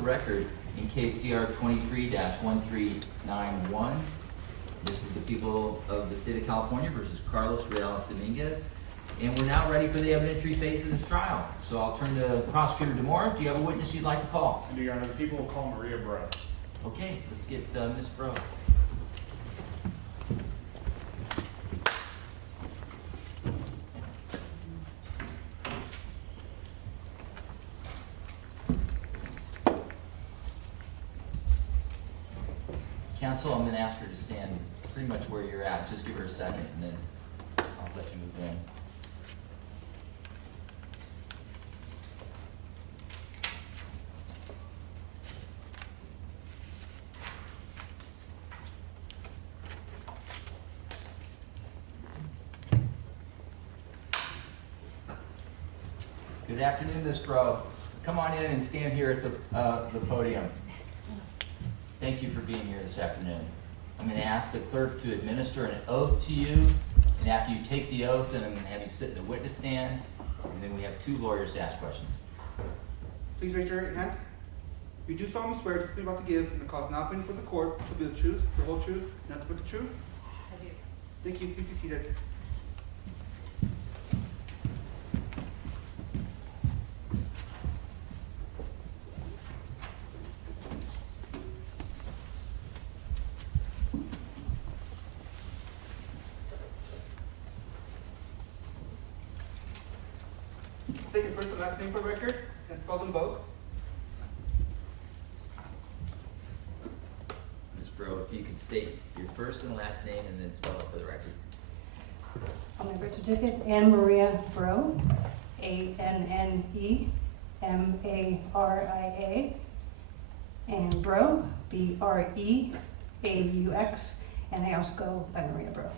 the record in case CR 23-1391. This is the people of the state of California versus Carlos Dominguez. And we're now ready for the evidentiary phase of this trial. So I'll turn to Prosecutor DeMora. Do you have a witness you'd like to call? I do, Your Honor. The people will call Maria Breaux. Okay, let's get Ms. Breaux. Counsel, I'm going to ask her to stand pretty much where you're at. Just give her a second, and then I'll let you move in. Good afternoon, Ms. Breaux. Come on in and stand here at the podium. Thank you for being here this afternoon. I'm going to ask the clerk to administer an oath to you, and after you take the oath, then I'm going to have you sit in the witness stand, and then we have 2 lawyers to ask questions. Please raise your right hand. You do solemnly swear the testimony you're about to give and the cause now pending for the court shall be the truth, the whole truth, nothing but the truth? I do. Thank you. Please be seated. State your first and last name for record and spell them both. Ms. Breaux, if you could state your first and last name and then spell it for the record. On my birth certificate, Anne Maria Breaux, A-N-N-E-M-A-R-I-A, and Breaux, B-R-E-A-U-X, and I also go by Maria Breaux.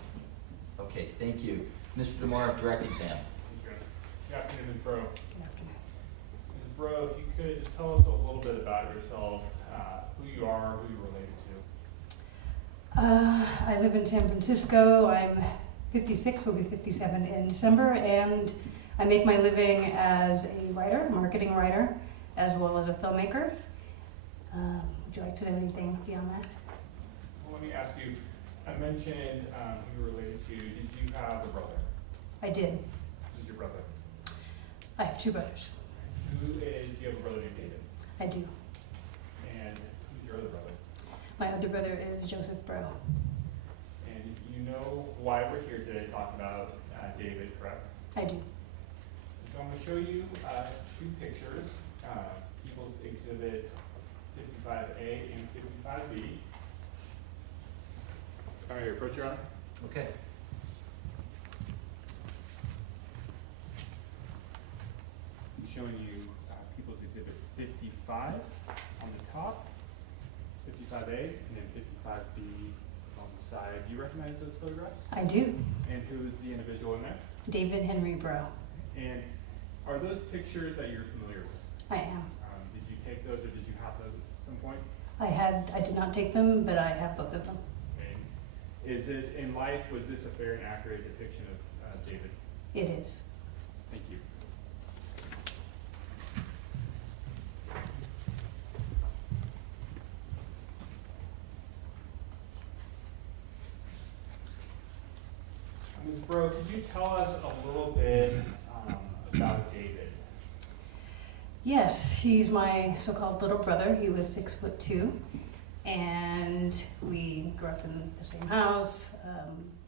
Okay, thank you. Mr. DeMora, direct exam. Good afternoon, Ms. Breaux. Good afternoon. Ms. Breaux, if you could just tell us a little bit about yourself, who you are, who you're related to. I live in San Francisco. I'm 56, will be 57 in December, and I make my living as a writer, marketing writer, as well as a filmmaker. Would you like to know anything beyond that? Well, let me ask you, I mentioned who you're related to. Did you have a brother? I did. Who's your brother? I have 2 brothers. Do you have a brother named David? I do. And who's your other brother? My other brother is Joseph Breaux. And you know why we're here today talking about David, correct? I do. So I'm going to show you 2 pictures, People's Exhibit 55A and 55B. All right, approach, Your Honor. Okay. I'm showing you People's Exhibit 55 on the top, 55A, and then 55B on the side. Do you recognize those photographs? I do. And who's the individual in there? David Henry Breaux. And are those pictures that you're familiar with? I am. Did you take those or did you have those at some point? I did not take them, but I have both of them. And is this, in life, was this a fair and accurate depiction of David? It is. Thank you. Ms. Breaux, could you tell us a little bit about David? Yes, he's my so-called little brother. He was 6'2", and we grew up in the same house,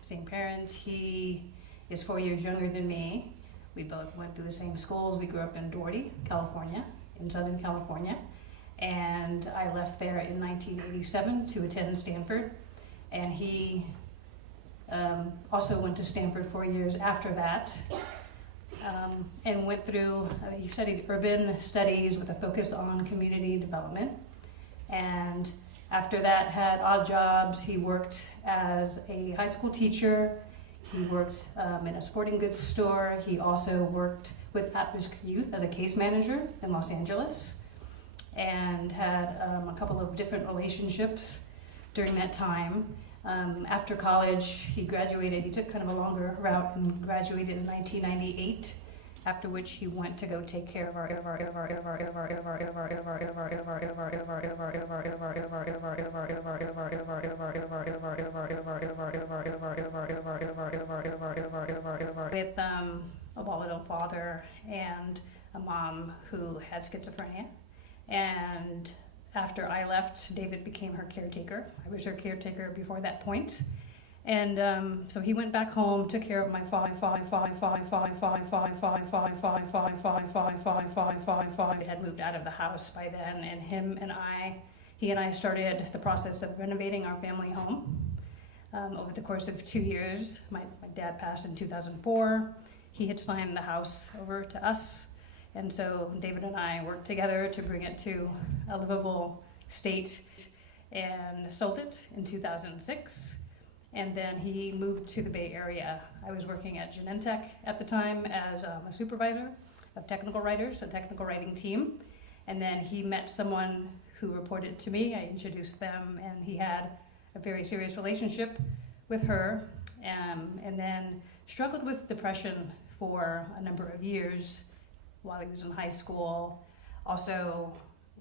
same parents. He is 4 years younger than me. We both went through the same schools. We grew up in Doherty, California, in Southern California, and I left there in 1987 to attend Stanford, and he also went to Stanford 4 years after that. And went through, he studied urban studies with a focus on community development. And after that had odd jobs. He worked as a high school teacher. He worked in a sporting goods store. He also worked with at-risk youth as a case manager in Los Angeles, and had a couple of different relationships during that time. After college, he graduated. He took kind of a longer route and graduated in 1998 after which he went to go take care of our with a volatile father and a mom who had schizophrenia. And after I left, David became her caretaker. I was her caretaker before that point. And so he went back home, took care of my father. Had moved out of the house by then, and he and I started the process of renovating our family home. Over the course of 2 years, my dad passed in 2004. He had signed the house over to us, and so David and I worked together to bring it to a livable state, and sold it in 2006. And then he moved to the Bay Area. I was working at Genentech at the time as a supervisor of technical writers, a technical writing team. And then he met someone who reported to me. I introduced them, and he had a very serious relationship with her, and then struggled with depression for a number of years while he was in high school. Also,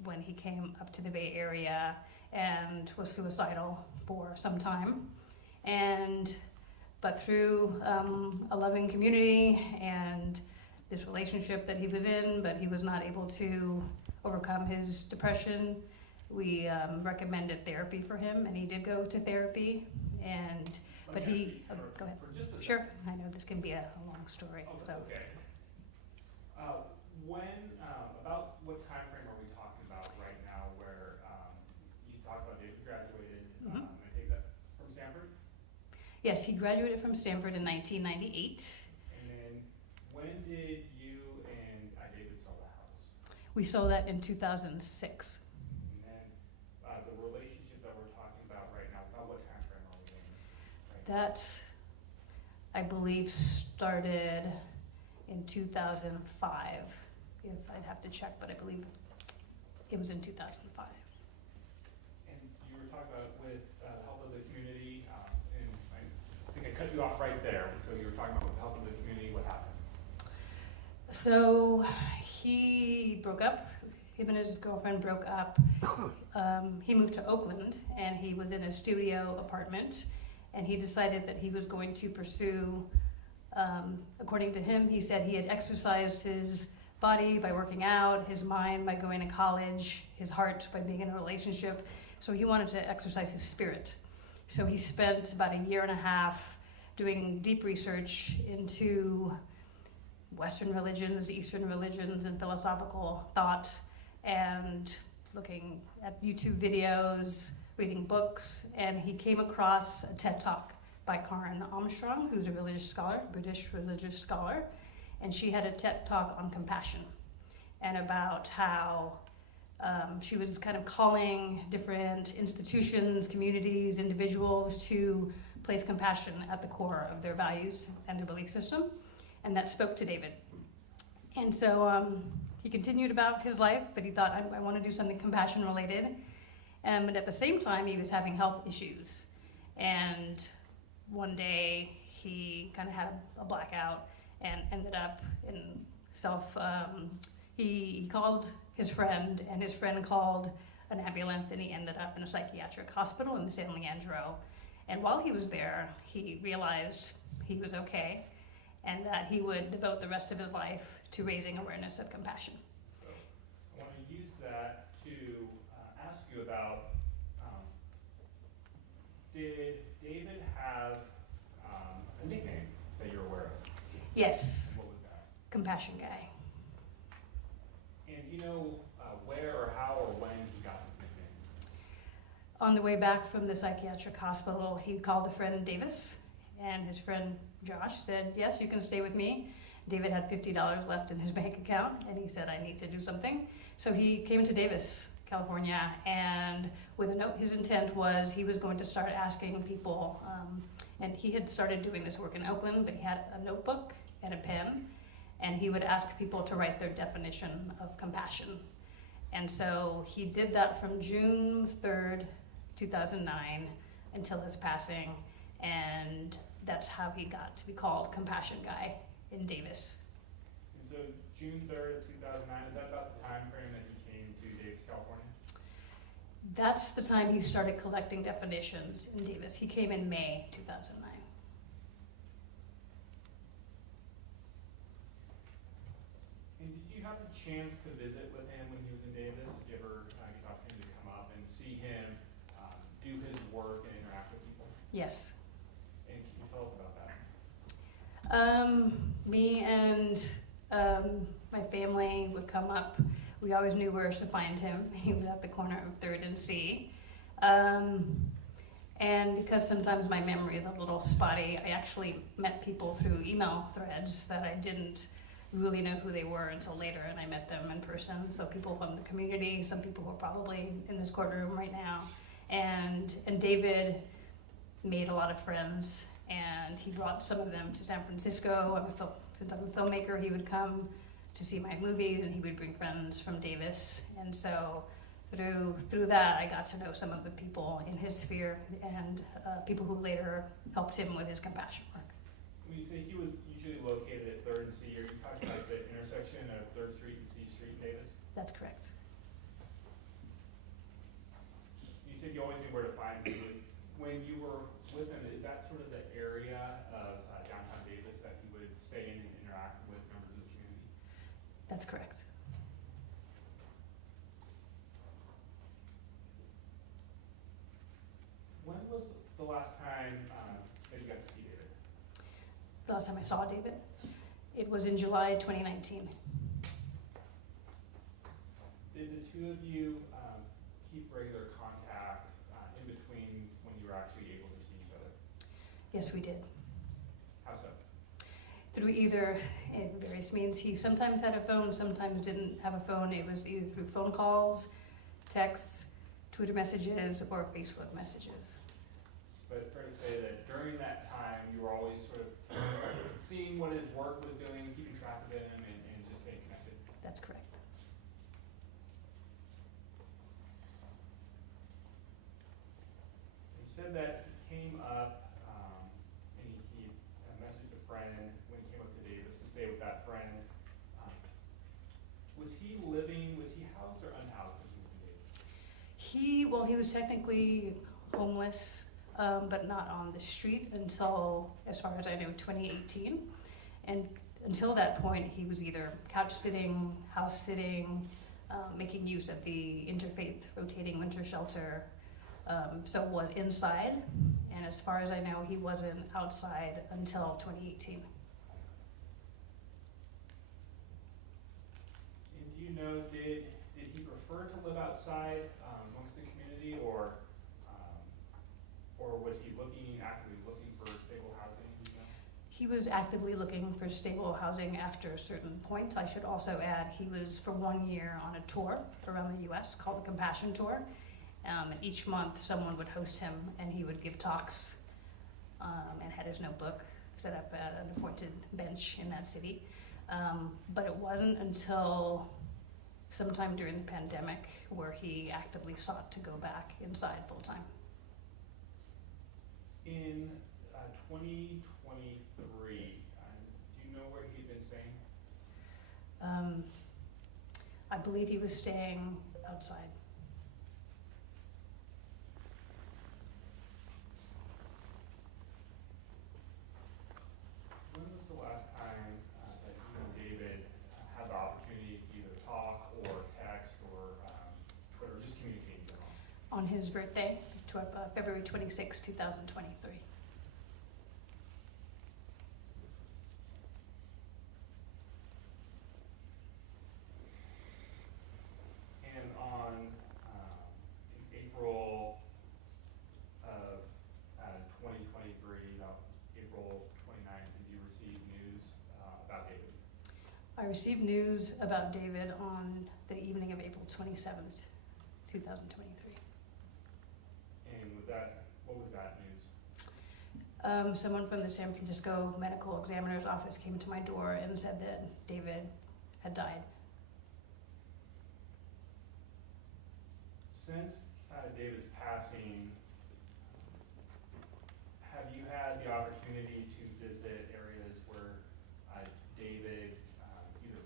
when he came up to the Bay Area, and was suicidal for some time. But through a loving community and this relationship that he was in, but he was not able to overcome his depression, we recommended therapy for him, and he did go to therapy. Go ahead. Sure, I know this can be a long story. Oh, that's so. okay. About what time frame are we talking about right now where you talked about David graduated, Mm-hmm. I take that from Stanford? Yes, he graduated from Stanford in 1998. And then when did you and David sell the house? We sold that in 2006. And then the relationship that we're talking about right now, about what time frame are we in? Right now? That, I believe, started in 2005. If I'd have to check, but I believe it was in 2005. And you were talking about with help of the community, and I think I cut you off right there. So you were talking about with help of the community, what happened? So he broke up. Him and his girlfriend broke up. He moved to Oakland, and he was in a studio apartment, and he decided that he was going to pursue, according to him, he said he had exercised his body by working out, his mind by going to college, his heart by being in a relationship. So he wanted to exercise his spirit. So he spent about a year and a half doing deep research into Western religions, Eastern religions, and philosophical thought, and looking at YouTube videos, reading books, and he came across a TED Talk by Karim Abou Najm, who's a religious scholar, British religious scholar, and she had a TED Talk on compassion, and about how she was kind of calling different institutions, communities, individuals to place compassion at the core of their values and their belief system, and that spoke to David. And so he continued about his life, but he thought, I want to do something compassion related. But at the same time, he was having health issues. And one day, he kind of had a blackout and ended up in he called his friend, and his friend called an ambulance, and he ended up in a psychiatric hospital in San Leandro. And while he was there, he realized he was okay, and that he would devote the rest of his life to raising awareness of compassion. So I want to use that to ask you about, did David have a nickname that you're aware of? Yes, What was that? compassion guy. And do you know where or how or when he got his nickname? On the way back from the psychiatric hospital, he called a friend, Davis, and his friend Josh said, yes, you can stay with me. David had $50 left in his bank account, and he said, I need to do something. So he came to Davis, California, and with a note, his intent was he was going to start asking people, and he had started doing this work in Oakland, but he had a notebook and a pen, and he would ask people to write their definition of compassion. And so he did that from June 3rd, 2009 until his passing, and that's how he got to be called Compassion Guy in Davis. And So June 3rd of 2009, is that about the time frame that he came to Davis, California? That's the time he started collecting definitions in Davis. He came in May 2009. And did you have a chance to visit with him when he was in Davis? Did you ever get the opportunity to come up and see him do his work and interact with people? Yes. And can you tell us about that? Me and my family would come up. We always knew where to find him. He was at the corner of 3rd and C. And because sometimes my memory is a little spotty, I actually met people through email threads that I didn't really know who they were until later, and I met them in person. So people from the community, some people who are probably in this courtroom right now. And David made a lot of friends, and he brought some of them to San Francisco. Since I'm a filmmaker, he would come to see my movies, and he would bring friends from Davis. And so through that, I got to know some of the people in his sphere and people who later helped him with his compassion work. When you say he was usually located at 3rd and C, are you talking about the intersection of 3rd Street and C Street in Davis? That's correct. You said you always knew where to find him. When you were with him, is that sort of the area of downtown Davis that he would stay in and interact with members of the community? That's correct. When was the last time that you got to see David? The last time I saw David, it was in July 2019. Did the two of you keep regular contact in between when you were actually able to see each other? Yes, we did. How so? Through either, in various means, he sometimes had a phone, sometimes didn't have a phone. It was either through phone calls, texts, Twitter messages, or Facebook messages. But it's fair to say that during that time, you were always sort of seeing what his work was doing, keeping track of him, and just staying connected. That's correct. You said that he came up and he messaged a friend when he came up to Davis to stay with that friend. Was he housed or unhoused when he was in Davis? He was technically homeless, but not on the street until, as far as I know, 2018. And until that point, he was either couch sitting, house sitting, making use of the interfaith rotating winter shelter. So was inside, and as far as I know, he wasn't outside until 2018. And do you know, did he prefer to live outside amongst the community, or was he actively looking for stable housing? You know? He was actively looking for stable housing after a certain point. I should also add, he was for 1 year on a tour around the US called the Compassion Tour. And each month someone would host him and he would give talks and had his notebook set up at an appointed bench in that city. But it wasn't until sometime during the pandemic where he actively sought to go back inside full time. In 2023, do you know where he'd been staying? I believe he was staying outside. When was the last time that you and David had the opportunity to either talk or text or Twitter, just communicate in general? On his birthday, February 26, 2023. And on April of 2023, April 29th, did you receive news about David? I received news about David on the evening of April 27th, 2023. And what was that news? Someone from the San Francisco Medical Examiner's Office came to my door and said that David had died. Since David's passing, have you had the opportunity to visit areas where David either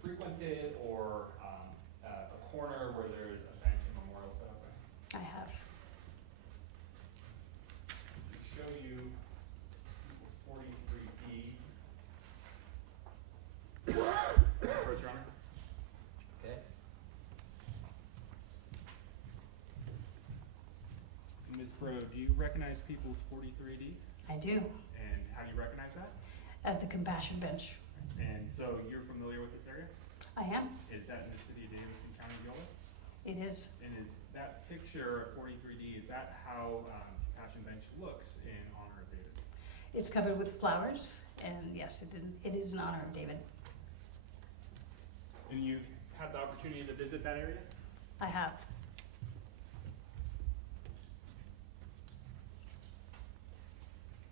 Breaux, do you recognize People's 43D? I do, And how do you recognize that? at the compassion bench. And so you're familiar with this area? I am, Is that in the city of Davis and County of Yolo? it is. And is that picture of 43D, is that how Compassion Bench looks in honor of David? It's covered with flowers, and yes, it is in honor of David. And you've had the opportunity to visit that area? I have.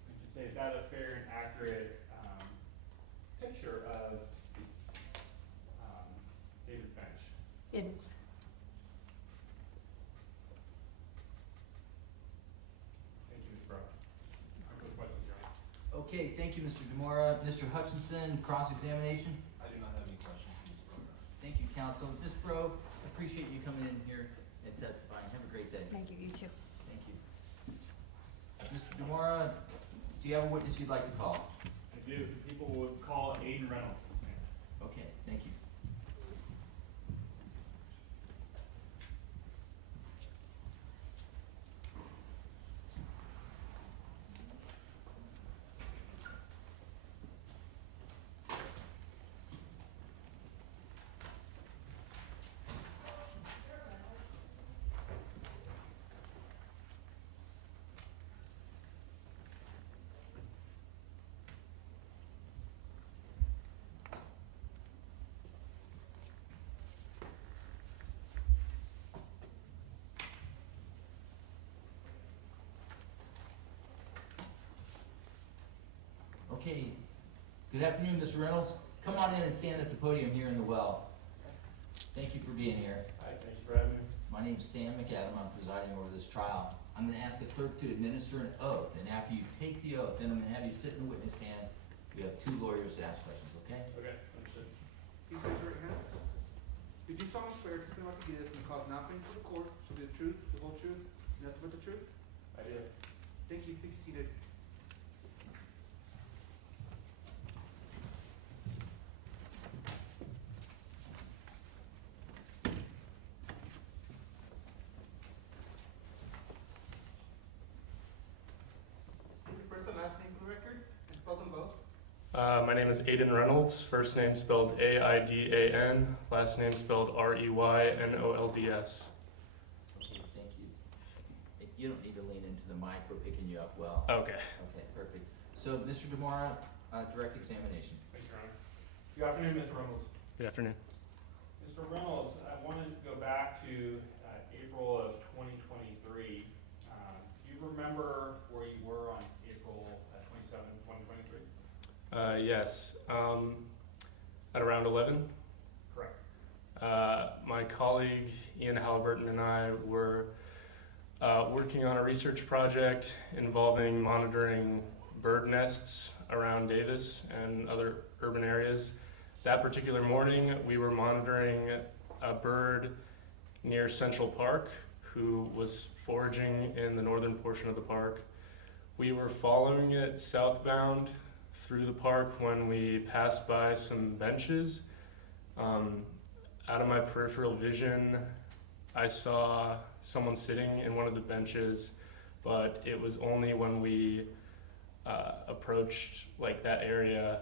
Would you say, is that a fair and accurate picture of David's bench? It is. Thank you, Mr. Breaux. No further questions, Your Honor. Okay, thank you, Mr. Demora. Mr. Hutchinson, cross-examination. I do not have any questions for this program. Thank you, counsel. Ms. Breaux, appreciate you coming in here and testifying. Have a great day. Thank you, you too. Thank you. Mr. Demora, do you have a witness you'd like to call? I do. People would call Aiden Reynolds. Okay, thank you. Okay, good afternoon, Mr. Reynolds. Come on in and stand at the podium here in the well. Thank you for being here. Hi, thank you for having me. My name's Sam McAdam. I'm presiding over this trial. I'm going to ask the clerk to administer an oath, and after you take the oath, then I'm going to have you sit in the witness stand. We have 2 lawyers to ask questions, okay? Okay, understood. Please raise your right hand. You do solemnly swear to about to give and the cause not bring to the court shall be the truth, the whole truth, and nothing but the truth? I do. Thank you. Please be seated. Please your first and last name for the record and spell them both. My name is Aiden Reynolds, first name spelled A-I-D-A-N, last name spelled R-E-Y-N-O-L-D-S. Okay, thank you. You don't need to lean into the mic. We're picking you up well. Okay. Okay, perfect. So, Mr. Demora, direct examination. Thanks, Your Honor. Good afternoon, Mr. Reynolds. Good afternoon. Mr. Reynolds, I wanted to go back to April of 2023. Do you remember where you were on April 27, 2023? Yes, at around 11. Correct. My colleague Ian Halliburton and I were working on a research project involving monitoring bird nests around Davis and other urban areas. That particular morning, we were monitoring a bird near Central Park who was foraging in the northern portion of the park. We were following it southbound through the park when we passed by some benches. Out of my peripheral vision, I saw someone sitting in one of the benches, but it was only when we approached like that area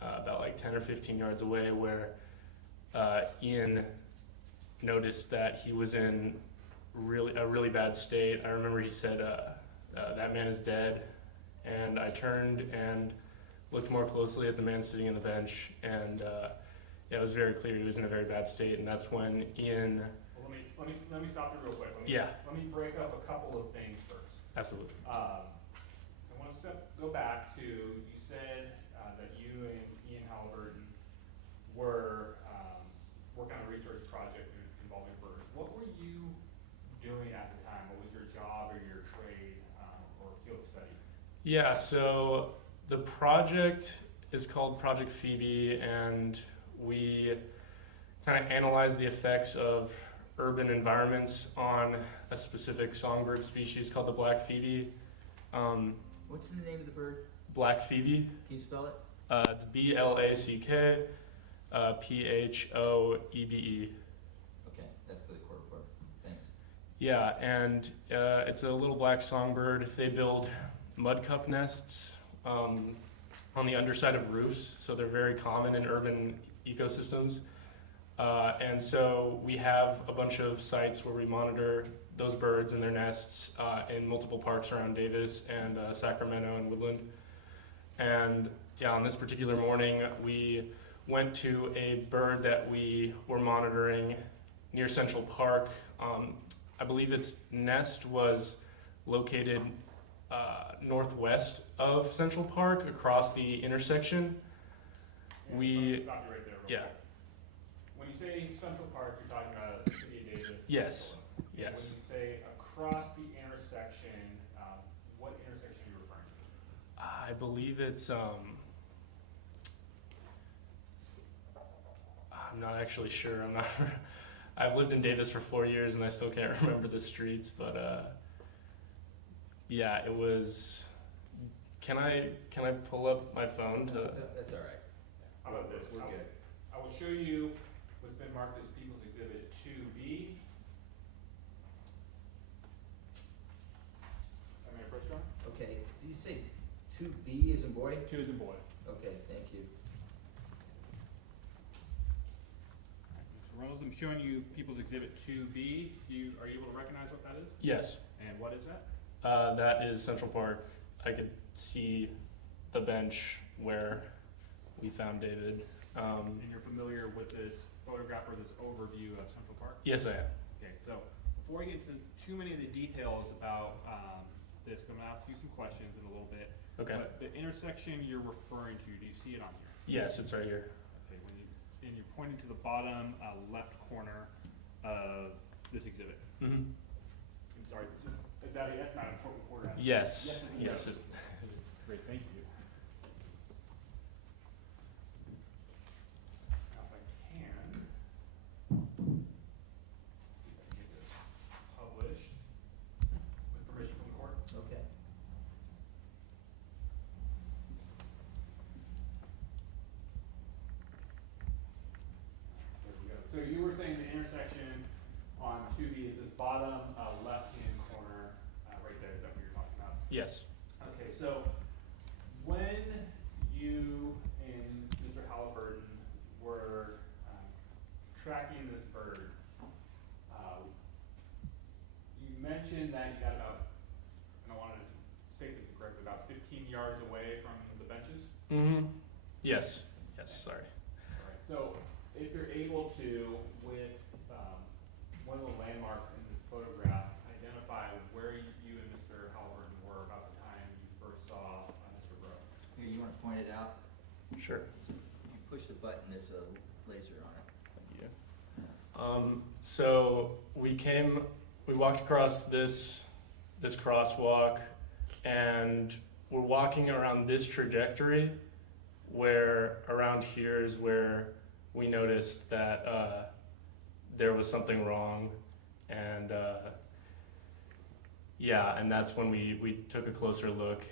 about like 10 or 15 yards away where Ian noticed that he was in a really bad state. I remember he said, that man is dead. And I turned and looked more closely at the man sitting on the bench, and yeah, it was very clear he was in a very bad state, and that's when Ian... Well, let me stop you real quick. Let me break up a couple of things first. Absolutely. I want to go back to, you said that you and Ian Halliburton were working on a research project involving birds. What were you doing at the time? What was your job or your trade or field of study? Yeah, so the project is called Project Phoebe, and we kind of analyze the effects of urban environments on a specific songbird species called the black phoebe. What's the name of the bird? Black phoebe. Can you spell it? It's B-L-A-C-K P-H-O-E-B-E. Okay, that's for the court reporter. Thanks. Yeah, and it's a little black songbird. They build mud cup nests on the underside of roofs, so they're very common in urban ecosystems. And so we have a bunch of sites where we monitor those birds and their nests in multiple parks around Davis and Sacramento and Woodland. And yeah, on this particular morning, we went to a bird that we were monitoring near Central Park. I believe its nest was located northwest of Central Park across the intersection. And We- let me stop you right there. real Yeah. quick. When you say Central Park, you're talking about the city of Davis. Yes. And Yes. when you say across the intersection, what intersection are you referring to? I believe it's I'm not actually sure. I'm not I've lived in Davis for 4 years and I still can't remember the streets, but yeah, it was. Can I pull up my phone to? That's all right. How about this? We're good. I will show you what's been marked as People's Exhibit 2B. Am I approach John? Okay, do you say 2B as in boy? 2 is in boy. Okay, thank you. Mr. Reynolds, I'm showing you People's Exhibit 2B. Are you able to recognize what that is? Yes. And what is that? That is Central Park. I could see the bench where we found David. And you're familiar with this photograph or this overview of Central Park? Yes, I am. Okay, so before we get into too many of the details about this, I'm gonna ask you some questions in a little bit. Okay. But the intersection you're referring to, do you see it on here? Yes, it's right here. Okay, and you're pointing to the bottom left corner of this exhibit. Mm-hmm. I'm sorry, that's not an important corner. Yes. Yes, Yes. it Great, thank you. Now, if I can, see if I can get this published with permission from the court. Okay. There we go. So you were saying the intersection on 2B is this bottom left-hand corner right there, is that what you're talking about? Yes. Okay, so when you and Mr. Halliburton were tracking this bird, you mentioned that you got about, and I wanted to say this correctly, about 15 yards away from the benches? Mm-hmm. Yes. Yes. Sorry. Alright, so if you're able to, with one of the landmarks in this photograph, identify where you and Mr. Halliburton were about the time you first saw Mr. Breaux. Here, you want to point it out? Sure. You push the button, there's a laser on it. So we walked across this crosswalk, and we're walking around this trajectory, where around here is where we noticed that there was something wrong, and yeah, and that's when we took a closer look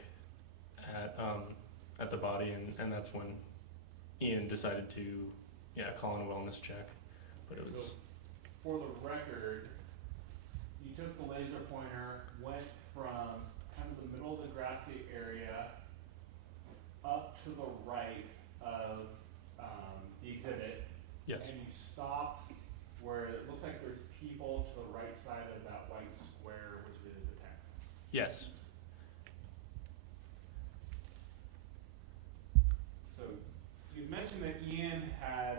at the body, and that's when Ian decided to call in a wellness check. But it was So, for the record, you took the laser pointer, went from kind of the middle of the grassy area up to the right of the exhibit. yes, And you stopped where it looks like there's people to the right side of that white square, which is the tent. yes, So you mentioned that Ian had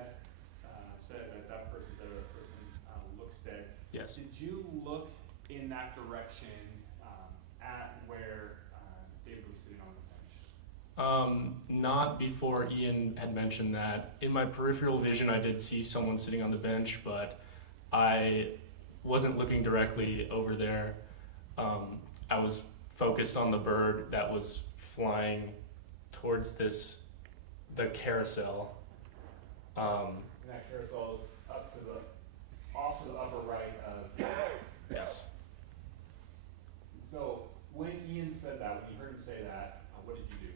said that that person looks dead. yes. Did you look in that direction at where David was sitting on the bench? Not before Ian had mentioned that. In my peripheral vision, I did see someone sitting on the bench, but I wasn't looking directly over there. I was focused on the bird that was flying towards the carousel. And that carousel is off to the upper right of. Yes. So when Ian said that, when you heard him say that, what did you do?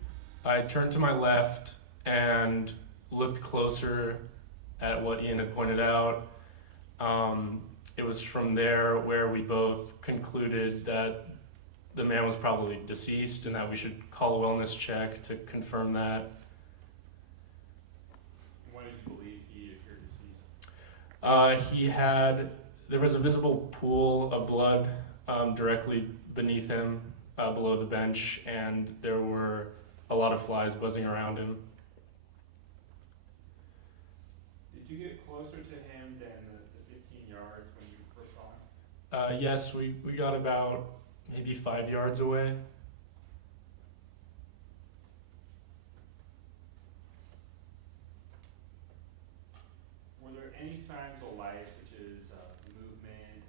I turned to my left and looked closer at what Ian had pointed out. it was from there where we both concluded that the man was probably deceased and that we should call a wellness check to confirm that. When did you believe he appeared deceased? There was a visible pool of blood directly beneath him, below the bench, and there were a lot of flies buzzing around him. Did you get closer to him than the 15 yards when you first saw him? Yes, we got about maybe 5 yards away. Were there any signs of life, such as movement,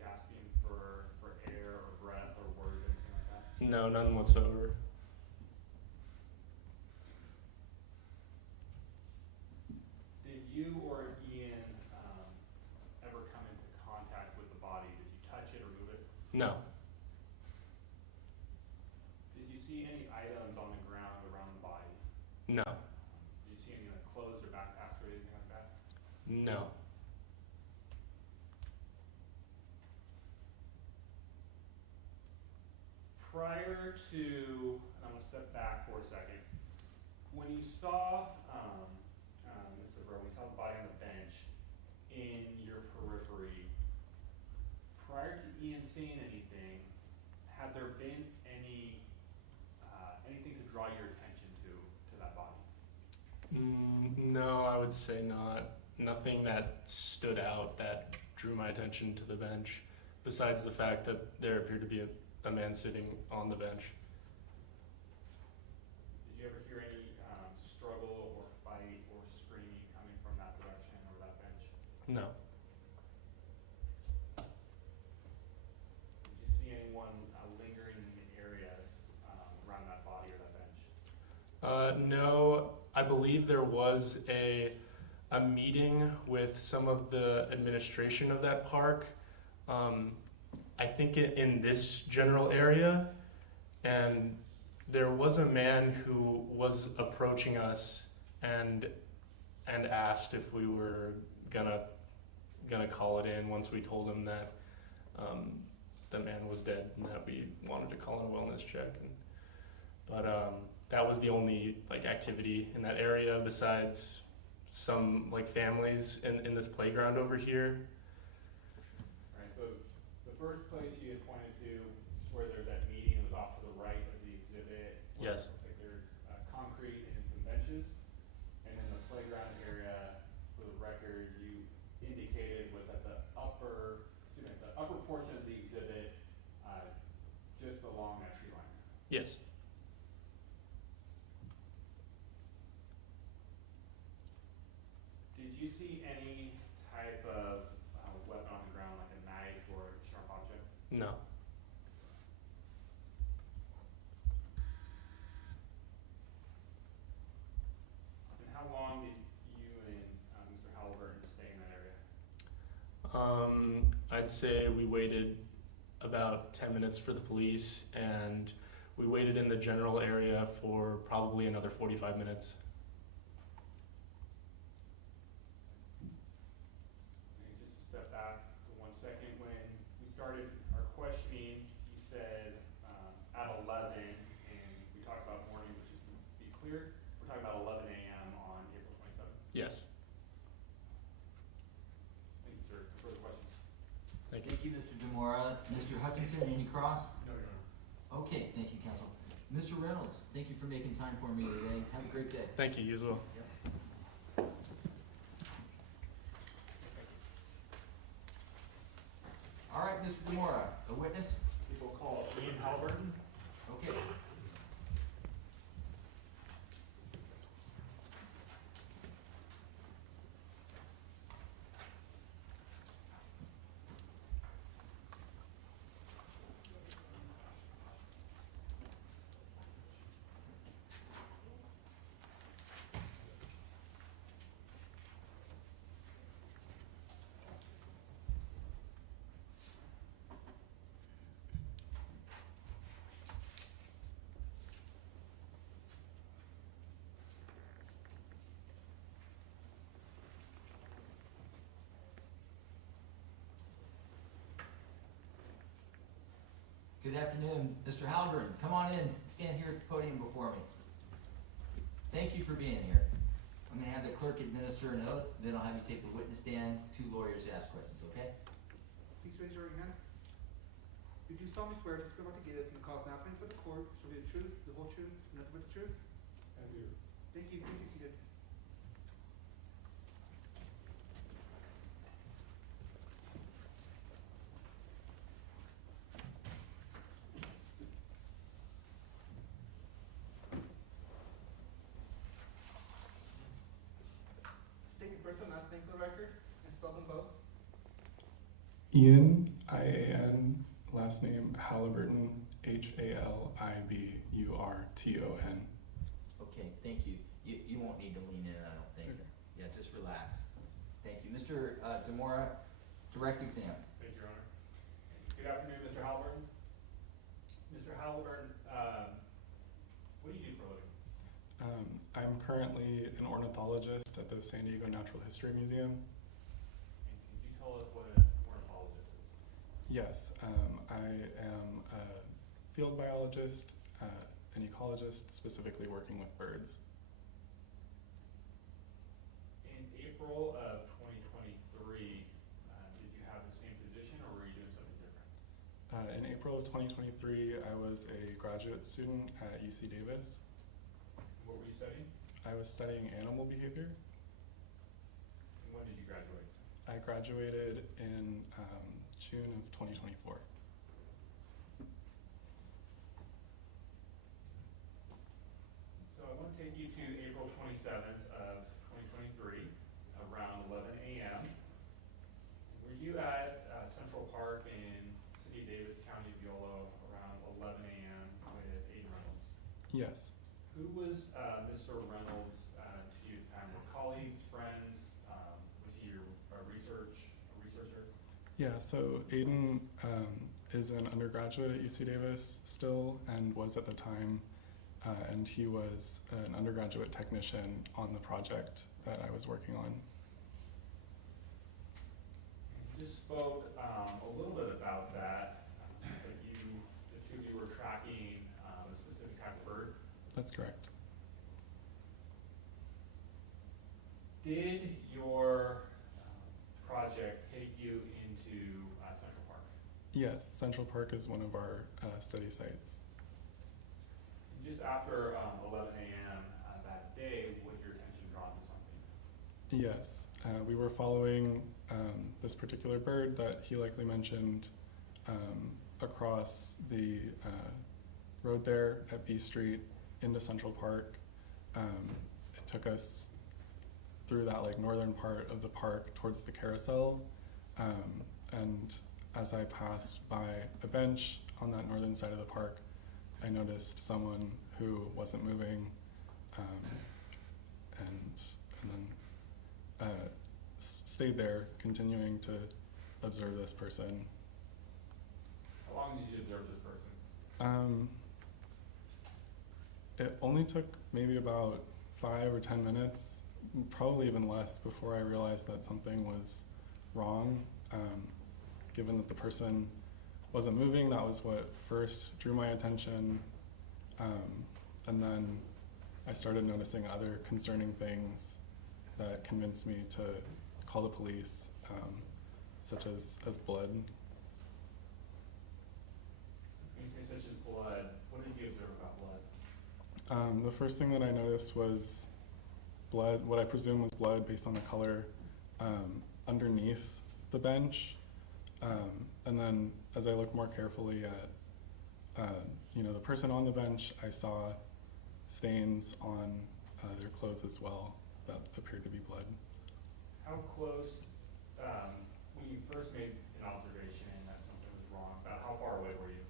gasping for air or breath or words, anything like that? No, none whatsoever. Did you or Ian ever come into contact with the body? Did you touch it or move it? No. Did you see any items on the ground around the body? No. Did you see any like clothes or backpacks or anything like that? No. Prior to, and I'm gonna step back for a second. When you saw, Mr. Breaux, when you saw the body on the bench in your periphery, prior to Ian seeing anything, had there been anything to draw your attention to that body? No, I would say not. Nothing that stood out that drew my attention to the bench, besides the fact that there appeared to be a man sitting on the bench. Did you ever hear any struggle or fight or screaming coming from that direction or that bench? No. Did you see anyone lingering in the areas around that body or that bench? No, I believe there was a meeting with some of the administration of that park. I think in this general area, and there was a man who was approaching us and asked if we were gonna call it in once we told him that the man was dead and that we wanted to call in a wellness check. But that was the only activity in that area besides some families in this playground over here. Alright, so the first place you had pointed to where there's that meeting was off to the right of the exhibit. Where Yes. it looks like there's concrete and some benches. And then the playground area, for the record, you indicated was at the upper portion of the exhibit, just along that tree line. Yes. Did you see any type of weapon on the ground, like a knife or a sharp object? No. And how long did you and Mr. Halliburton stay in that area? I'd say we waited about 10 minutes for the police, and we waited in the general area for probably another 45 minutes. And just to step back for 1 second, when we started our questioning, you said at 11, and we talked about morning, which is, to be clear, we're talking about 11 a.m. on April 27th. Yes. Thank you, sir. No further questions? Thank you. Thank you, Mr. Demora. Mr. Hutchinson, any cross? No, Your Honor. Okay, thank you, counsel. Mr. Reynolds, thank you for making time for me today. Have a great day. Thank you, you as well. All right, Mr. Demora, a witness? People call Ian Halliburton. Okay. Good afternoon, Mr. Halburn. Come on in, stand here at the podium before me. Thank you for being here. I'm gonna have the clerk administer an oath, then I'll have you take the witness stand, 2 lawyers to ask questions, okay? Please raise your right hand. You do solemnly swear this you're about to give and the cause now pending for the court shall be the truth, the whole truth, and nothing but the truth? I do. Thank you. Please be seated. State your first and last name for the record and spell them both. Ian, I-A-N, last name Halliburton, H-A-L-I-B-U-R-T-O-N. Okay, thank you. You won't need to lean in, I don't think. Yeah, just relax. Thank you. Mr. Demora, direct exam. Thank you, Your Honor. Good afternoon, Mr. Halliburton. Mr. Halliburton, what do you do for a living? I'm currently an ornithologist at the San Diego Natural History Museum. And could you tell us what an ornithologist is? Yes, I am a field biologist, an ecologist, specifically working with birds. In April of 2023, did you have the same position or were you doing something different? In April of 2023, I was a graduate student at UC Davis. What were you studying? I was studying animal behavior. And when did you graduate? I graduated in June of 2024. So I want to take you to April 27th of 2023, around 11 a.m. Were you at Central Park in City of Davis, County of Yolo, around 11 a.m. with Aiden Reynolds? Yes. Who was Mr. Reynolds to you at the time? Were colleagues, friends? Was he your researcher? Yeah, so Aiden is an undergraduate at UC Davis still and was at the time, and he was an undergraduate technician on the project that I was working on. You just spoke a little bit about that, but the two of you were tracking a specific type of bird. That's correct. Did your project take you into Central Park? Yes, Central Park is one of our study sites. Just after 11 a.m. That day, was your attention drawn to something? Yes, we were following this particular bird that he likely mentioned across the road there at B Street into Central Park. It took us through that like northern part of the park towards the carousel, and as I passed by a bench on that northern side of the park, I noticed someone who wasn't moving, and then stayed there, continuing to observe this person. How long did you observe this person? It only took maybe about 5 or 10 minutes, probably even less, before I realized that something was wrong. Given that the person wasn't moving, that was what first drew my attention. And then I started noticing other concerning things that convinced me to call the police, such as blood. When you say such as blood, what did you observe about blood? The first thing that I noticed was blood, what I presume was blood based on the color, underneath the bench. And then as I looked more carefully at the person on the bench, I saw stains on their clothes as well that appeared to be blood. How close, when you first made an observation that something was wrong, about how far away were you?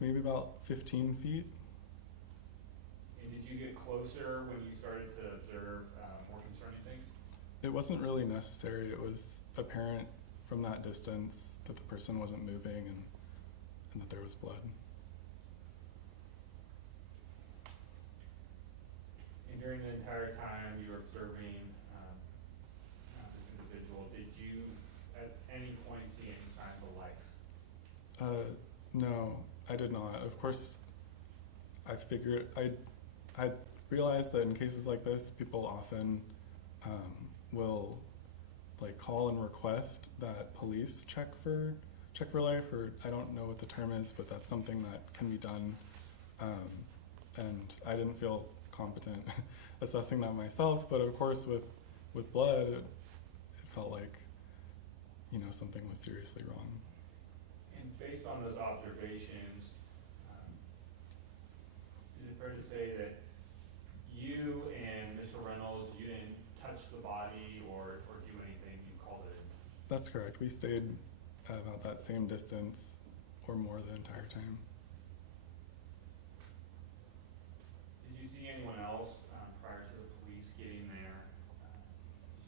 Maybe about 15 feet. And did you get closer when you started to observe more concerning things? It wasn't really necessary. It was apparent from that distance that the person wasn't moving and that there was blood. And during the entire time you were observing this individual, did you at any point see any signs No, I did not. Of course, I realized that in cases like this, people often will like call and request that police check for life, or I don't know what the term is, but that's something that can be done. And I didn't feel competent assessing that myself, but of course with blood, it felt like, you know, something was seriously wrong. And based on those observations, is it fair to say that you and Mr. Reynolds, you didn't touch the body or do anything, you called it? That's correct. We stayed about that same distance or more the entire time. Did you see anyone else prior to the police getting there?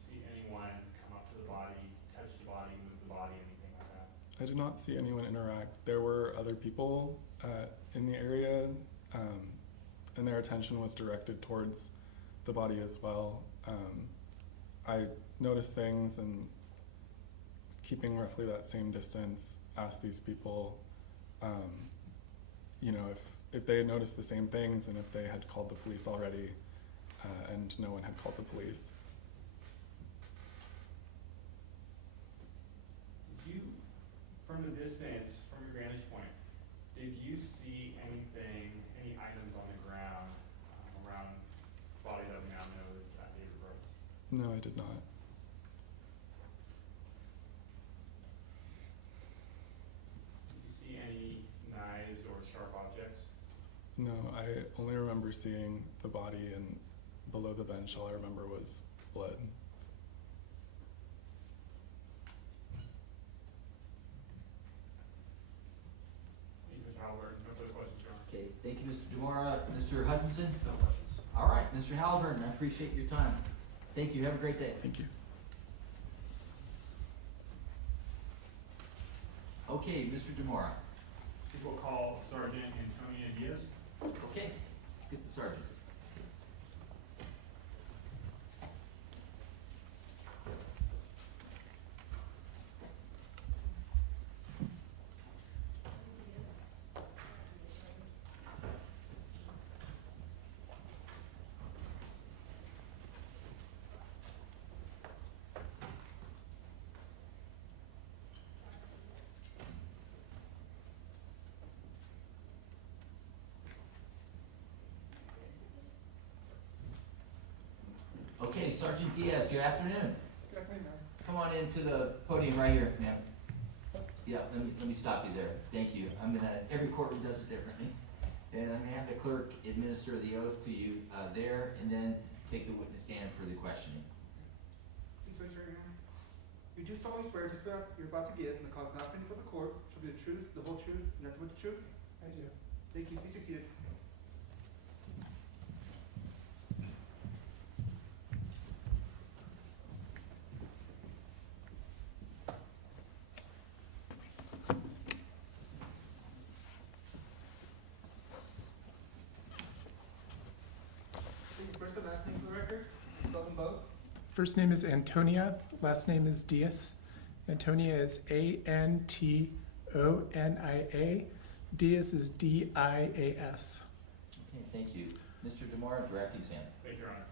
Did you see anyone come up to the body, touch the body, move the body, anything like that? I did not see anyone interact. There were other people in the area, and their attention was directed towards the body as well. I noticed things and, keeping roughly that same distance, asked these people, you know, if they had noticed the same things and if they had called the police already, and no one had called the police. Did you, from the distance, from your vantage point, did you see anything, any items on the ground around the body that we now know is David Breaux? No, I did not. Did you see any knives or sharp objects? No, I only remember seeing the body, and below the bench all I remember was blood. Thank you, Mr. Howard. No further questions, Your Honor. Okay, thank you, Mr. Demora. Mr. Hutchinson? No questions. All right, Mr. Halliburton, I appreciate your time. Thank you, have a great day. Thank you. Okay, Mr. Demora. We'll call Sergeant Antonia Diaz. Okay, let's get the sergeant. Okay, Sergeant Diaz, good afternoon. Good afternoon, Mayor. Come on into the podium right here, ma'am. Yeah, let me stop you there. Thank you. Every courtroom does it differently. And I'm gonna have the clerk administer the oath to you, there, and then take the witness stand for the questioning. Please raise your hand. You do solemnly swear just what you're about to give and the cause not pending before the court shall be the truth, the whole truth, and nothing but the truth? I do. Thank you. Please be seated. First and last name for the record. Spell them both. First name is Antonia, last name is Diaz. Antonia is Antonia. Diaz is Dias. Okay, thank you. Mr. Demora, direct exam. Thank you, Your Honor.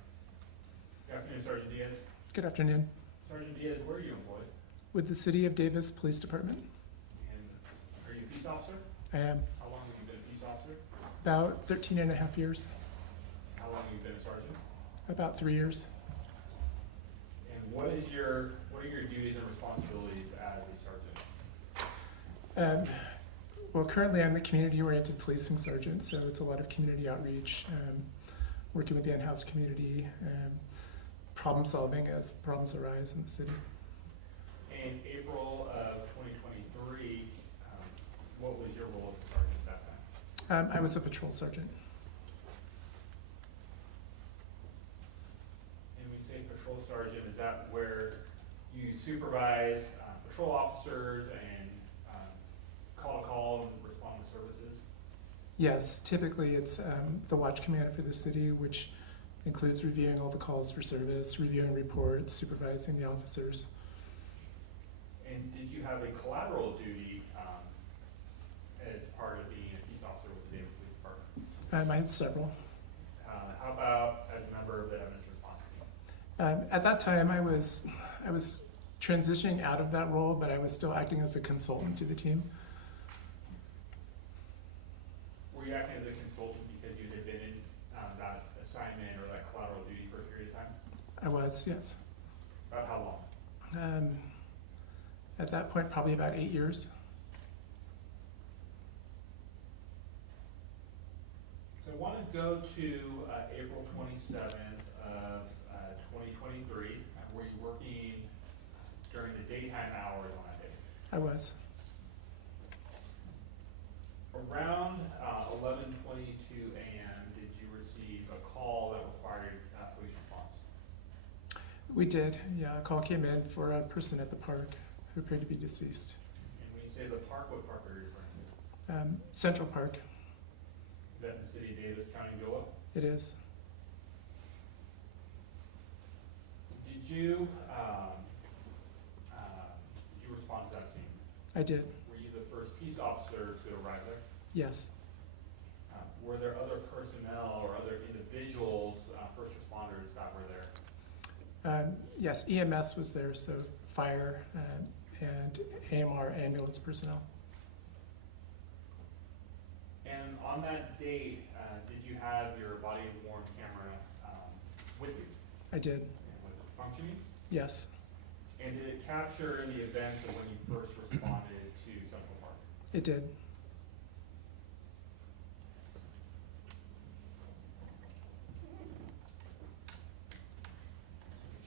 Good afternoon, Sergeant Diaz. Good afternoon. Sergeant Diaz, where are you employed? With the City of Davis Police Department. And are you a peace officer? I am How long have you been a peace officer? about 13 and a half years, How long have you been a sergeant? about 3 years. And what are your duties and responsibilities as a sergeant? Well, currently I'm the community-oriented policing sergeant, so it's a lot of community outreach, working with the in-house community, problem solving as problems arise in the city. In April of 2023, what was your role as a sergeant at that time? I was a patrol sergeant. And when you say patrol sergeant, is that where you supervise patrol officers and call to call and respond to services? Yes, typically it's the watch command for the city, which includes reviewing all the calls for service, reviewing reports, supervising the officers. And did you have a collateral duty as part of being a peace officer with the Davis Police Department? I had several. How about as a member of the evidence response team? At that time, I was transitioning out of that role, but I was still acting as a consultant to the team. Were you acting as a consultant because you had been in that assignment or that collateral duty for a period of time? I was, yes. About how long? At that point, probably about 8 years. So I want to go to April 27th of 2023. Were you working during the daytime hours on that day? I was. Around 11:22 a.m., did you receive a call that required police response? We did, yeah. A call came in for a person at the park who appeared to be deceased. And when you say the park, what park are you referring to? Central Park, Is that in the city of Davis, County of Yolo? it is. Did you respond to that scene? I did, Were you the first peace officer to arrive there? yes. Were there other personnel or other individuals, first responders that were there? Yes, EMS was there, so fire and AMR ambulance personnel. And on that date, did you have your body-worn camera with you? I did, And was it functioning? yes, And did it capture any events of when you first responded to Central Park? it did.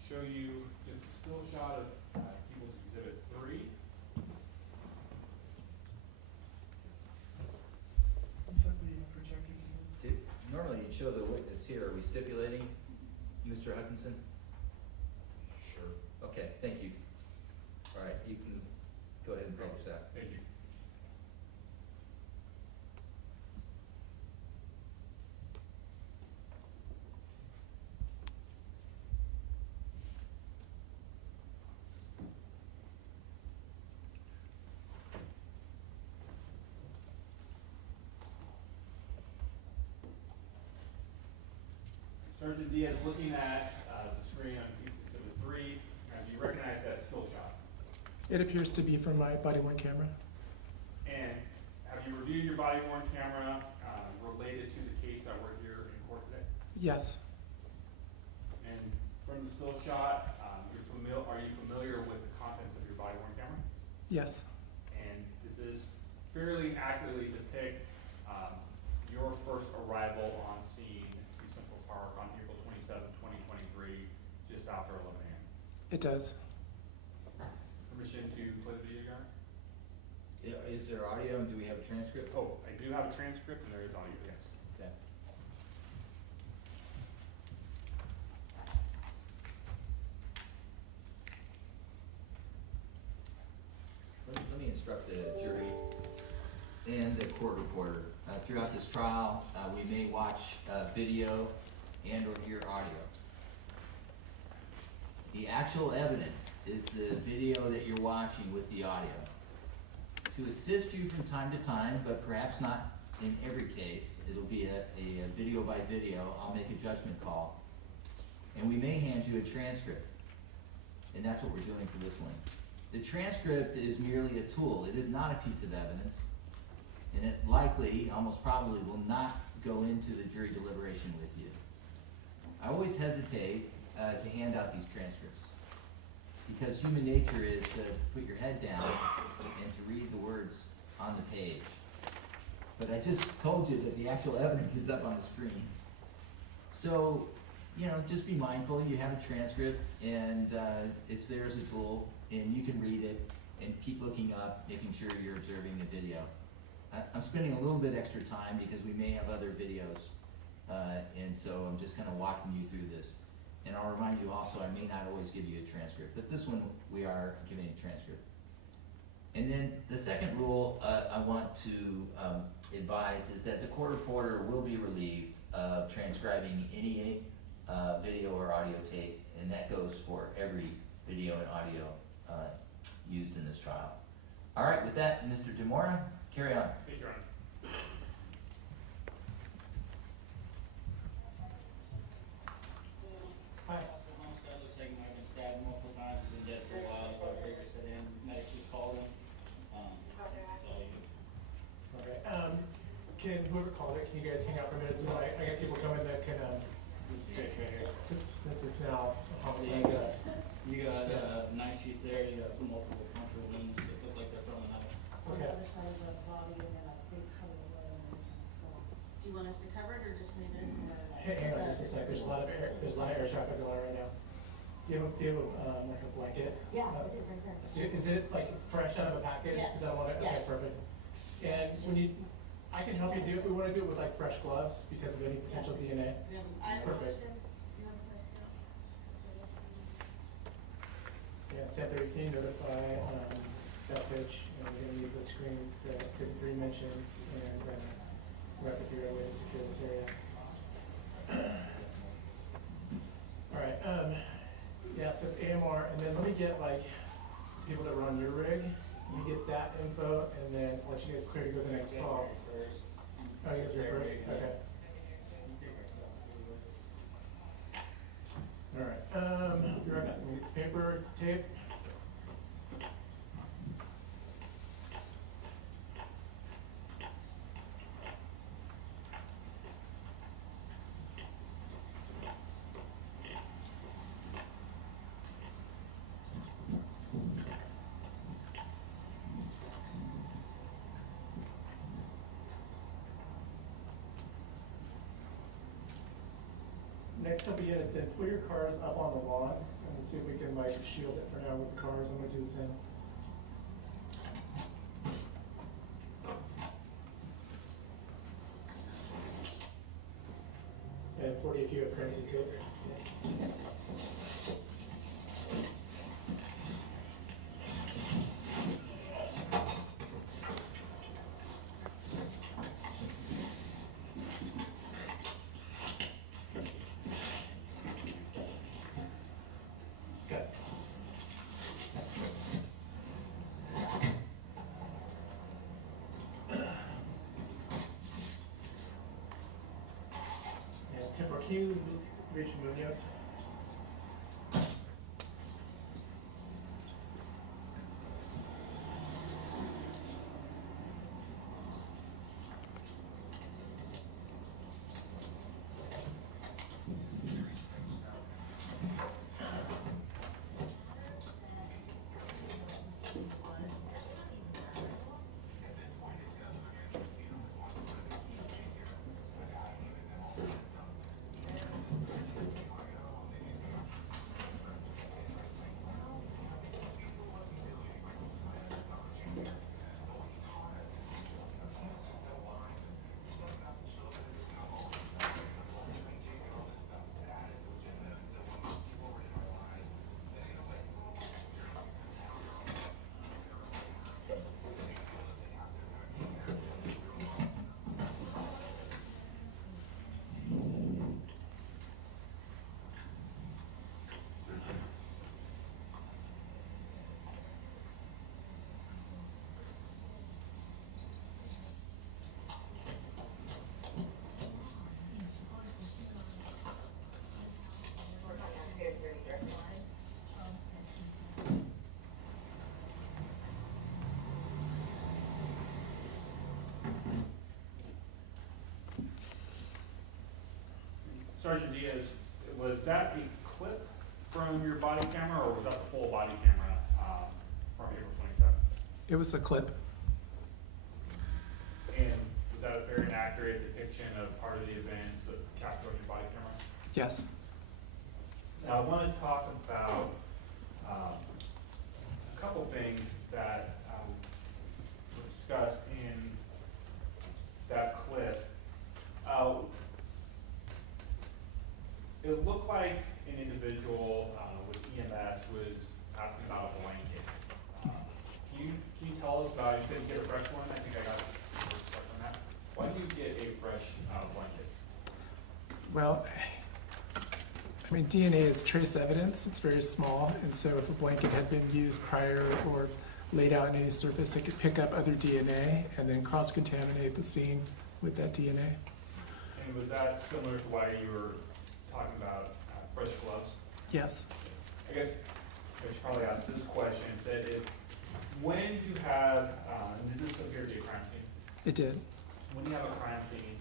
Show you just a still shot of People's Exhibit 3. Normally you'd show the witness here. Are we stipulating, Mr. Hutchinson? Sure. Okay, thank you. All right, you can go ahead and publish that. Thank you. Sergeant Diaz, looking at the screen on Exhibit 3, do you recognize that still shot? It appears to be from my body-worn camera. And have you reviewed your body-worn camera related to the case that we're here in court today? Yes, And from the still shot, are you familiar with the contents of your body-worn camera? yes, And does this fairly accurately depict your first arrival on scene to Central Park on April 27, 2023, just after 11 a.m.? it does. Permission to play the video, Gary? Is there audio and do we have a transcript? Oh, I do have a transcript and there is audio, yes. Okay. Let me instruct the jury and the court reporter. Throughout this trial, we may watch video and or hear audio. The actual evidence is the video that you're watching with the audio. To assist you from time to time, but perhaps not in every case, it'll be a video by video, I'll make a judgment call. And we may hand you a transcript. And that's what we're doing for this one. The transcript is merely a tool. It is not a piece of evidence. And it likely, almost probably, will not go into the jury deliberation with you. I always hesitate to hand out these transcripts because human nature is to put your head down and to read the words on the page. But I just told you that the actual evidence is up on the screen. So, just be mindful. You have a transcript and it's there as a tool and you can read it and keep looking up, making sure you're observing the video. I'm spending a little bit extra time because we may have other videos, and so I'm just kind of walking you through this. And I'll remind you also, I may not always give you a transcript, but this one we are giving a transcript. And then the second rule I want to advise is that the court reporter will be relieved of transcribing any video or audio tape, and that goes for every video and audio used in this trial. All right, with that, Mr. DeMora, Carry on. Thank you, Your Honor. Hi. Looks like he might have been stabbed multiple times, been dead for a while, so I figured sit in, medically called him. Okay, can, whoever called it, can you guys hang out for a minute, so I got people coming that can, Straight right here. since it's now a So homicide, you got a knife sheath there, you got multiple puncture wounds that look like they're from a knife. On the Okay. other side of the body and then a big cover of blood on the inside. So, do you want us to cover it or just leave it? Or hang on just a sec, there's a lot of air traffic going on right now. Do you have like a blanket? Yeah, I did right there. Is it like fresh out of a package? Yes. Is that what okay, Yes. perfect. And when you, I can help you do it, we wanna do it with like fresh gloves because of any potential DNA. I have a Perfect. question. You have a question? Yeah, Santa, can you notify, Bestich, and we're gonna need the screens that Karim mentioned, and, we have to figure out a way to secure this area. Alright, yeah, so AMR, and then let me get like, people that run your rig, you get that info, and then once you guys clear to go to the next call. First. Oh, you guys are first, okay. Alright, be right back, let me get some paper, some tape. Next up again, it said, put your cars up on the lawn, and let's see if we can like shield it for now with the cars. I'm gonna do the same. And 40 if you have currency too. Okay. And Timber, can you reach Munoz? Sergeant Diaz, was that a clip from your body camera, or was that the full body camera from April 27th? It was a clip. And was that a fair and accurate depiction of part of the events that captured on your body camera? Yes. Now, I want to talk about a couple things that were discussed in that clip. It looked like an individual with EMS was asking about a blanket. Can you tell us about, you said you get a fresh one? I think I got the first step on that. Why do you get a fresh blanket? Well, I mean, DNA is trace evidence. It's very small, and so if a blanket had been used prior, or laid out in any surface that could pick up other DNA and then cross-contaminate the scene with that DNA. And was that similar to why you were talking about fresh gloves? Yes. I guess I should probably ask this question, said if, when you have, and this appear to be a crime scene, It did. when you have a crime scene,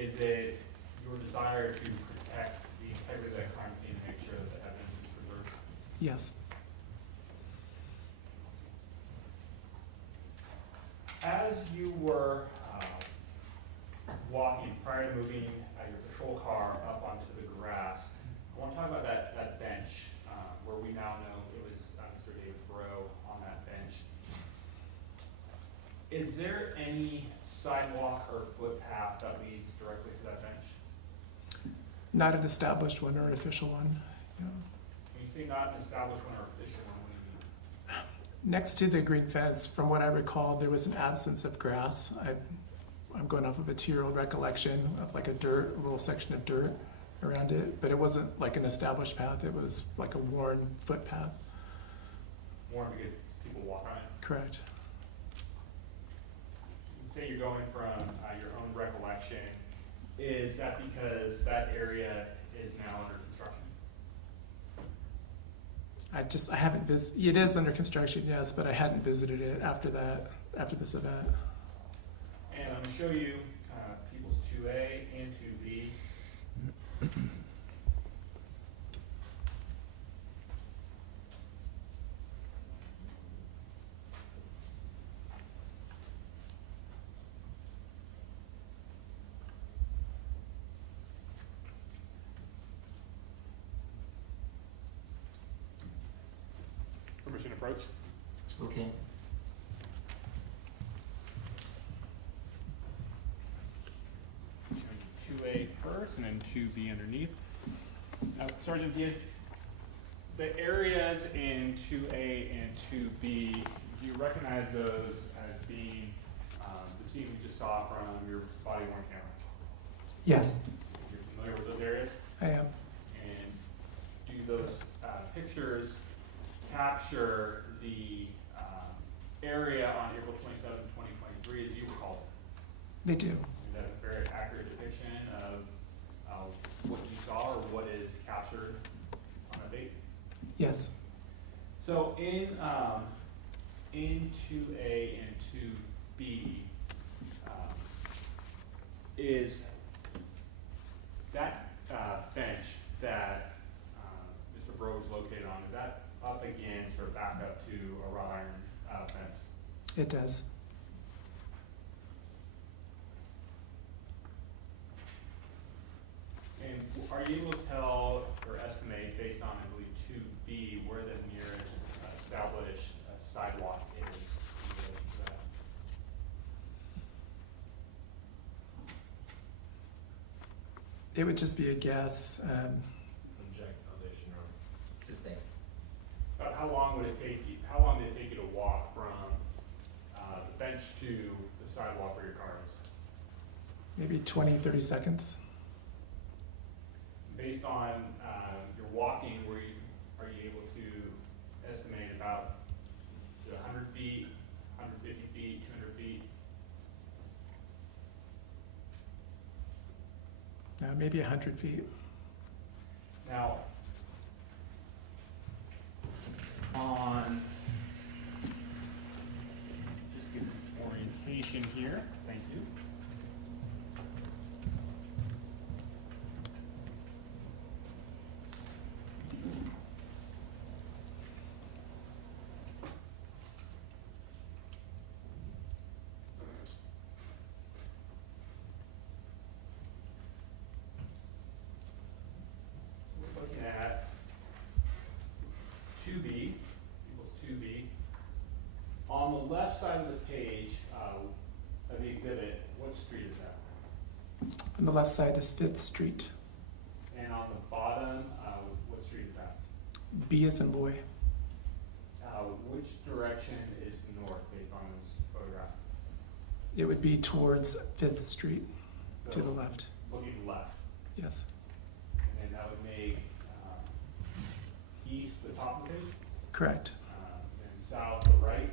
is it your desire to protect the integrity of that crime scene and make sure that the evidence is preserved? Yes. As you were walking, prior to moving your patrol car up onto the grass, I want to talk about that bench, where we now know it was Mr. David Breaux on that bench. Is there any sidewalk or footpath that leads directly to that bench? Not an established one or an official one. Yeah. When you say not an established one or official one, what do you mean? Next to the green fence, from what I recall, there was an absence of grass. I'm going off of a 2-year-old recollection of like a little section of dirt around it, but it wasn't like an established path. It was like a worn footpath. Worn because people walk on it? Correct. Say you're going from your own recollection, is that because that area is now under construction? I haven't it is under construction, yes, but I hadn't visited it after this event. And I'm going to show you peoples 2A and 2B. Permission approach. Okay. Showing you 2A first and then 2B underneath. Now, Sergeant, the areas in 2A and 2B, do you recognize those as being the scene we just saw from your body-worn camera? Yes, You're familiar with those areas? I am. And do those pictures capture the area on April 27, 2023, as you recall? They do. Is that a very accurate depiction of what you saw or what is captured on that date? Yes. So in 2A and 2B, is that bench that Mr. Breaux is located on, is that up against or back up to a wrought iron fence? It does. And are you able to tell or estimate, based on, I believe, 2B, where the nearest established sidewalk is? It would just be a guess. Object, foundation, or Sustain. About how long would it take you? How long did it take you to walk from the bench to the sidewalk where your car is? Maybe 20, 30 seconds. Based on your walking, are you able to estimate about 100 feet, 150 feet, 200 feet? Maybe 100 feet. Now, on, just get some orientation here, thank you. So we're looking at 2B, equals 2B. On the left side of the page, of the exhibit, what street is that? On the left side is 5th Street. And on the bottom, what street is that? B as in boy. Which direction is north based on this photograph? It would be towards 5th Street, to So, the left. looking left, Yes. and then that would make east the top of the page, Correct. and south the right.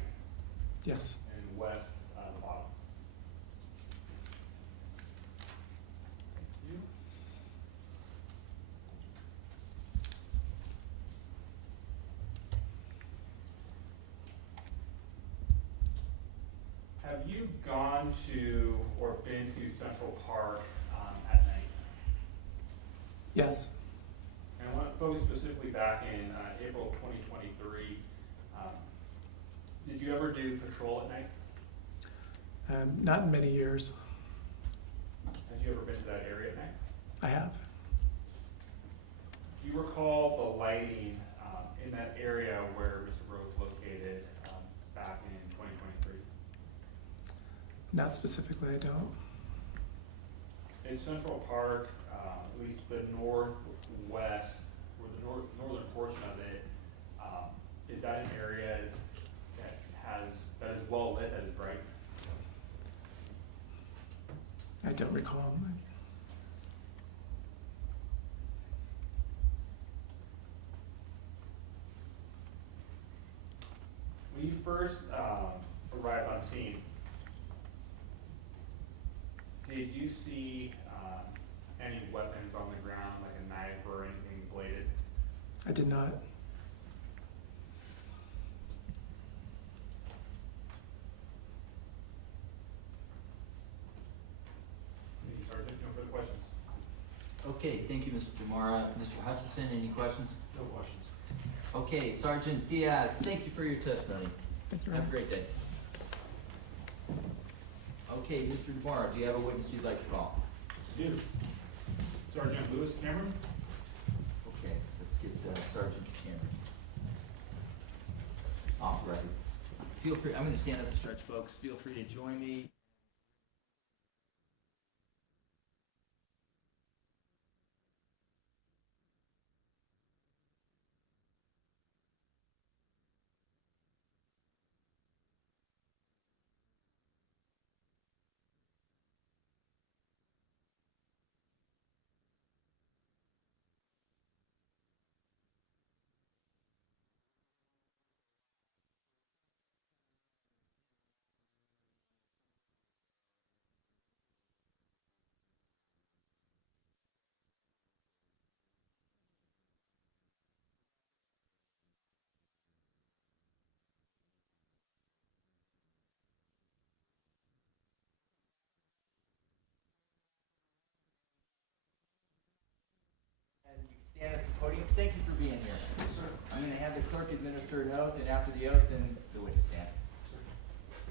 Yes. and west, the bottom. Thank you. Have you gone to or been to Central Park at night? Yes. And I want to focus specifically back in April 2023. Did you ever do patrol at night? Not in many years. Have you ever been to that area at night? I have. Do you recall the lighting in that area where Mr. Breaux is located back in 2023? Not specifically, I don't. In Central Park, at least the northwest, or the northern portion of it, is that an area that is well lit, that is bright? I don't recall. When you first arrived on scene, did you see any weapons on the ground, like a knife or anything bladed? I did not. Thank you, Sergeant. No further questions? Okay, thank you, Mr. Demara. Mr. Hutchison, any questions? No questions. Okay, Sergeant Diaz, thank you for your testimony. Thank you. Have a great day. Okay, Mr. Demara, do you have a witness you'd like to call? Do. Sergeant Lewis Cameron? Okay, let's get Sergeant Cameron off the record. Feel free, I'm gonna stand up and stretch, folks. Feel free to join me. And you can stand at the podium. Thank you for being here. Sir, I'm gonna have the clerk administer an oath, and after the oath, then the witness stand.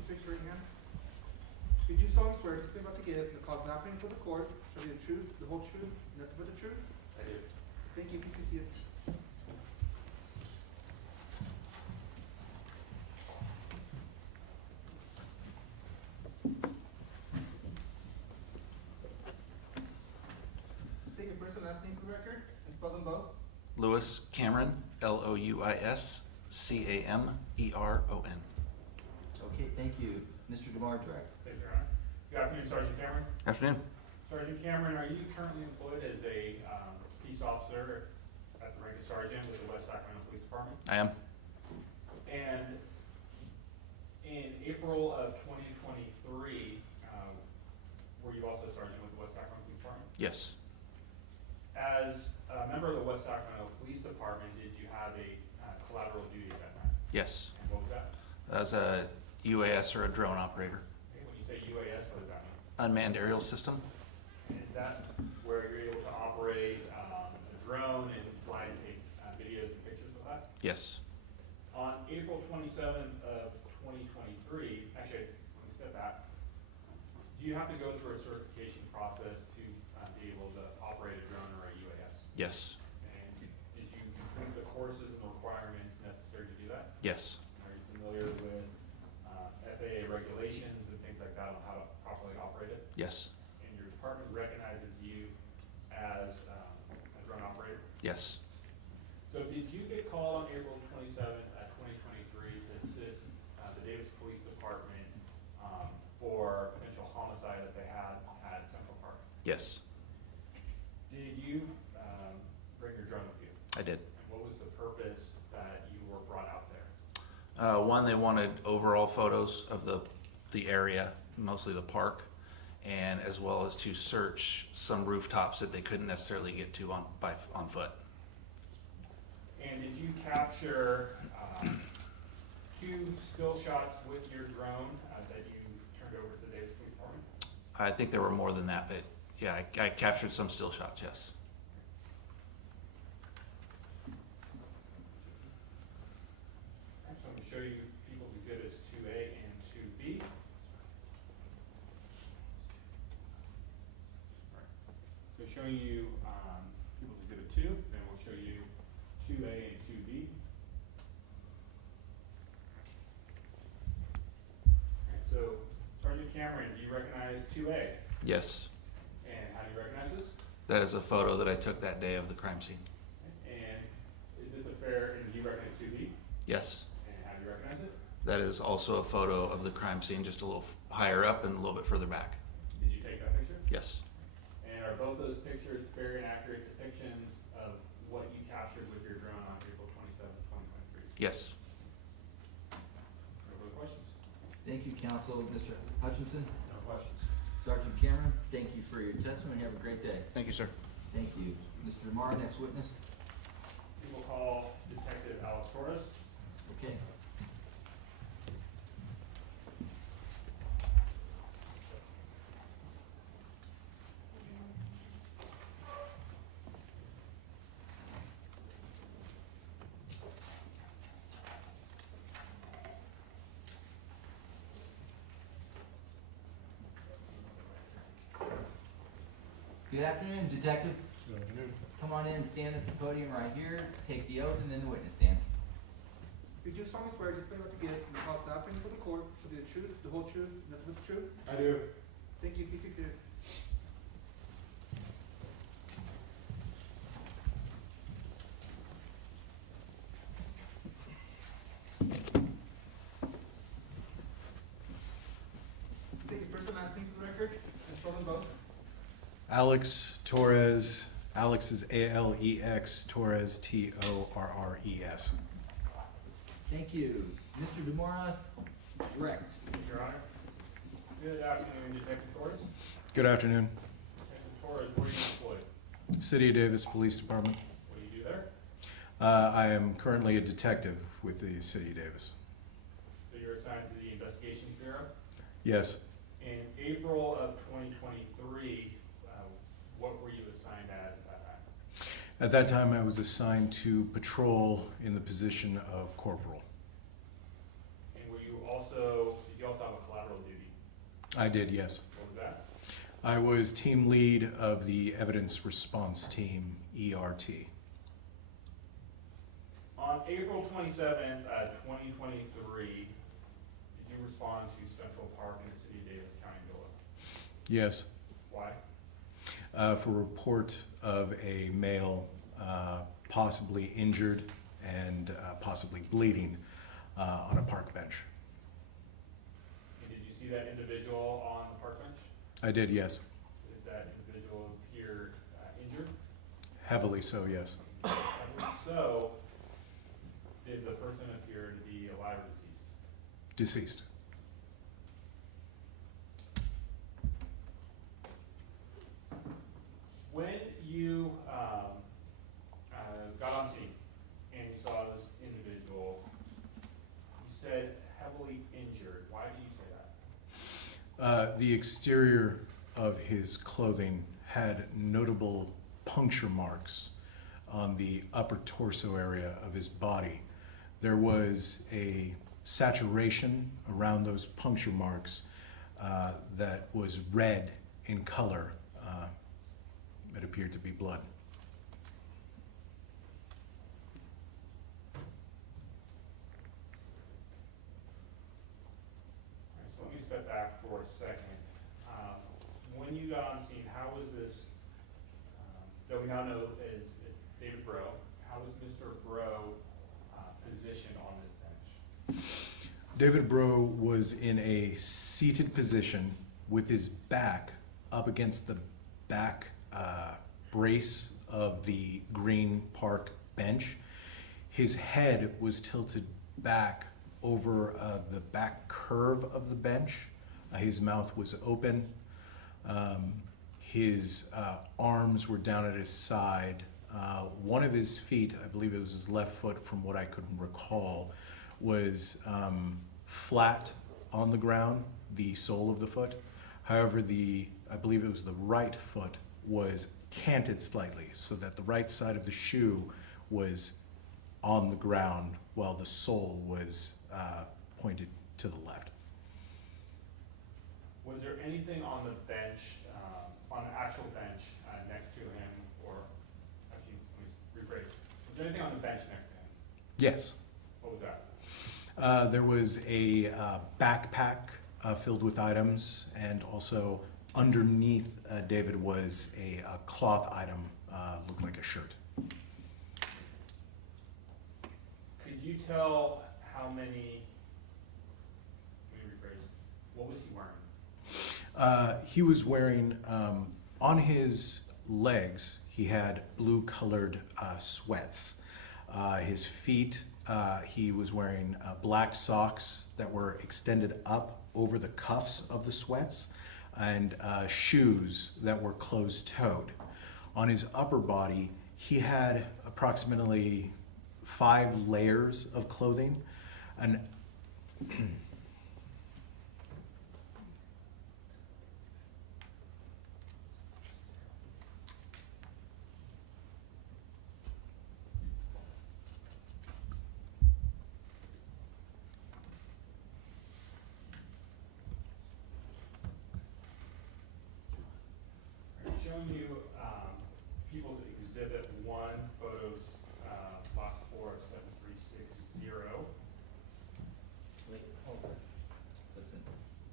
please raise your right hand. Did you solemnly swear to about to give the cause not being for the court, shall be the truth, the whole truth, and nothing but the truth? I do. Thank you. Please be seated. State your first and last name for the record, and spell them both. Lewis Cameron, Louis Cameron. Okay, thank you. Mr. DeMar, direct. Thank you, Your Honor. Good afternoon, Sergeant Cameron. Afternoon. Sergeant Cameron, are you currently employed as a peace officer at the rank of sergeant with the West Sacramento Police Department? I am. And in April of 2023, were you also a sergeant with the West Sacramento Police Department? Yes. As a member of the West Sacramento Police Department, did you have a collateral duty at that time? Yes. And what was that? That was a UAS or a drone operator. Okay, when you say UAS, what does that mean? Unmanned aerial system. And is that where you're able to operate a drone and fly and take videos and pictures of that? Yes. On April 27th of 2023, actually, let me step back. Do you have to go through a certification process to be able to operate a drone or a UAS? Yes. And did you complete the courses and the requirements necessary to do that? Yes. Are you familiar with FAA regulations and things like that on how to properly operate it? Yes. And your department recognizes you as a drone operator? Yes. So did you get called on April 27th, 2023 to assist the Davis Police Department for potential homicide that they had at Central Park? Yes. Did you bring your drone with you? I did. And what was the purpose that you were brought out there? One, they wanted overall photos of the area, mostly the park, and as well as to search some rooftops that they couldn't necessarily get to on foot. And did you capture 2 still shots with your drone that you turned over to the Davis Police Department? I think there were more than that, but yeah, I captured some still shots, yes. So I'm going to show you people's exhibits 2A and 2B. So showing you people's exhibit 2, then we'll show you 2A and 2B. Alright, so Sergeant Cameron, do you recognize 2A? Yes, And how do you recognize this? that is a photo that I took that day of the crime scene. And is this a fair, and do you recognize 2B? Yes, And how do you recognize it? that is also a photo of the crime scene, just a little higher up and a little bit further back. Did you take that picture? Yes, And are both those pictures fair and accurate depictions of what you captured with your drone on April 27th, 2023? yes. No further questions? Thank you, counsel. Mr. Hutchinson? No questions. Sergeant Cameron, thank you for your testimony. Have a great day. Thank you, sir. Thank you. Mr. Marr, next witness. We will call Detective Alex Torres. Okay. Good afternoon, Detective. Good afternoon. Come on in, stand at the podium right here, take the oath, and then the witness stand. You do solemnly swear to explain what you give, and the cause not before the court, shall be the truth, the whole truth, and nothing but the truth? I do. Thank you. Please be seated. Take your first and last name for the record, and spell them both. Alex Torres. Alex is A-L-E-X, Torres, T-O-R-R-E-S. Thank you. Mr. DeMora, direct. Your Honor. Good afternoon, Detective Torres. Good afternoon. Detective Torres, where are you employed? City of Davis Police Department. What do you do there? I am currently a detective with the City of Davis. So you're assigned to the Investigations Bureau. Yes. In April of 2023, what were you assigned as at that time? At that time, I was assigned to patrol in the position of corporal. And did you also have a collateral duty? I did, yes. What was that? I was team lead of the Evidence Response Team, ERT. On April 27th, 2023, did you respond to Central Park in the city of Davis, County of Yolo? Yes. Why? For report of a male possibly injured and possibly bleeding on a park bench. And did you see that individual on the park bench? I did, yes. Did that individual appear injured? Heavily so, yes. And if so, did the person appear to be alive or deceased? Deceased. When you got on scene and you saw this individual, you said heavily injured. Why did you say that? The exterior of his clothing had notable puncture marks on the upper torso area of his body. There was a saturation around those puncture marks that was red in color. It appeared to be blood. All right, so let me step back for a second. When you got on scene, how was this, that we now know is David Breaux, how was Mr. Breaux positioned on this bench? David Breaux was in a seated position with his back up against the back brace of the green park bench. His head was tilted back over the back curve of the bench. His mouth was open. His arms were down at his side. One of his feet, I believe it was his left foot from what I could recall, was flat on the ground, the sole of the foot. However, I believe it was the right foot was canted slightly so that the right side of the shoe was on the ground while the sole was pointed to the left. Was there anything on the bench, on the actual bench next to him, or actually, let me rephrase. Was there anything on the bench next to him? Yes. What was that? There was a backpack filled with items, and also underneath David was a cloth item, looked like a shirt. Could you tell how many, let me rephrase, what was he wearing? He was wearing, on his legs, he had blue-colored sweats. His feet, he was wearing black socks that were extended up over the cuffs of the sweats, and shoes that were closed-toed. On his upper body, he had approximately 5 layers of clothing, and Showing you People's Exhibit 1, photos last 4 of 7360. Wait, hold on. Listen,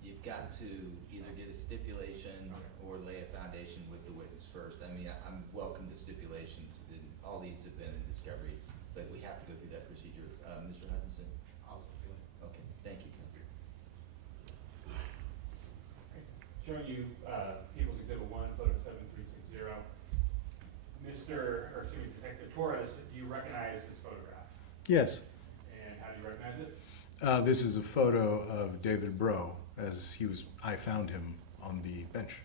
you've got to either get a stipulation or lay a foundation with the witness first. I mean, I'm welcome to stipulations, and all these have been in discovery, but we have to go through that procedure. Mr. Hutchinson? I'll stipulate. Okay, thank you, Counselor. Showing you People's Exhibit 1, photo 7360. Detective Torres, do you recognize this photograph? yes. And how do you recognize it? This is a photo of David Breaux as I found him on the bench.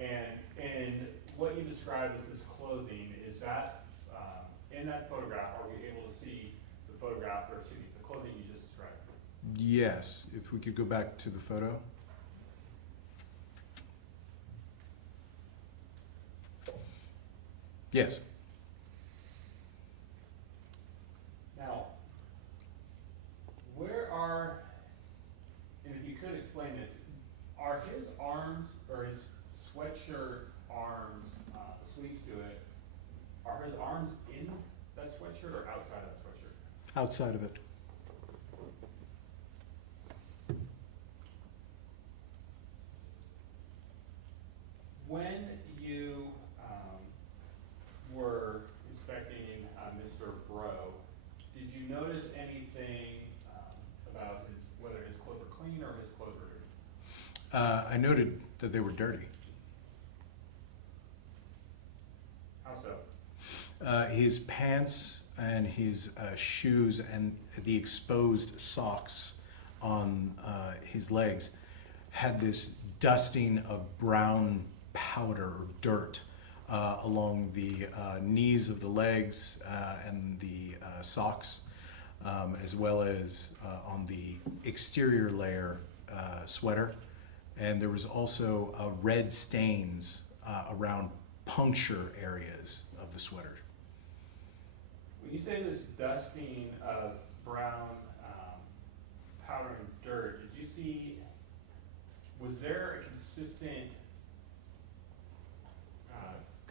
And what you described as this clothing, is that, in that photograph, are we able to see the photograph, or excuse me, the clothing you just described? Yes, if we could go back to the photo. Yes. Now, where are, and if you could explain this, are his arms, or his sweatshirt arms, the sleeves to it, are his arms in that sweatshirt or outside of that sweatshirt? Outside of it. When you were inspecting Mr. Breaux, did you notice anything about whether his clothes were clean or his clothes were dirty? I noted that they were dirty. How so? His pants and his shoes and the exposed socks on his legs had this dusting of brown powder or dirt along the knees of the legs and the socks, as well as on the exterior layer sweater. And there was also red stains around puncture areas of the sweater. When you say this dusting of brown powder and dirt, did you see, was there a consistent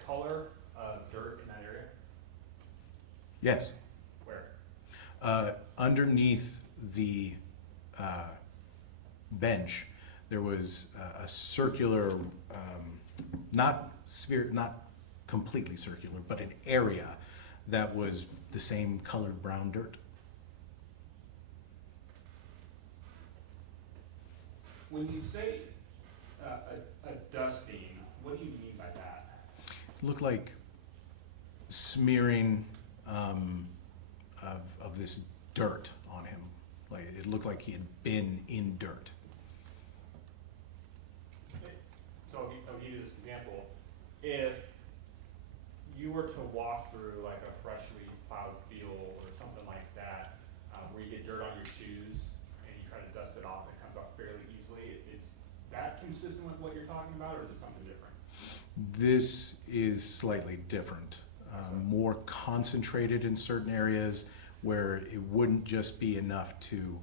color of dirt in that area? Yes. Where? Underneath the bench, there was a circular, not completely circular, but an area that was the same colored brown dirt. When you say a dusting, what do you mean by that? Looked like smearing of this dirt on him, Like, it looked like he had been in dirt. So I'll give you this example. If you were to walk through like a freshly plowed field or something like that, where you get dirt on your shoes and you try to dust it off, it comes off fairly easily. Is that consistent with what you're talking about, or is it something different? This is slightly different, more concentrated in certain areas where it wouldn't just be enough to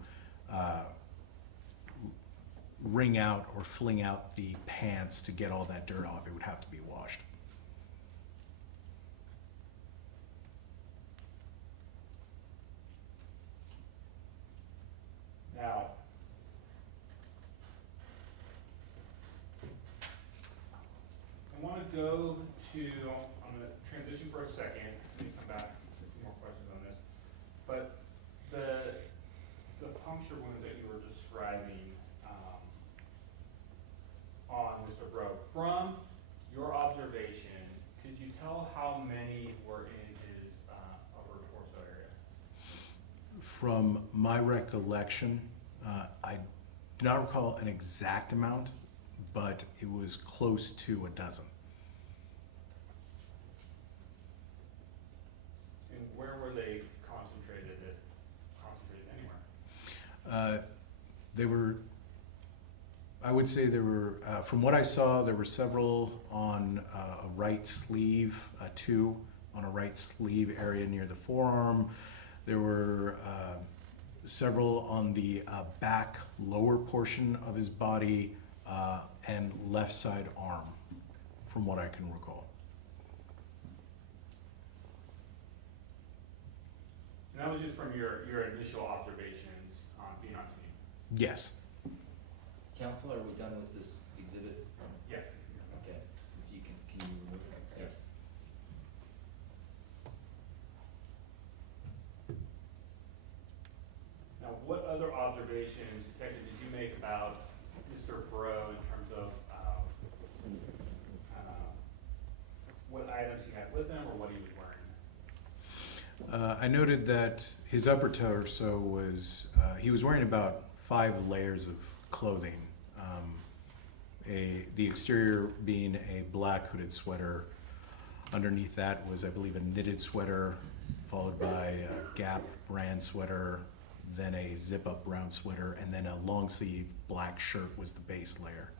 wring out or fling out the pants to get all that dirt off. It would have to be washed. Now, I want to go to, I'm going to transition for a second, let me come back with a few more questions on this. But the puncture wounds that you were describing on Mr. Breaux, from your observation, could you tell how many were in his upper torso area? From my recollection, I do not recall an exact amount, but it was close to a dozen. And where were they concentrated, anywhere? They were, I would say there were, from what I saw, there were several on a right sleeve, two on a right sleeve area near the forearm. There were several on the back lower portion of his body and left side arm, from what I can recall. And that was just from your initial observations on being on scene? Yes. Counsel, are we done with this exhibit? Yes. Okay, if you can you remove it? Yes. Now, what other observations, Detective, did you make about Mr. Breaux in terms of what items he had with him or what he was wearing? I noted that his upper torso was, he was wearing about 5 layers of clothing. The exterior being a black hooded sweater. Underneath that was, I believe, a knitted sweater, followed by a Gap brand sweater, then a zip-up brown sweater, and then a long-sleeve black shirt was the base layer.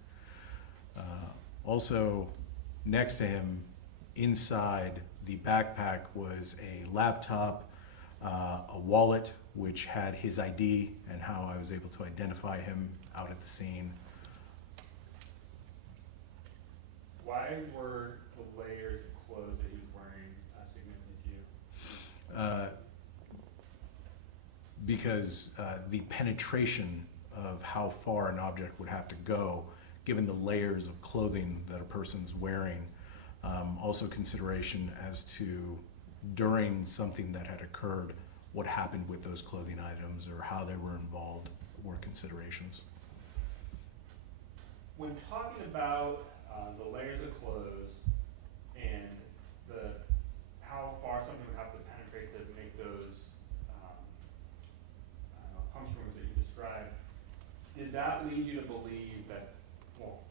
Also, next to him, inside the backpack was a laptop, a wallet, which had his ID and how I was able to identify him out at the scene. Why were the layers of clothes that he was wearing significant to you? Because the penetration of how far an object would have to go, given the layers of clothing that a person's wearing. Also consideration as to, during something that had occurred, what happened with those clothing items or how they were involved were considerations. When talking about the layers of clothes and how far something would have to penetrate to make those puncture wounds that you described, did that lead you to believe that, well,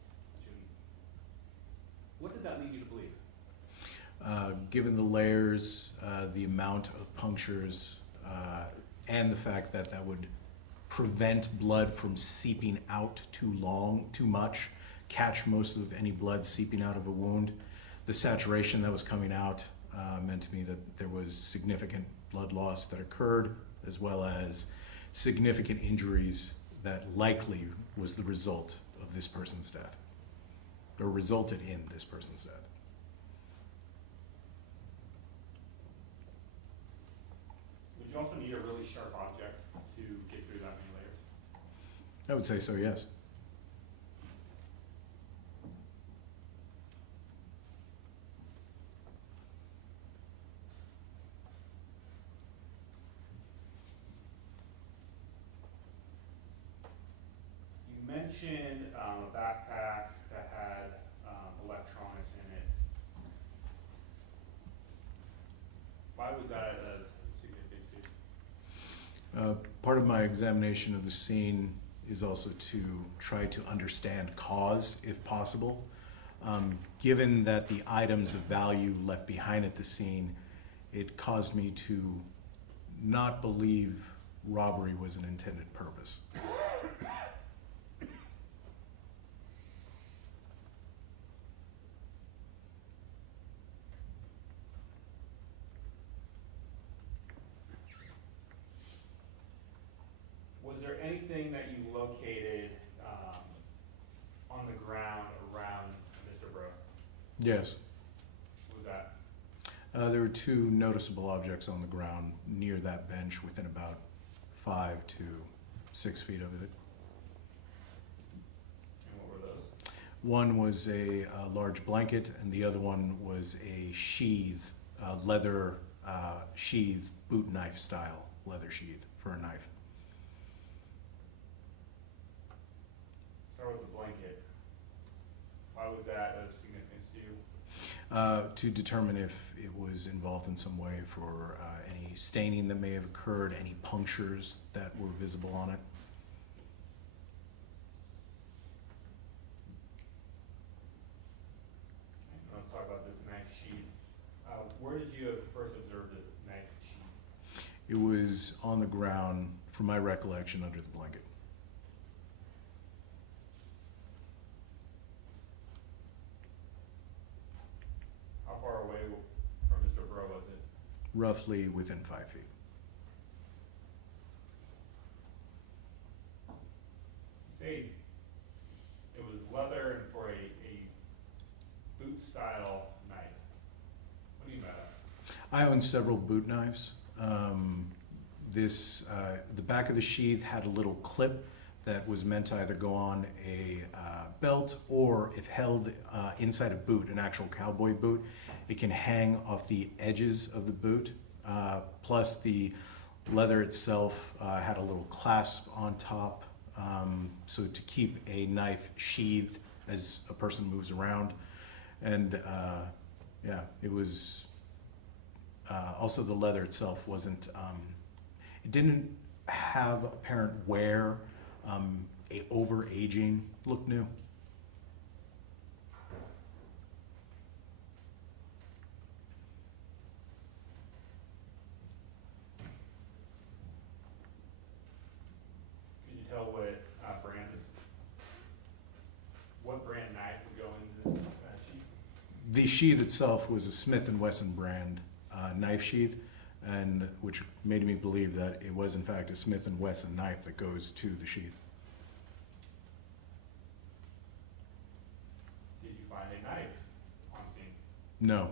what did that lead you to believe? Given the layers, the amount of punctures, and the fact that that would prevent blood from seeping out too much, catch most of any blood seeping out of a wound. The saturation that was coming out meant to me that there was significant blood loss that occurred, as well as significant injuries that likely was the result of this person's death, or resulted in this person's death. Would you also need a really sharp object to get through that many layers? I would say so, yes. You mentioned a backpack that had electronics in it. Why was that a significant issue? Part of my examination of the scene is also to try to understand cause, if possible. Given that the items of value left behind at the scene, it caused me to not believe robbery was an intended purpose. Was there anything that you located on the ground around Mr. Breaux? Yes. What was that? There were two noticeable objects on the ground near that bench within about 5 to 6 feet of it. And what were those? One was a large blanket, and the other one was a sheath, leather sheath, boot knife style leather sheath for a knife. Start with the blanket. Why was that of significance to you? To determine if it was involved in some way for any staining that may have occurred, any punctures that were visible on it. Let's talk about this knife sheath. Where did you first observe this knife sheath? It was on the ground, from my recollection, under the blanket. How far away from Mr. Breaux was it? Roughly within 5 feet. You say it was leather and for a boot style knife. What do you mean by that? I own several boot knives. The back of the sheath had a little clip that was meant to either go on a belt, or if held inside a boot, an actual cowboy boot, it can hang off the edges of the boot. Plus the leather itself had a little clasp on top, so to keep a knife sheathed as a person moves around. And yeah, it was also the leather itself wasn't, it didn't have apparent wear, over-aging, looked new. Can you tell what brand knife would go into this sheath? The sheath itself was a Smith & Wesson brand knife sheath, and which made me believe that it was in fact a Smith & Wesson knife that goes to the sheath. Did you find a knife on scene? No.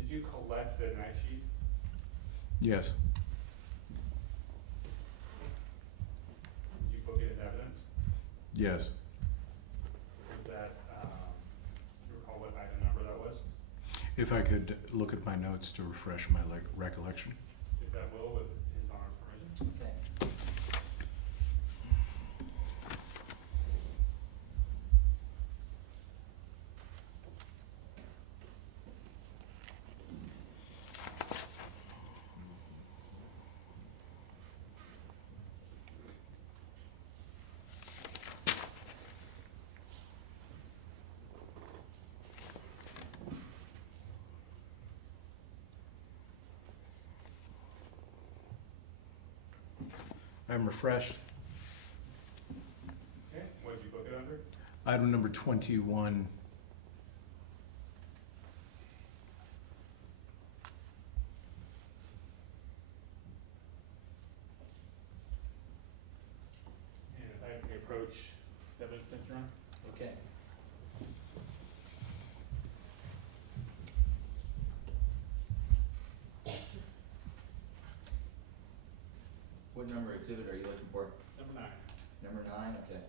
Did you collect the knife sheath? Yes. Did you book it as evidence? Yes. Was that, do you recall what item number that was? If I could look at my notes to refresh my recollection. If that will, with his honor's permission. Okay. I'm refreshed. Okay, what did you book it under? Item number 21. And if I may approach the evidence bench, Your Honor? Okay. What number exhibit are you looking for? Number 9. Number 9, okay.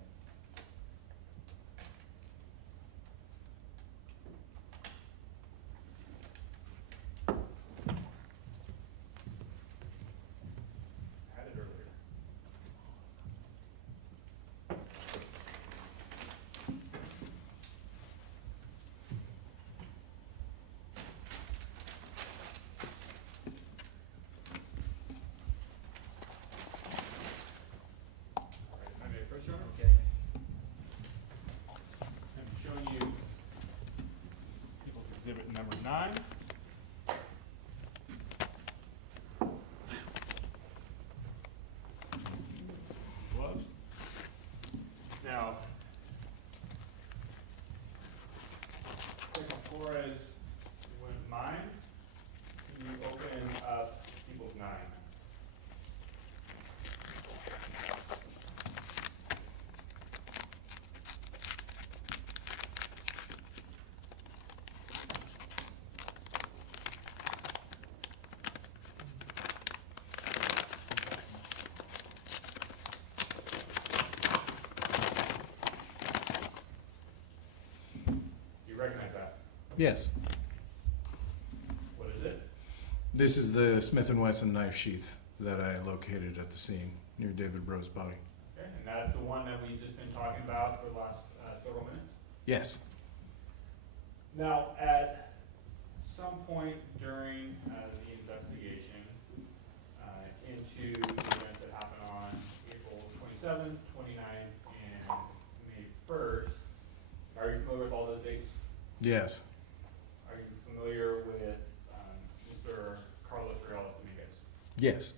number 9. Gloves. Now, Commissioner Flores, you wouldn't mind, can you open up People's 9? You recognize that? Yes, What is it? this is the Smith & Wesson knife sheath that I located at the scene near David Breaux's body. Okay, and that's the one that we've just been talking about for the last several minutes? Yes, Now, at some point during the investigation into the events that happened on April 27th, 29th, and May 1st, are you familiar with all those dates? yes, Are you familiar with Mr. Carlos Dominguez? yes,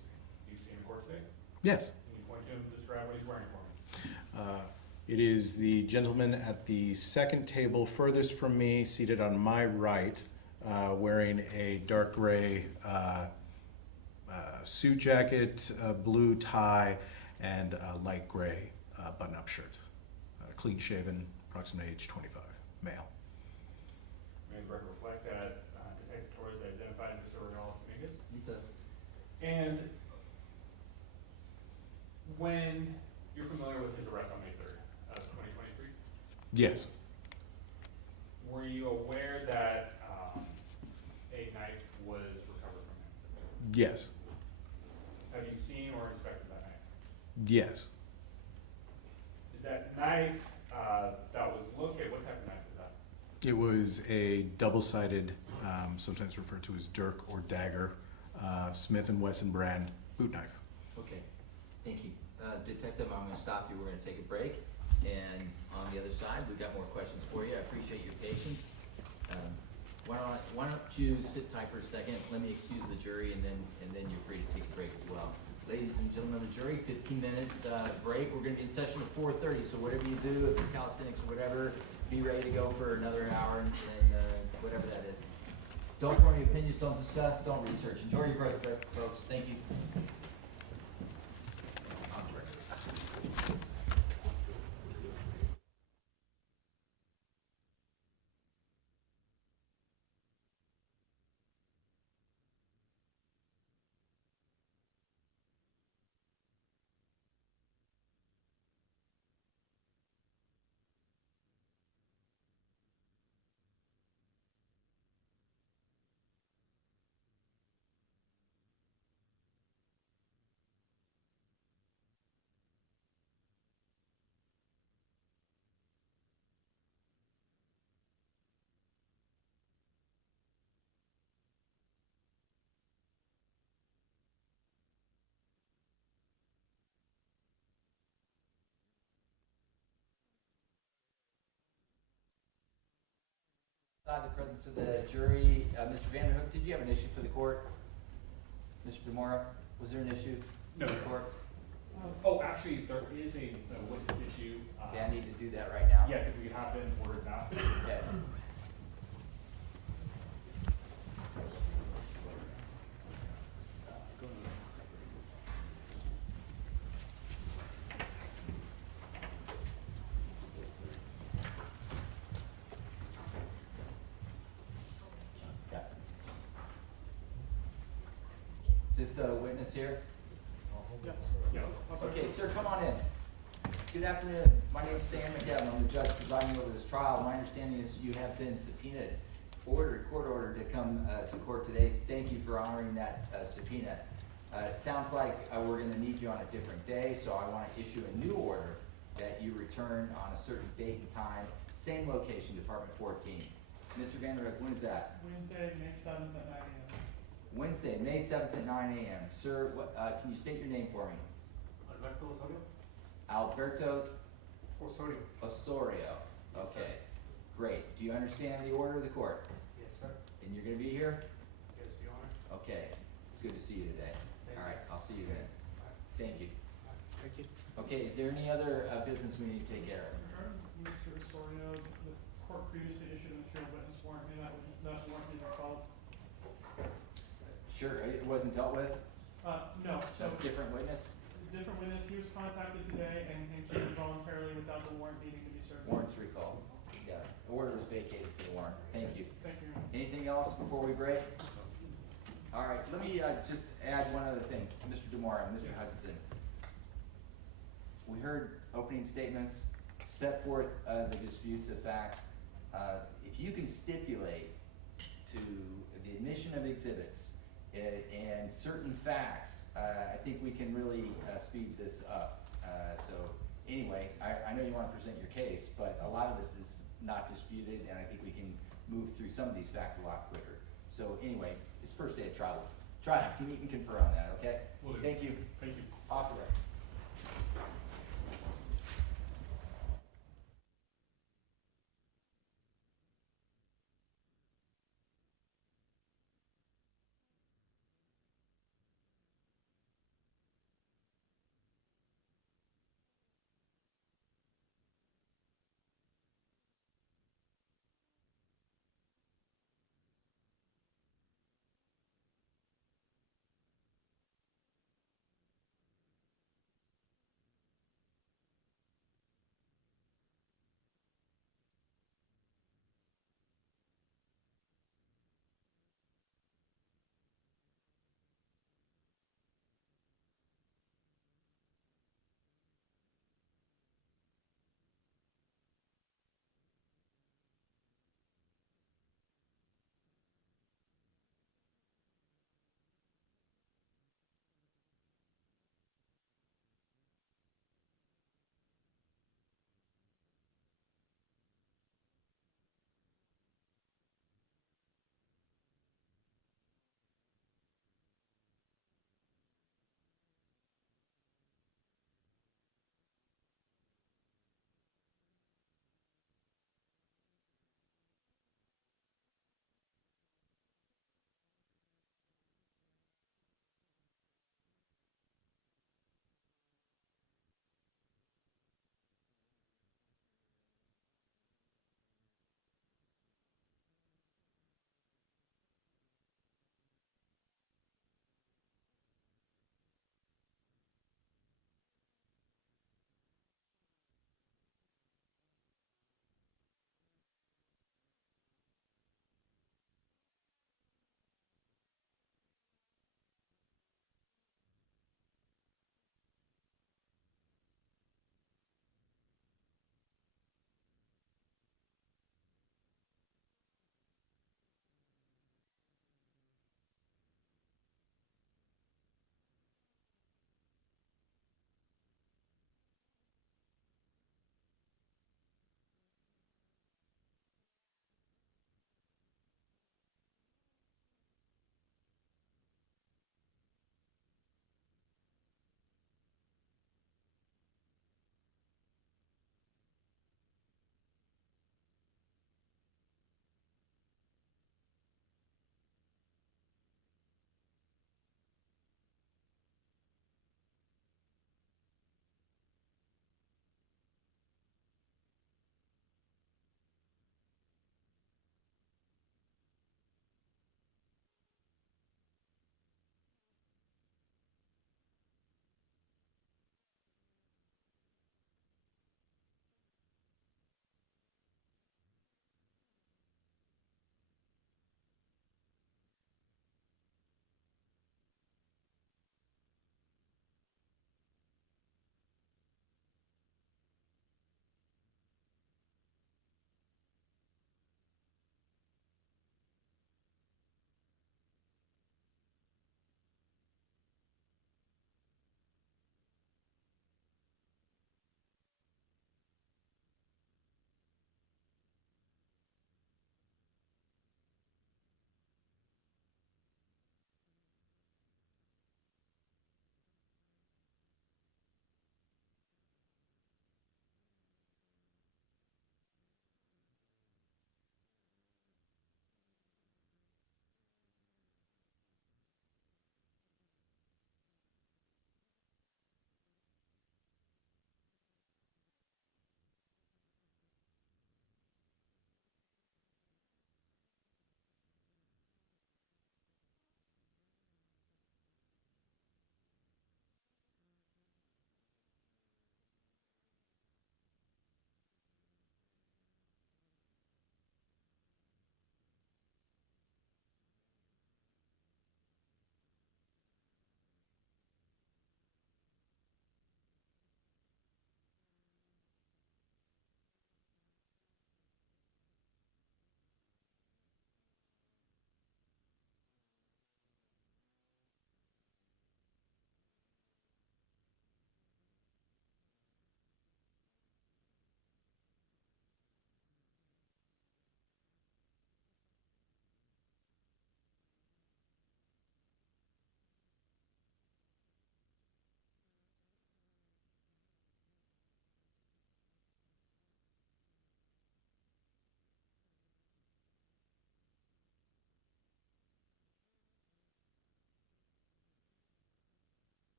You've seen him in court today? yes. Can you point to him and describe what he's wearing for me? It is the gentleman at the second table furthest from me, seated on my right, wearing a dark gray suit jacket, blue tie, and a light gray button-up shirt. Clean shaven, approximate age 25, male. May the record reflect that Detective Torres identified Mr. Carlos Dominguez? He does. And when you're familiar with his arrest on May 3rd of 2023, Yes, were you aware that a knife was recovered from him? yes, Have you seen or inspected that knife? yes. Is that knife that was located, what type of knife is that? It was a double-sided, sometimes referred to as dirk or dagger, Smith & Wesson brand boot knife. Okay, thank you. Detective, I'm gonna stop you, we're gonna take a break, and on the other side, we've got more questions for you, I appreciate your patience. Why don't you sit tight for a second, let me excuse the jury, and then you're free to take a break as well. Ladies and gentlemen of the jury, 15-minute break, we're gonna be in session at 4:30, so whatever you do, if it's calisthenics or whatever, be ready to go for another hour, and whatever that is. Don't form any opinions, don't discuss, don't research, enjoy your break, folks, thank you. The presence of the jury, Mr. Vanderhook, did you have an issue for the court? Mr. Demora, was there an issue? No. For the court? Oh, actually, there is a witness issue. Okay, I need to do that right now. Yes, if we could hop in, order it now. Okay. Is this the witness here? Yes. Yes. Okay, sir, come on in. Good afternoon. My name is Sam McGavin. I'm the judge presiding over this trial. My understanding is you have been subpoenaed, court ordered to come to court today. Thank you for honoring that subpoena. It sounds like we're going to need you on a different day, so I want to issue a new order that you return on a certain date and time, same location, Department 14. Mr. Vanderhook, when is that? Wednesday, May 7th at 9 a.m. Wednesday, May 7th at 9 a.m. Sir, can you state your name for me? Alberto Osorio. Okay, great. Do you understand the order of the court? Yes, sir. And you're gonna be here? Yes, Your Honor. Okay, it's good to see you today. Thank All you. right, I'll see you then. Thank you. Thank you. Okay, is there any other business we need to take care of? Regarding Mr. Osorio, the court previously issued a material witness warrant, may that warrant be recalled? Sure, it wasn't dealt with? No, so, That's a different witness? different witness, he was contacted today and came voluntarily without the warrant needing to be served. Warrant's recalled. Yeah, the order was vacated for the warrant. Thank you. Thank you. Anything else before we break? All right, let me just add one other thing. Mr. Demora, Mr. Hudson. We heard opening statements, set forth the disputes of fact. If you can stipulate to the admission of exhibits and certain facts, I think we can really speed this up. So anyway, I know you want to present your case, but a lot of this is not disputed, and I think we can move through some of these facts a lot quicker. So anyway, it's first day of trial. Try to meet and confer on that, okay? Will do. Thank you. Thank you. Off the record.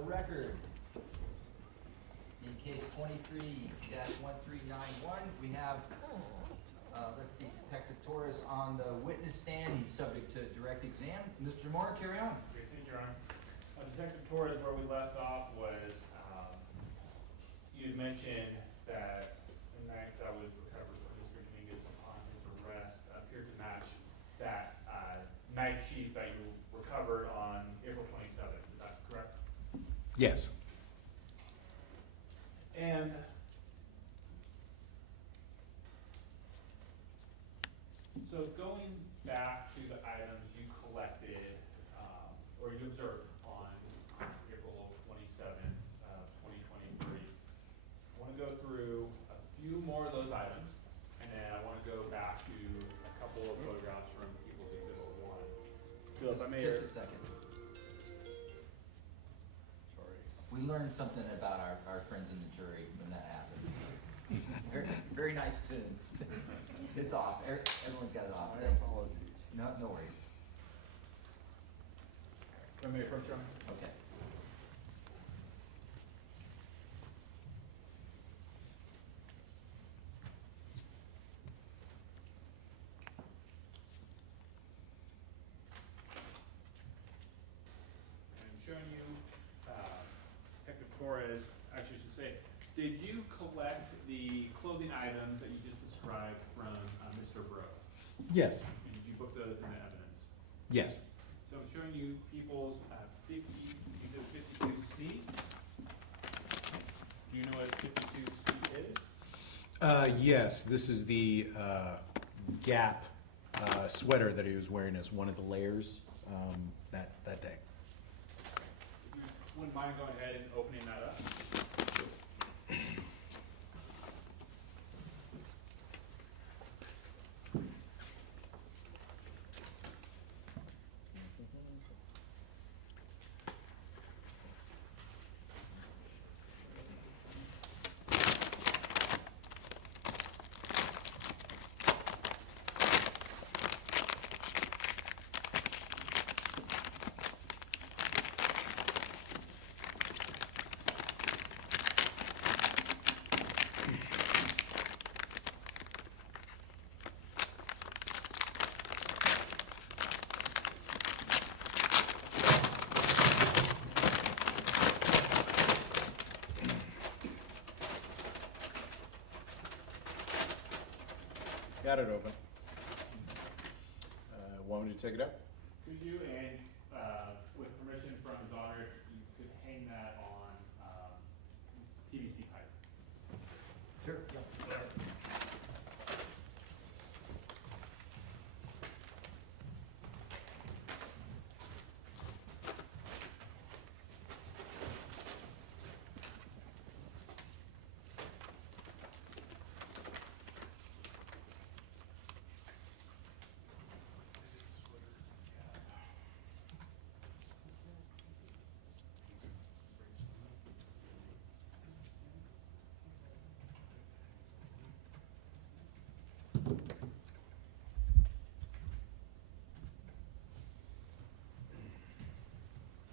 the record. In case 23-1391, we have, let's see, Detective Torres on the witness stand. He's subject to direct exam. Mr. Moore, carry on. Okay, thank you, Your Honor. Detective Torres, where we left off was, you had mentioned that the knife that was recovered from Mr. Dominguez upon his arrest appeared to match that knife sheath that you recovered on April 27th. Is that correct? Yes. And so going back to the items you collected, or you observed on April 27th, 2023, I want to go through a few more of those items, and then I want to go back to a couple of photographs from People's Exhibit 1. So if I may. Just a second. We learned something about our friends in the jury when that happened. Very, very nice tune. It's off. Everyone's got it off. Thanks. No worries. If I may approach, Your Honor. Okay. I'm showing you, Detective Torres, actually I should say, did you collect the clothing items that you just described from Mr. Breaux? Yes. And did you book those into evidence? Yes. So I'm showing you People's 52C. Do you know what 52C is? Yes, this is the Gap sweater that he was wearing as one of the layers that day. If you wouldn't mind going ahead and opening that up. Got it open. Want me to take it up? Could you, and with permission from His Honor, you could hang that on PVC pipe? Sure. Yep.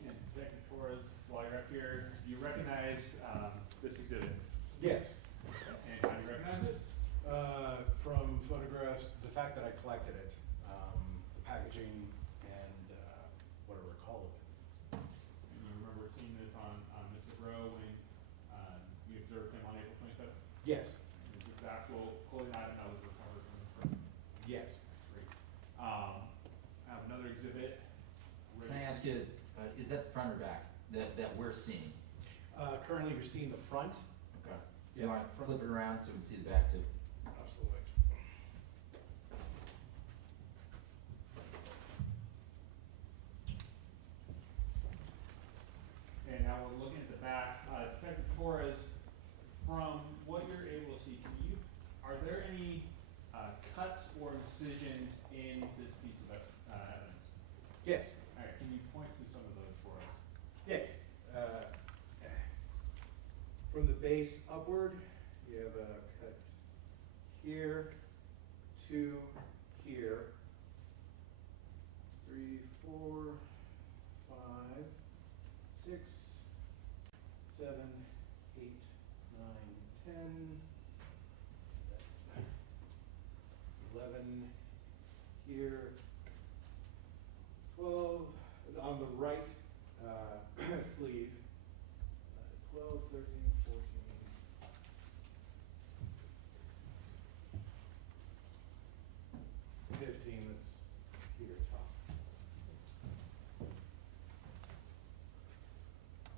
And Detective Torres, while you're up here, do you recognize this exhibit? Yes. And how do you recognize it? From photographs, the fact that I collected it, the packaging, and what I recall of it. And you remember seeing this on Mr. Breaux when you observed him on April 27th? Yes. Is this the actual clothing item that was recovered from the person? Yes. Great. I have another exhibit. Can I ask you, is that the front or back that we're seeing? Currently, you're seeing the front. Okay. Yeah, You want to front. flip it around so we can see the back too? Absolutely. And now we're looking at the back. Detective Torres, from what you're able to see, are there any cuts or incisions in this piece of evidence? Yes. All right, can you point to some of those for us? Yes. From the base upward, you have a cut here, 2 here, 3, 4, 5, 6, 7, 8, 9, 10, 11 here, 12 on the right sleeve, 12, 13, 14, 15 is here top.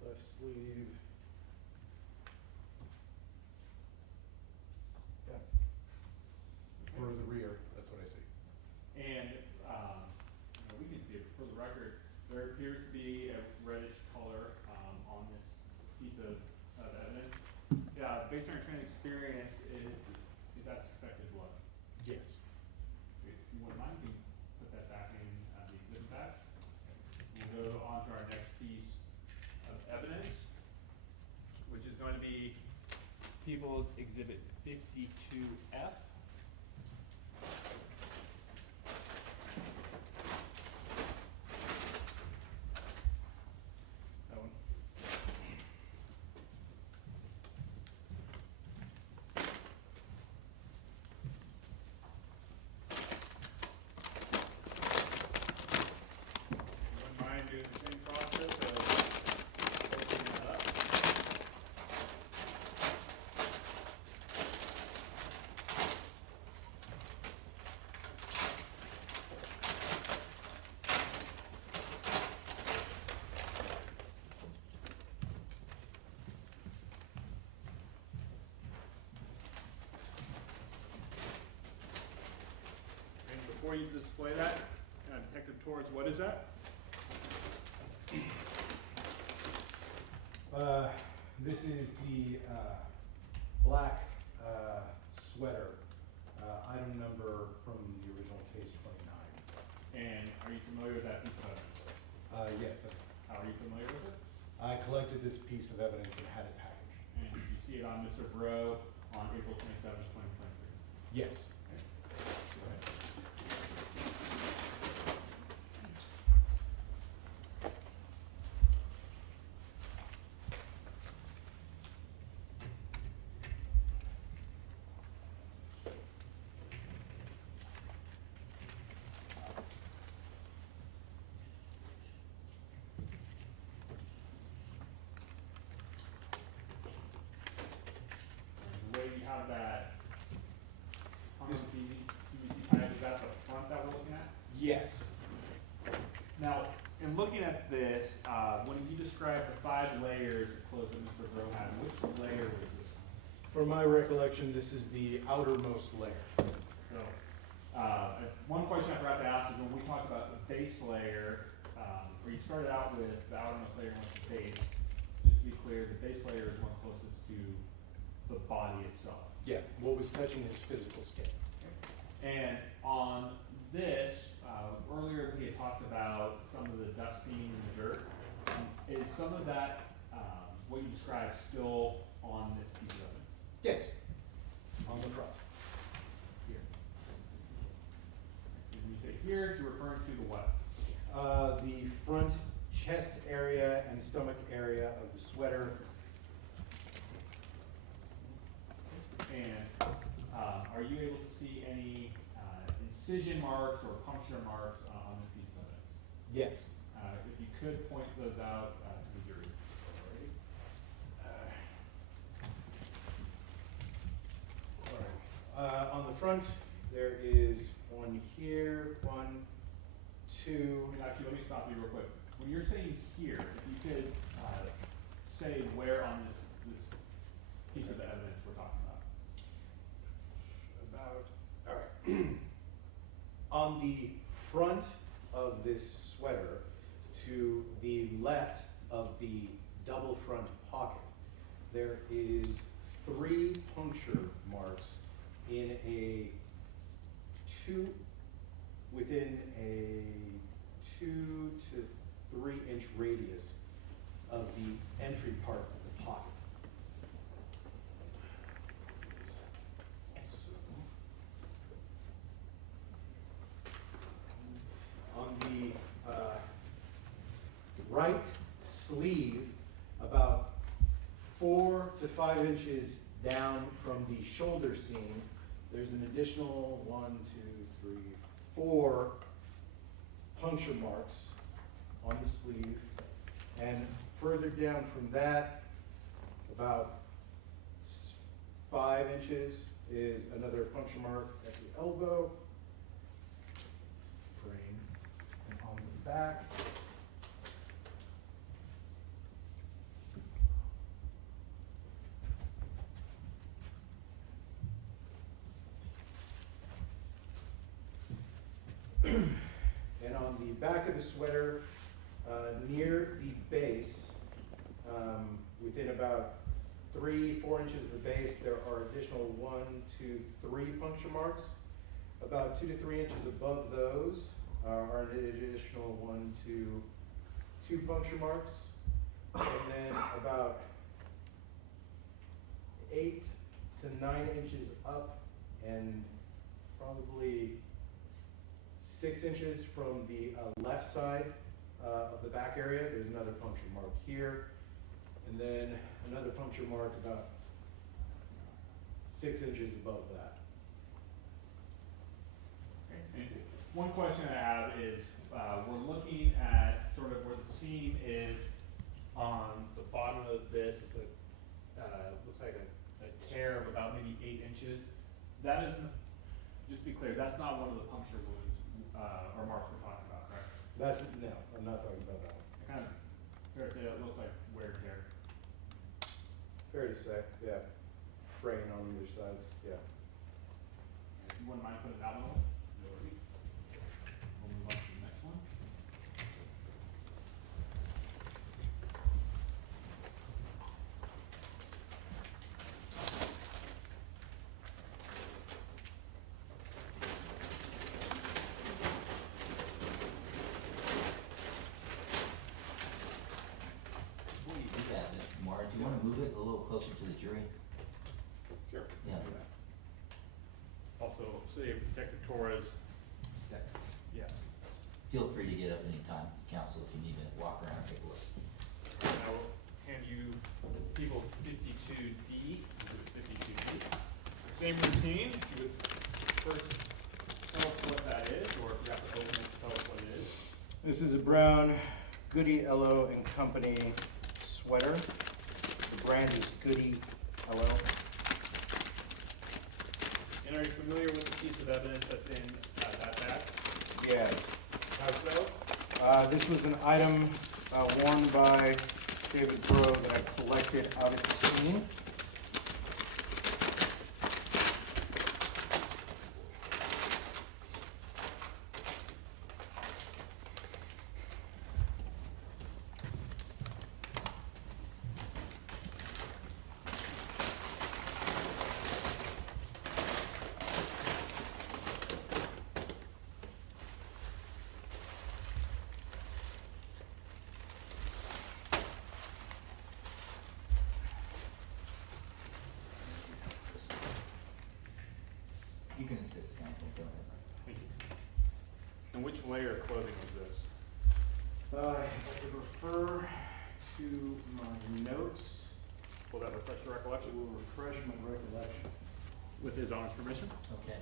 Left sleeve. Yeah. For the rear, that's what I see. And, we can see it for the record, there appears to be a reddish color, on this piece of evidence. Yeah, based on your training experience, is that suspected blood? Yes. If you wouldn't mind, you can put that back in, the exhibit bag. We'll go on to our next piece of evidence, which is going to be People's Exhibit 52F. That one. Wouldn't mind doing the same process of opening it up. And before you display that, Detective Torres, what is that? This is the black sweater, item number from the original case 29. And are you familiar with that piece of evidence? Yes, How are you familiar with it? I collected this piece of evidence and had it packaged. And you see it on Mr. Breaux on April 27th, 2023. Yes. Go ahead. And the way you have that This- PVC pipe, is that the front that we're looking at? Yes. Now, in looking at this, when you describe the 5 layers of clothes that Mr. Breaux had, which layer was this? From my recollection, this is the outermost layer. So, one question I forgot to ask is when we talk about the base layer, where you started out with the outermost layer and went to base, just to be clear, the base layer is one closest to the body itself. Yeah, what was touching his physical skin. And on this, earlier we had talked about some of the dusting and the dirt. Is some of that, what you described, still on this piece of evidence? Yes. On the front. Here. And when you say here, you're referring to the what? The front chest area and stomach area of the sweater. And are you able to see any incision marks or puncture marks on this piece of evidence? Yes. If you could point those out to the jury. All right. On the front, there is one here, 1, 2. Actually, let me stop you real quick. When you're saying here, if you could say where on this piece of evidence we're talking about. All right. On the front of this sweater, to the left of the double front pocket, there is 3 puncture marks in within a 2 to 3 inch radius of the entry part of the pocket. On the right sleeve, about 5 inches down from the shoulder seam, there's an additional 1, 2, 3, 4 puncture marks on the sleeve. And further down from that, about 5 inches is another puncture mark at the elbow, frame, and on the back. And on the back of the sweater, near the base, within about 3-4 inches of the base, there are additional 1, 2, 3 puncture marks. About 2 to 3 inches above those are an additional 1, 2 puncture marks. And then about 8 to 9 inches up and probably 6 inches from the left side of the back area, there's another puncture mark here. And then another puncture mark about 6 inches above that. Okay, and one question I have is, we're looking at sort of where the seam is on the bottom of this. It's looks like a tear of about maybe 8 inches. That is, just to be clear, that's not one of the puncture wounds or marks we're talking about, correct? No, I'm not talking about that one. Kind of fair to say it looks like wear and tear. Fair to say, yeah. Fraying on either sides, yeah. You wouldn't mind putting that one on? No worries. We'll move on to the next one. Before you do that, Mr. Moore, do you want to move it a little closer to the jury? Sure. Yeah. Also, City of Protected Torres. Steps. Yeah. Feel free to get up anytime, counsel, if you need to walk around and take a look. I will hand you People's 52D, 52D. Same routine, if you would first tell us what that is, or if you have to open it to tell us what it is. This is a brown Goody Ello and Company sweater. The brand is Goody Ello. And are you familiar with the piece of evidence that's in that bag? Yes. How so? This was an item worn by David Breaux that I collected out at the scene. You can assist, counsel, go ahead. Thank you. And which layer of clothing was this? I would refer to my notes. Will that refresh your It recollection? will refresh my recollection. With his honor's permission? Okay.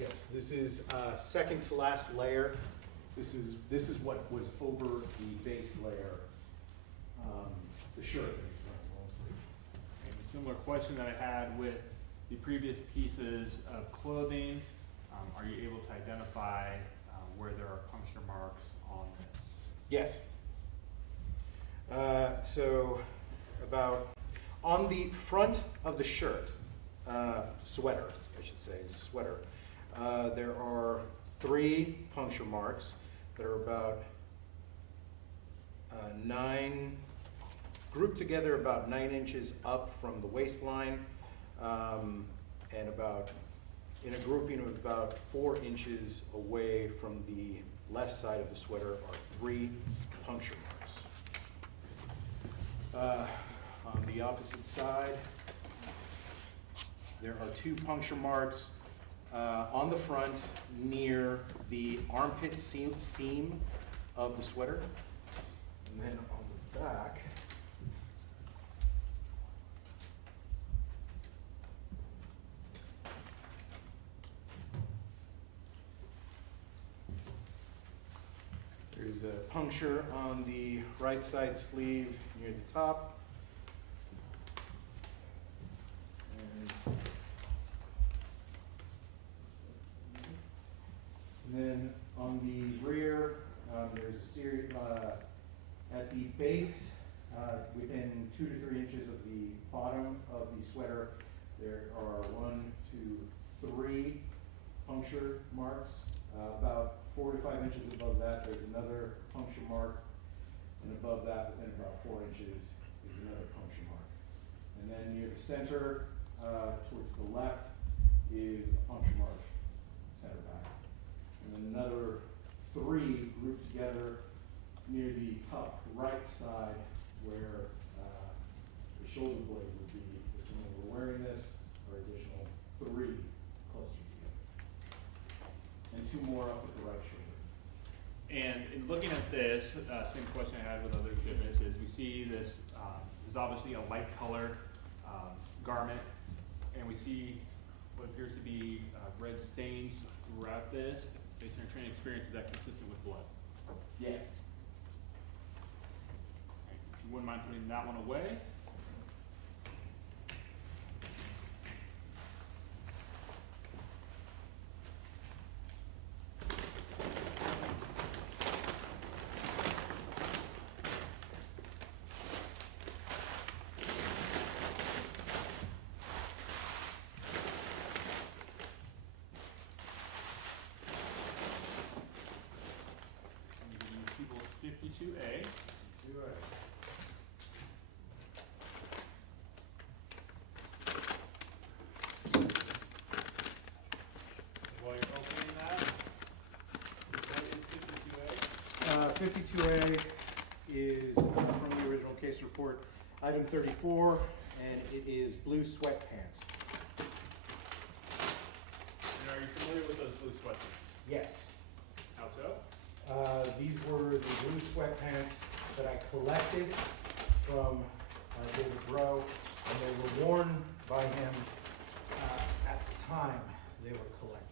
Yes, this is second to last layer. This is what was over the base layer, the shirt that he's wearing, long sleeve. And a similar question that I had with the previous pieces of clothing, are you able to identify where there are puncture marks on this? Yes. So about on the front of the shirt, sweater, I should say, sweater, there are 3 puncture marks that are about 9, grouped together about 9 inches up from the waistline, and about in a grouping of about 4 inches away from the left side of the sweater are 3 puncture marks. On the opposite side, there are 2 puncture marks on the front near the armpit seam of the sweater. And then on the back, there's a puncture on the right side sleeve near the top. And then on the rear, there's a series, at the base, within 2 to 3 inches of the bottom of the sweater, there are 1, 2, 3 puncture marks. About 4 to 5 inches above that, there's another puncture mark, and above that, within about 4 inches, is another puncture mark. And then near the center, towards the left, is a puncture mark, center back. And then another 3 grouped together near the top right side, where the shoulder blade would be. If someone were wearing this, or additional 3 closer together. And 2 more up at the right shoulder. And in looking at this, same question I had with other exhibits, is we see this is obviously a light color garment, and we see what appears to be red stains throughout this. Based on your training experience, is that consistent with blood? Yes. If you wouldn't mind putting that one away. People 52A. While you're opening that, what is 52A? 52A is from the original case report, item 34, and it is blue sweatpants. And are you familiar with those blue sweatpants? Yes. How so? These were the blue sweatpants that I collected from David Breaux, and they were worn by him at the time they were collected.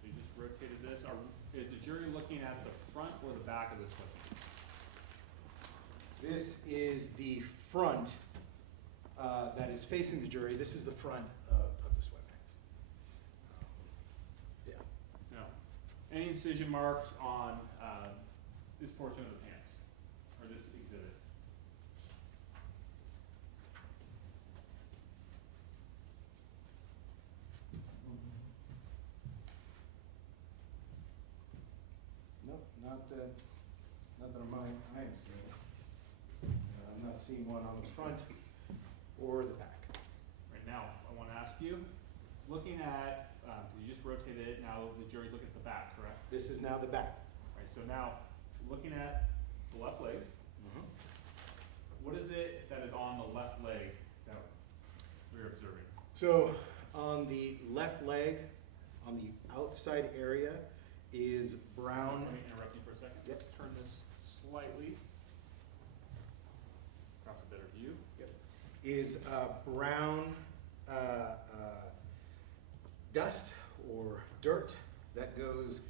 So you just rotated this. Is the jury looking at the front or the back of this sweatpant? This is the front that is facing the jury. This is the front of the sweatpants. Yeah. No. Any incision marks on this portion of the pants or this exhibit? Nope, not that I am seeing. I'm not seeing one on the front or the back. Right now, I want to ask you, looking at, you just rotated it, now the jury's looking at the back, correct? This is now the back. Right, so now, looking at the left leg, what is it that is on the left leg that we're observing? So on the left leg, on the outside area, is brown. Let me interrupt you for a second. Yep. Turn this slightly. Perhaps a better view. Yep. Is brown dust or dirt that goes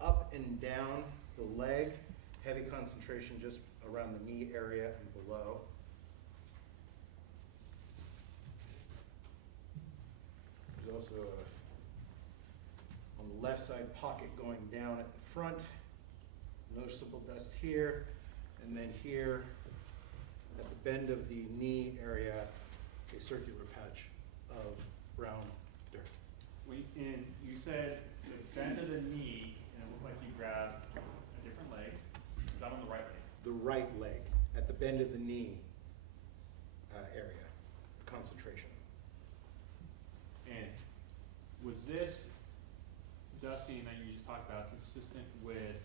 up and down the leg, heavy concentration just around the knee area and below. There's also on the left side pocket going down at the front, noticeable dust here, and then here at the bend of the knee area, a circular patch of brown dirt. And you said the bend of the knee, and it looked like you grabbed a different leg. Is that on the right leg? The right leg, at the bend of the knee area, concentration. And was this dusting that you just talked about consistent with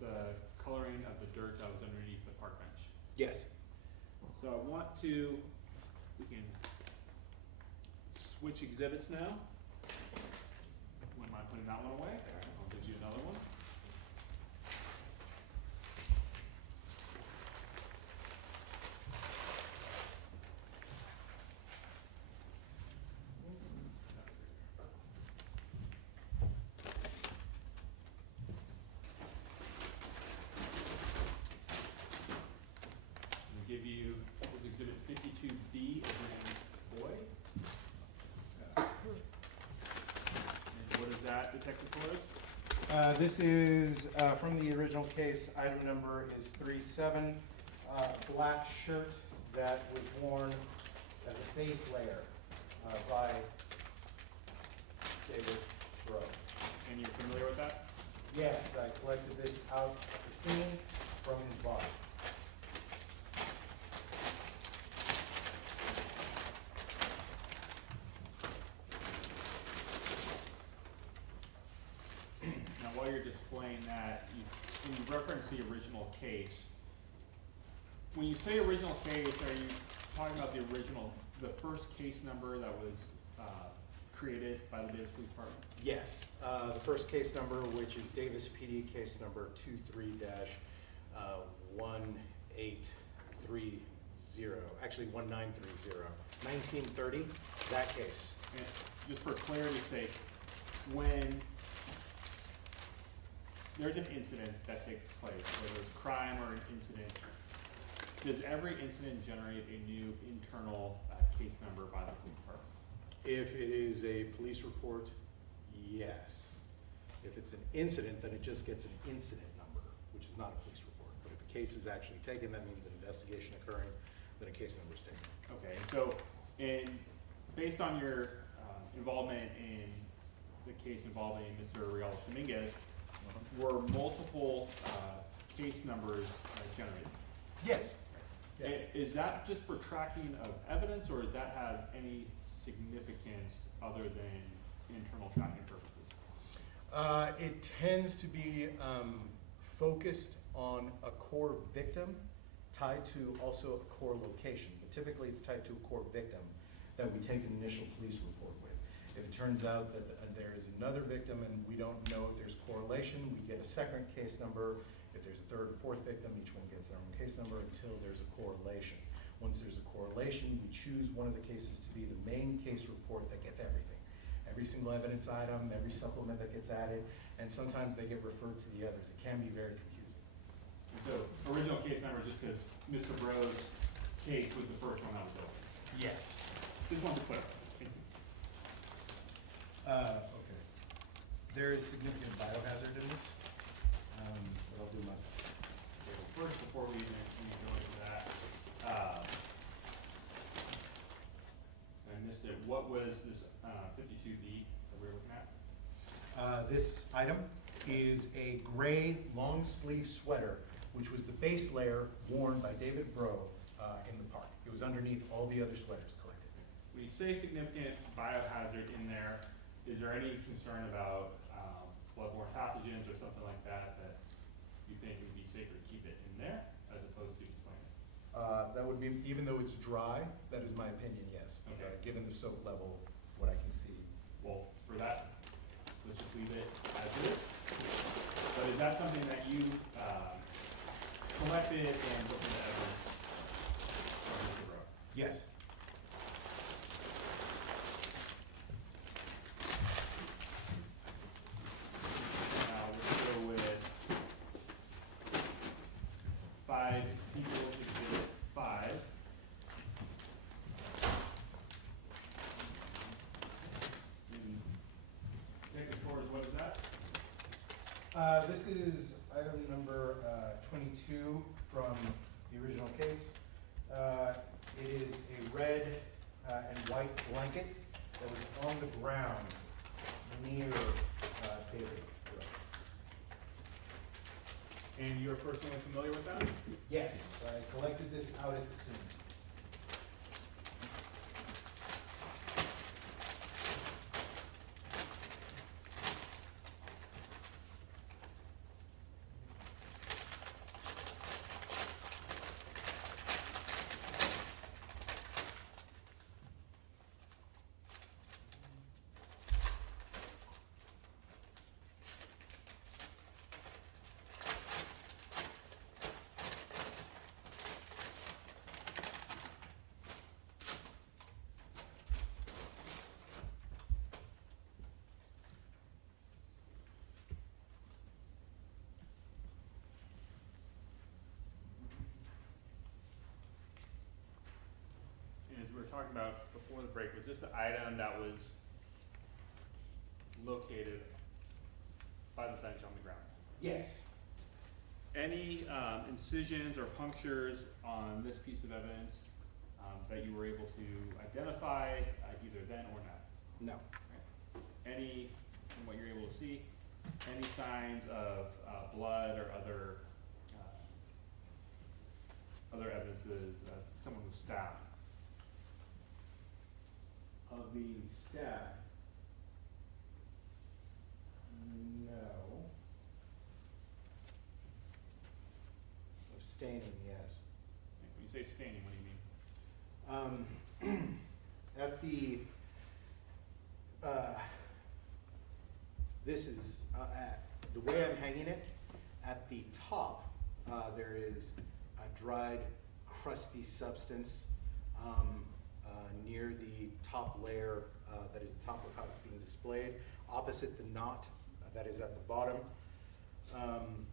the coloring of the dirt that was underneath the park bench? Yes. So I want to, we can switch exhibits now. Wouldn't mind putting that one away. I'll give you another one. I'm gonna give you, this is exhibit 52B, as in boy. And what is that detected for us? This is from the original case. Item number is 37. Black shirt that was worn as a base layer by David Breaux. And you're familiar with that? Yes, I collected this out at the scene from his body. Now, while you're displaying that, when you reference the original case, when you say original case, are you talking about the original, the first case number that was created by the Davis Police Department? Yes, the first case number, which is Davis PD case number 23-1830, actually 1930, 1930, that case. And just for clarity's sake, when there's an incident that takes place, whether it's crime or an incident, does every incident generate a new internal case number by the police department? If it is a police report, yes. If it's an incident, then it just gets an incident number, which is not a police report. But if a case is actually taken, that means an investigation occurring, then a case number is taken. Okay, and so, based on your involvement in the case involving Mr. Carlos Dominguez, were multiple case numbers generated? Yes. Is that just for tracking of evidence, or does that have any significance other than internal tracking purposes? It tends to be focused on a core victim tied to also a core location. But typically it's tied to a core victim that we take an initial police report with. If it turns out that there is another victim and we don't know if there's correlation, we get a second case number. If there's a third or fourth victim, each one gets their own case number until there's a correlation. Once there's a correlation, we choose one of the cases to be the main case report that gets everything. Every single evidence item, every supplement that gets added, and sometimes they get referred to the others. It can be very confusing. So, original case number, just because Mr. Breaux's case was the first one that was open. Yes. Just wanted to clarify. Okay. There is significant biohazard in this, but I'll do my best. Okay, well, first, before we even go into that, I missed it. What was this 52D that we were looking at? This item is a gray long sleeve sweater, which was the base layer worn by David Breaux in the park. It was underneath all the other sweaters collected. When you say significant biohazard in there, is there any concern about bloodborne pathogens or something like that that you think it would be safer to keep it in there as opposed to displaying it? That would be, even though it's dry, that is my opinion, yes. Okay. Given the soap level, what I can see. Well, for that, let's just leave it as is. But is that something that you collected and looked into evidence from Mr. Breaux? Yes. Now, let's go with 5 people exhibit 5. Detective Torres, what is that? This is item number 22 from the original case. It is a red and white blanket that was on the ground near David Breaux. And you're personally familiar with that? Yes, I collected this out at the scene. And as we were talking about before the break, was this the item that was located by the bench on the ground? Yes. Any incisions or punctures on this piece of evidence that you were able to identify either then or now? No. Any, from what you're able to see, any signs of blood or other evidences that someone was stabbed? Of being stabbed? No. Of staining, yes. When you say staining, what do you mean? At the, this is, the way I'm hanging it, at the top, there is a dried, crusty substance near the top layer, that is the top of how it's being displayed. Opposite the knot that is at the bottom,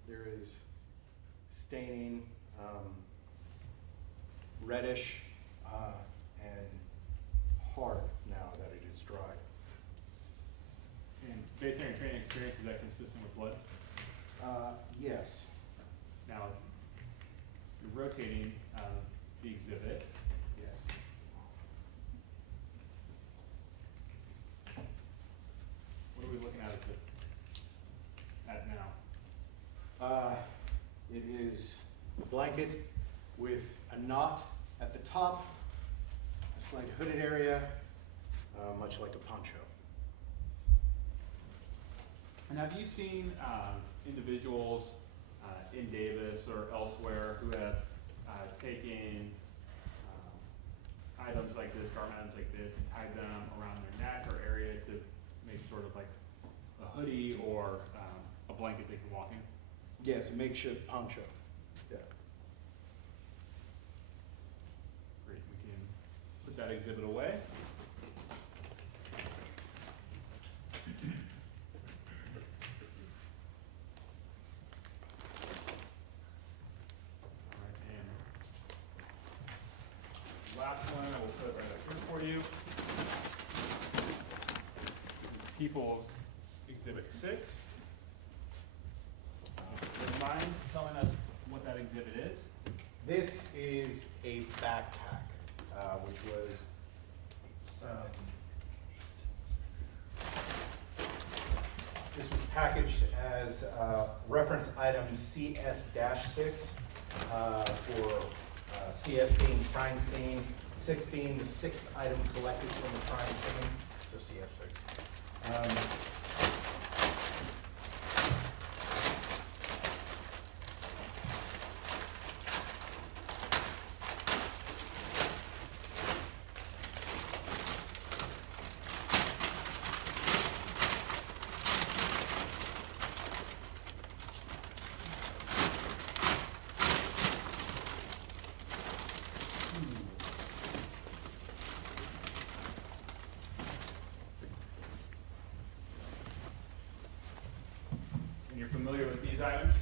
there is staining, reddish, and hard now that it is dried. And based on your training experience, is that consistent with blood? Yes. Now, you're rotating the exhibit. Yes. What are we looking at now? It is a blanket with a knot at the top, a slight hooded area, much like a poncho. And have you seen individuals in Davis or elsewhere who have taken items like this, garment items like this, and tied them around their neck or area to make sort of like a hoodie or a blanket they can walk in? Yes, a makeshift poncho. Yeah. Great, we can put that exhibit away. Last one, I will put it right back here for you. This is People's Exhibit 6. Would you mind telling us what that exhibit is? This is a backpack, which was this was packaged as reference item CS-6 for CS being crime scene, 6 being the 6th item collected from the crime scene, so CS-6. And you're familiar with these items?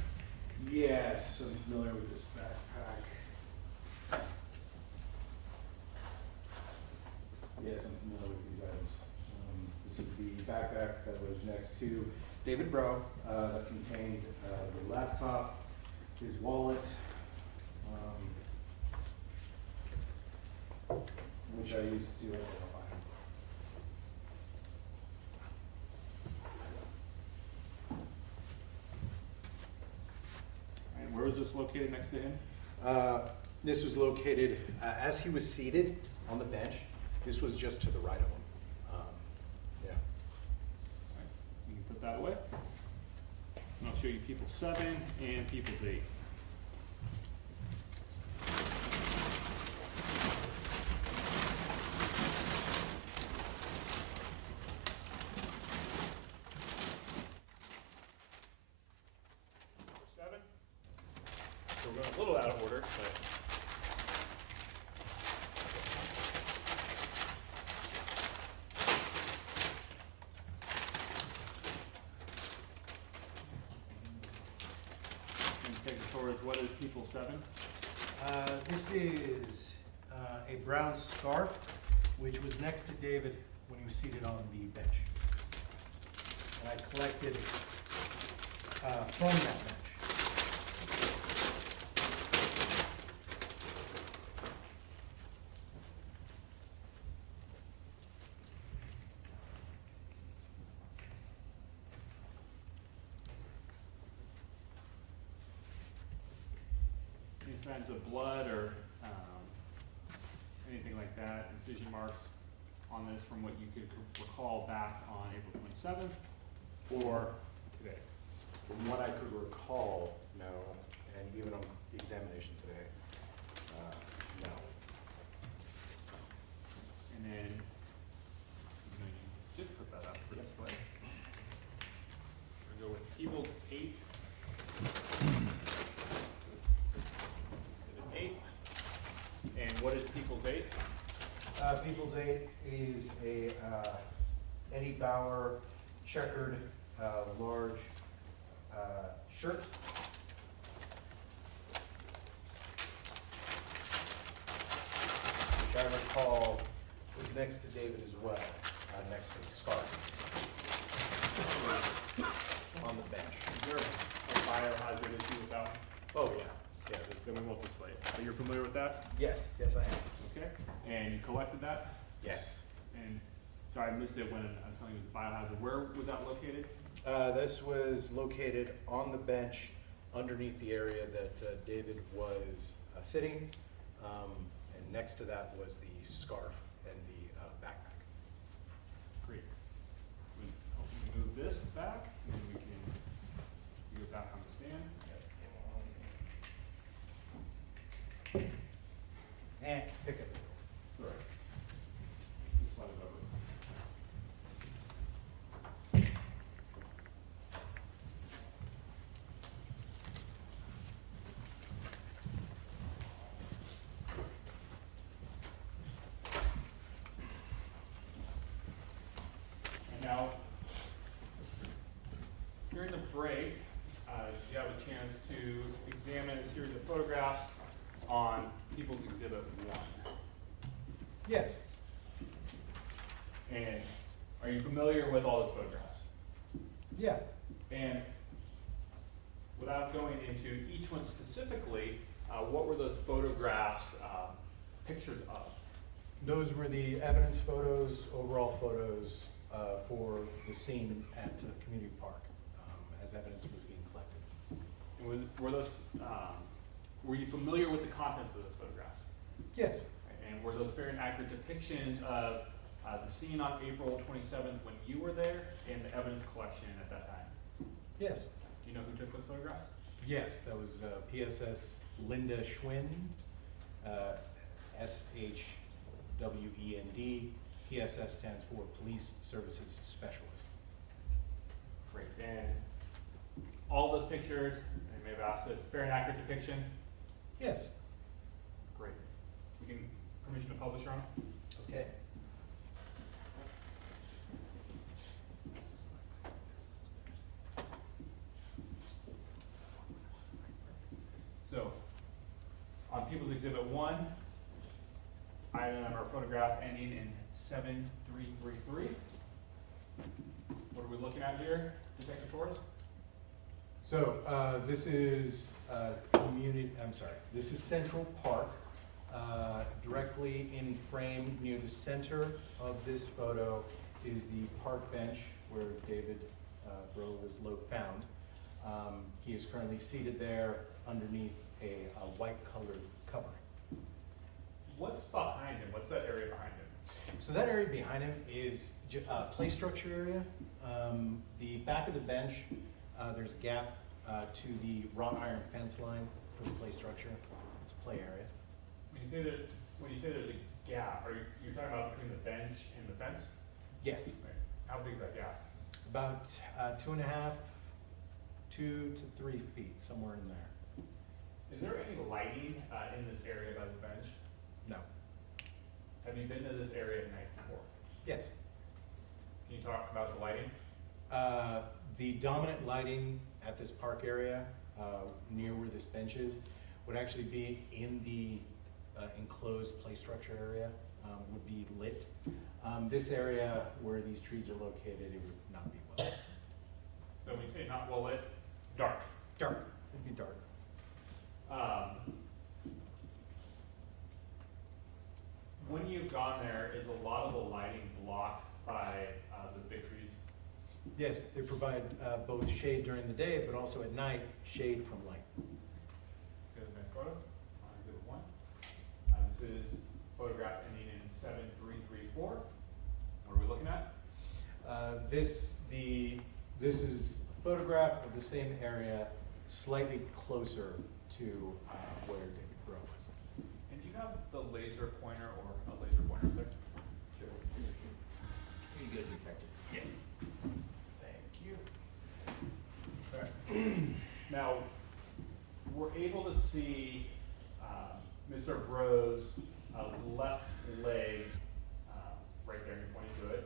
Yes, I'm familiar with this backpack. Yes, I'm familiar with these items. This is the backpack that was next to David Breaux, that contained the laptop, his wallet, which I used to identify him. And where was this located next to him? This was located, as he was seated on the bench, this was just to the right of him. Yeah. Alright, you can put that away. And I'll show you people 7 and people's 8. So we're going a little out of order, but can you take a tour as what is people 7? This is a brown scarf, which was next to David when he was seated on the bench. And I collected from that bench. Any signs of blood or anything like that, incision marks on this from what you could recall back on April 27th or today? From what I could recall, no, and even on the examination today, no. And then, you just put that up for display. We'll go with People's 8. Exhibit 8. And what is People's 8? People's 8 is a Eddie Bauer checkered large shirt. Which I recall was next to David as well, next to the scarf. On the bench. Is there a biohazard issue with that one? Oh, yeah. Yeah, this, Then we won't display it. But you're familiar with that? yes, yes, I am. Okay. And you collected that? Yes. And, sorry, I missed it when I was telling you the biohazard. Where was that located? This was located on the bench underneath the area that David was sitting. And next to that was the scarf and the backpack. Great. We help you move this back, and then we can go back on the stand. And pick it. Sorry. Just slide it over. And now, during the break, you have a chance to examine a series of photographs on People's Exhibit 1. Yes. And are you familiar with all those photographs? Yeah. And without going into each one specifically, what were those photographs pictures of? Those were the evidence photos, overall photos for the scene at Community Park as evidence was being collected. And were those, were you familiar with the contents of those photographs? Yes. And were those fair and accurate depictions of the scene on April 27th when you were there and the evidence collection at that time? Yes. Do you know who took those photographs? Yes, that was PSS Linda Schwinn, SHWEND. PSS stands for Police Services Specialist. Great. And all those pictures, and you may have asked this, fair and accurate depiction? Yes. Great. We can, permission to publish, Your Honor? Okay. So, on People's Exhibit 1, item number photograph ending in 7333. What are we looking at here? Detective Torres? So, this is, this is Central Park. Directly in frame near the center of this photo is the park bench where David Breaux was found. He is currently seated there underneath a white colored cover. What's behind him? What's that area behind him? So that area behind him is play structure area. The back of the bench, there's a gap to the wrought iron fence line for the play structure. It's a play area. When you say there's a gap, you're talking about between the bench and the fence? Yes, Right. How big is that gap? about 2.5, 2 to 3 feet, somewhere in there. Is there any lighting in this area by this bench? No. Have you been to this area at night before? Yes. Can you talk about the lighting? The dominant lighting at this park area, near where this bench is, would actually be in the enclosed play structure area, would be lit. This area where these trees are located, it would not be well lit. So when you say not well lit, dark. Dark, it'd be dark. When you've gone there, is a lot of the lighting blocked by the big trees? Yes, they provide both shade during the day, but also at night, shade from light. Go to the next photo. Good one. This is photograph ending in 7334. What are we looking at? This is a photograph of the same area, slightly closer to where David Breaux was. And do you have the laser pointer or a laser pointer up there? Sure. Pretty good, Detective. Yeah. Thank you. Now, we're able to see Mr. Breaux's left leg right there. You're pointing to it.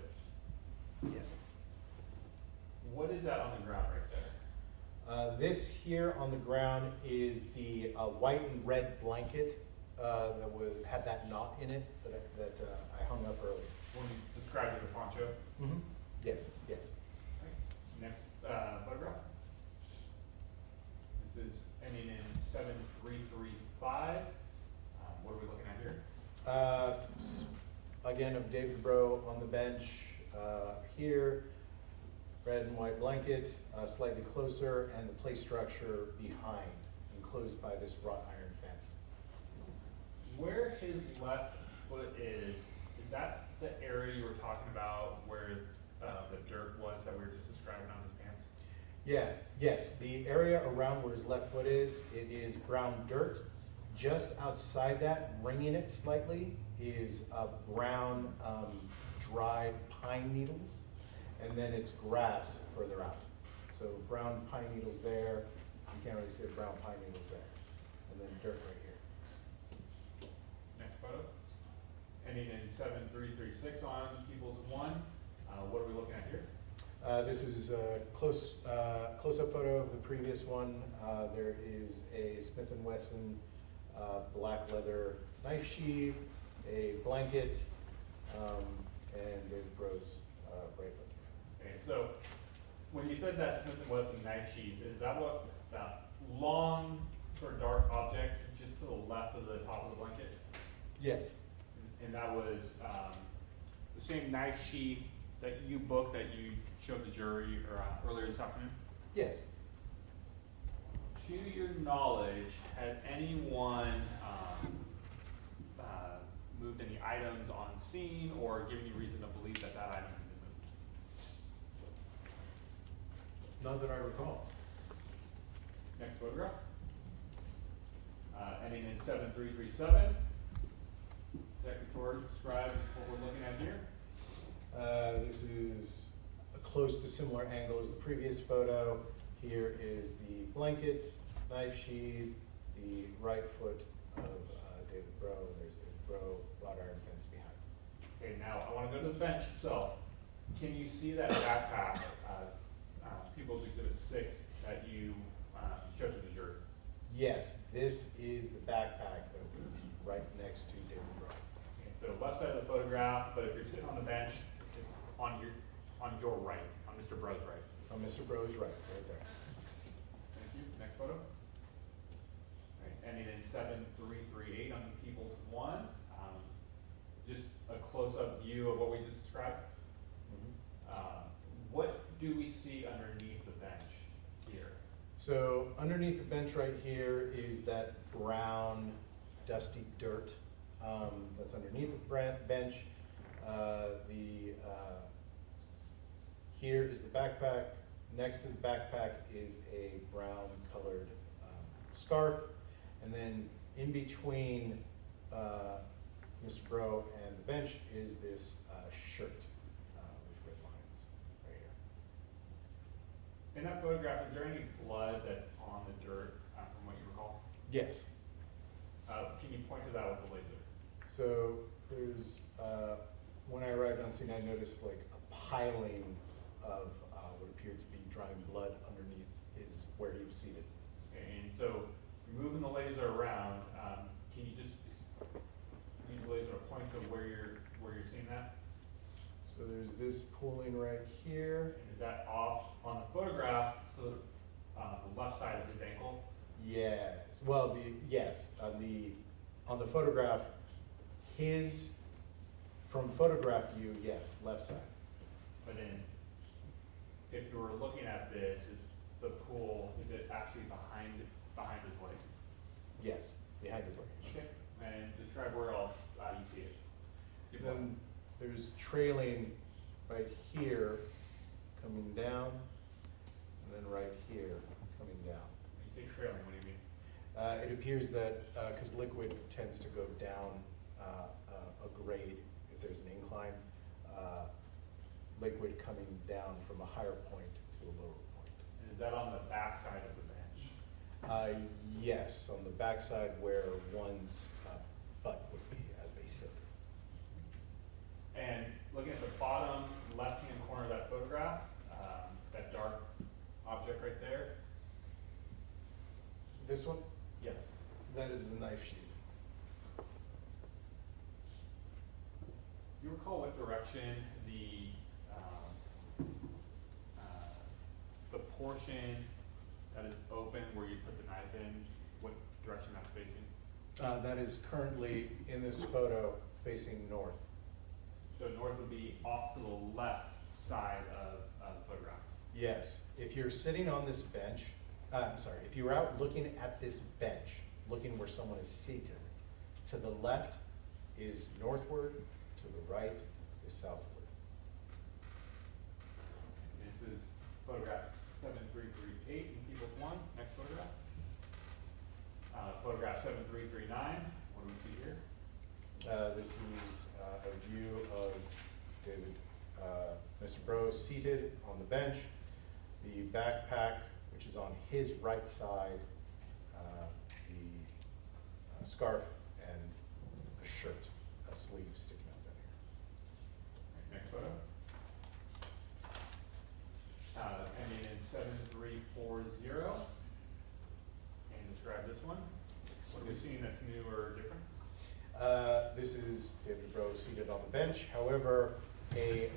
Yes. What is that on the ground right there? This here on the ground is the white and red blanket that had that knot in it that I hung up earlier. When you described it as a poncho. Mm-hmm. Yes, yes. Next photograph. This is ending in 7335. What are we looking at here? Again, of David Breaux on the bench here, red and white blanket, slightly closer, and the play structure behind, enclosed by this wrought iron fence. Where his left foot is that the area you were talking about where the dirt was that we were just describing on his pants? Yeah, yes, the area around where his left foot is, it is brown dirt. Just outside that, ringing it slightly, is brown dried pine needles, and then it's grass further out. So brown pine needles there, you can't really see brown pine needles there, and then dirt right here. Next photo. Ending in 7336 on Peoples 1. What are we looking at here? This is a close-up photo of the previous one. There is a Smith & Wesson black leather knife sheath, a blanket, and David Breaux's bracelet. Okay, so when you said that Smith & Wesson knife sheath, is that what that long sort of dark object just to the left of the top of the blanket? Yes. And that was the same knife sheath that you booked that you showed the jury earlier this afternoon? Yes. To your knowledge, had anyone moved any items on scene or given you reason to believe that that item had been moved? Not that I recall. Next photograph. Ending in 7337. Detective Torres, describe what we're looking at here. This is close to similar angle as the previous photo. Here is the blanket, knife sheath, the right foot of David Breaux. There's David Breaux, wrought iron fence behind. Okay, now I want to go to the bench itself. Can you see that backpack, People's Exhibit 6, that you showed to the jury? Yes, this is the backpack that was right next to David Breaux. Okay, so left side of the photograph, but if you're sitting on the bench, it's on your right, on Mr. Breaux's right. Oh, Mr. Breaux is right there. Thank you. Next photo. All right, ending in 7338 on Peoples 1. Just a close-up view of what we just described. What do we see underneath the bench here? So underneath the bench right here is that brown, dusty dirt that's underneath the bench. Here is the backpack. Next to the backpack is a brown colored scarf. And then in between Mr. Breaux and the bench is this shirt with red lines right here. In that photograph, is there any blood that's on the dirt from what you recall? Yes. Can you point to that with the laser? So there's, when I arrived on scene, I noticed like a piling of what appeared to be drying blood underneath where he was seated. And so, you're moving the laser around. Can you just use the laser to point to where you're seeing that? So there's this pooling right here. And is that off on the photograph to the left side of his ankle? Yes. Well, yes, on the photograph, from photograph view, yes, left side. But then, if you were looking at this, the pool, is it actually behind his leg? Yes, behind his leg. Okay. And describe where else you see it. Then there's trailing right here, coming down, and then right here, coming down. When you say trailing, what do you mean? It appears that, because liquid tends to go down a grade if there's an incline, liquid coming down from a higher point to a lower point. And is that on the back side of the bench? Yes, on the backside where one's butt would be as they sit. And looking at the bottom left-hand corner of that photograph, that dark object right there. This one, Yes. that is the knife sheath. Do you recall what direction the portion that is open where you put the knife in, what direction that's facing? That is currently in this photo facing north. So north would be off to the left side of the photograph. Yes, if you're sitting on this bench, I'm sorry, if you're out looking at this bench, looking where someone is seated, to the left is northward, to the right is southward. This is photograph 7338 in Peoples 1. Next photograph. Photograph 7339. What do we see here? This is a view of Mr. Breaux seated on the bench, the backpack, which is on his right side, the scarf, and a shirt, a sleeve sticking out down here. Next photo. Ending in 7340. And describe this one. What are we seeing that's new or different? This is David Breaux seated on the bench. However, a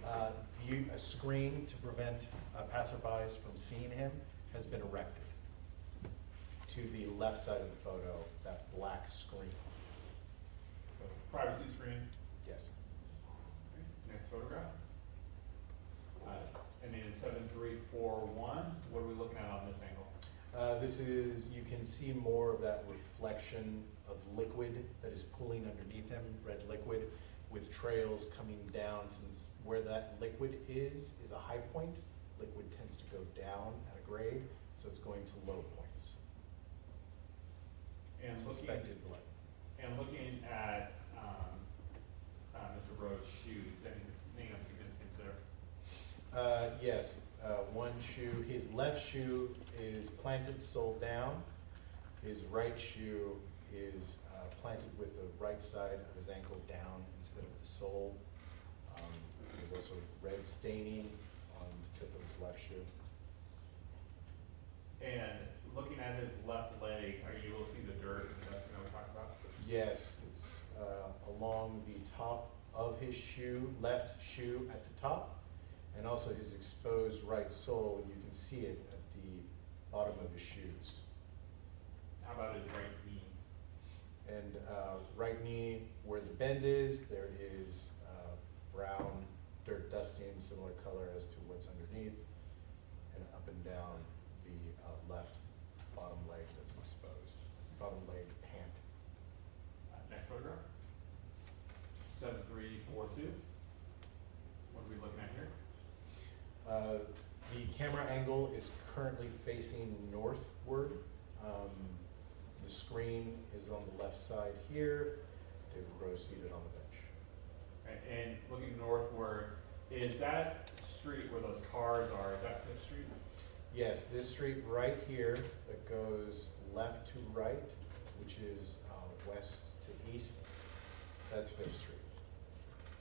screen to prevent passerbys from seeing him has been erected to the left side of the photo, that black screen. Privacy screen. Yes. Next photograph. Ending in 7341. What are we looking at on this angle? This is, you can see more of that reflection of liquid that is pooling underneath him, red liquid, with trails coming down. Since where that liquid is a high point, liquid tends to go down at a grade, so it's going to low points. And Suspected blood. And looking at Mr. Breaux's shoes, anything of significance there? Yes, one shoe, his left shoe is planted sole down. His right shoe is planted with the right side of his ankle down instead of the sole. There's also red staining on the tip of his left shoe. And looking at his left leg, are you able to see the dirt and dust that we talked about? Yes, it's along the top of his shoe, left shoe at the top, and also his exposed right sole. You can see it at the bottom of his shoes. How about his right knee? And right knee, where the bend is, there is brown dirt dusting, similar color as to what's underneath, and up and down the left bottom leg that's exposed, bottom leg pant. Next photograph. 7342. What are we looking at here? The camera angle is currently facing northward. The screen is on the left side here. David Breaux seated on the bench. And looking northward, is that street where those cars are, is that Fifth Street? Yes, this street right here that goes left to right, which is west to east, that's Fifth Street.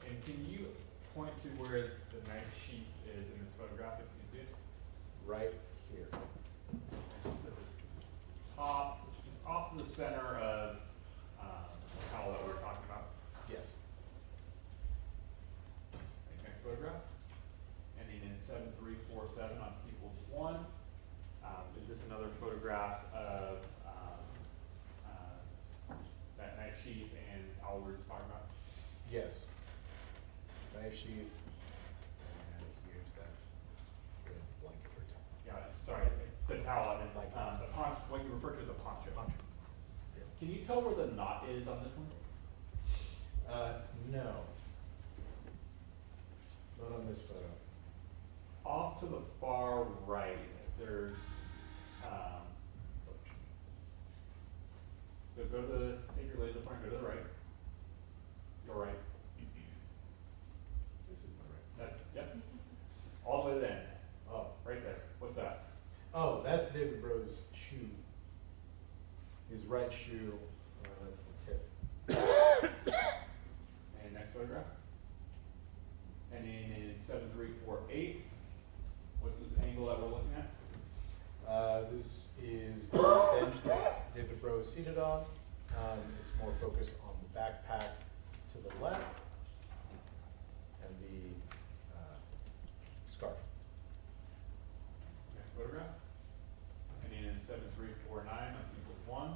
And can you point to where the knife sheath is in this photograph, if you can see it? Right here. So the top, just off to the center of the towel that we were talking about. Yes. Next photograph. Ending in 7347 on Peoples 1. Is this another photograph of that knife sheath and towel we were just talking about? Yes. Knife sheath, and here's that red blanket or towel. Yeah, sorry, the towel, I meant Like the poncho, what you refer to as a poncho. Yes. Can you tell where the knot is on this one? No. Not on this photo. Off to the far right, there's, so go to the, take your laser point, go to the right. Your right. This is my right. That, yep. All the way to the end, Oh. right there. What's that? Oh, that's David Breaux's shoe. His right shoe, that's the tip. And next photograph. And then in 7348, what's this angle that we're looking at? This is the bench that David Breaux is seated on. It's more focused on the backpack to the left and the scarf. Next photograph. And then in 7349 on Peoples 1.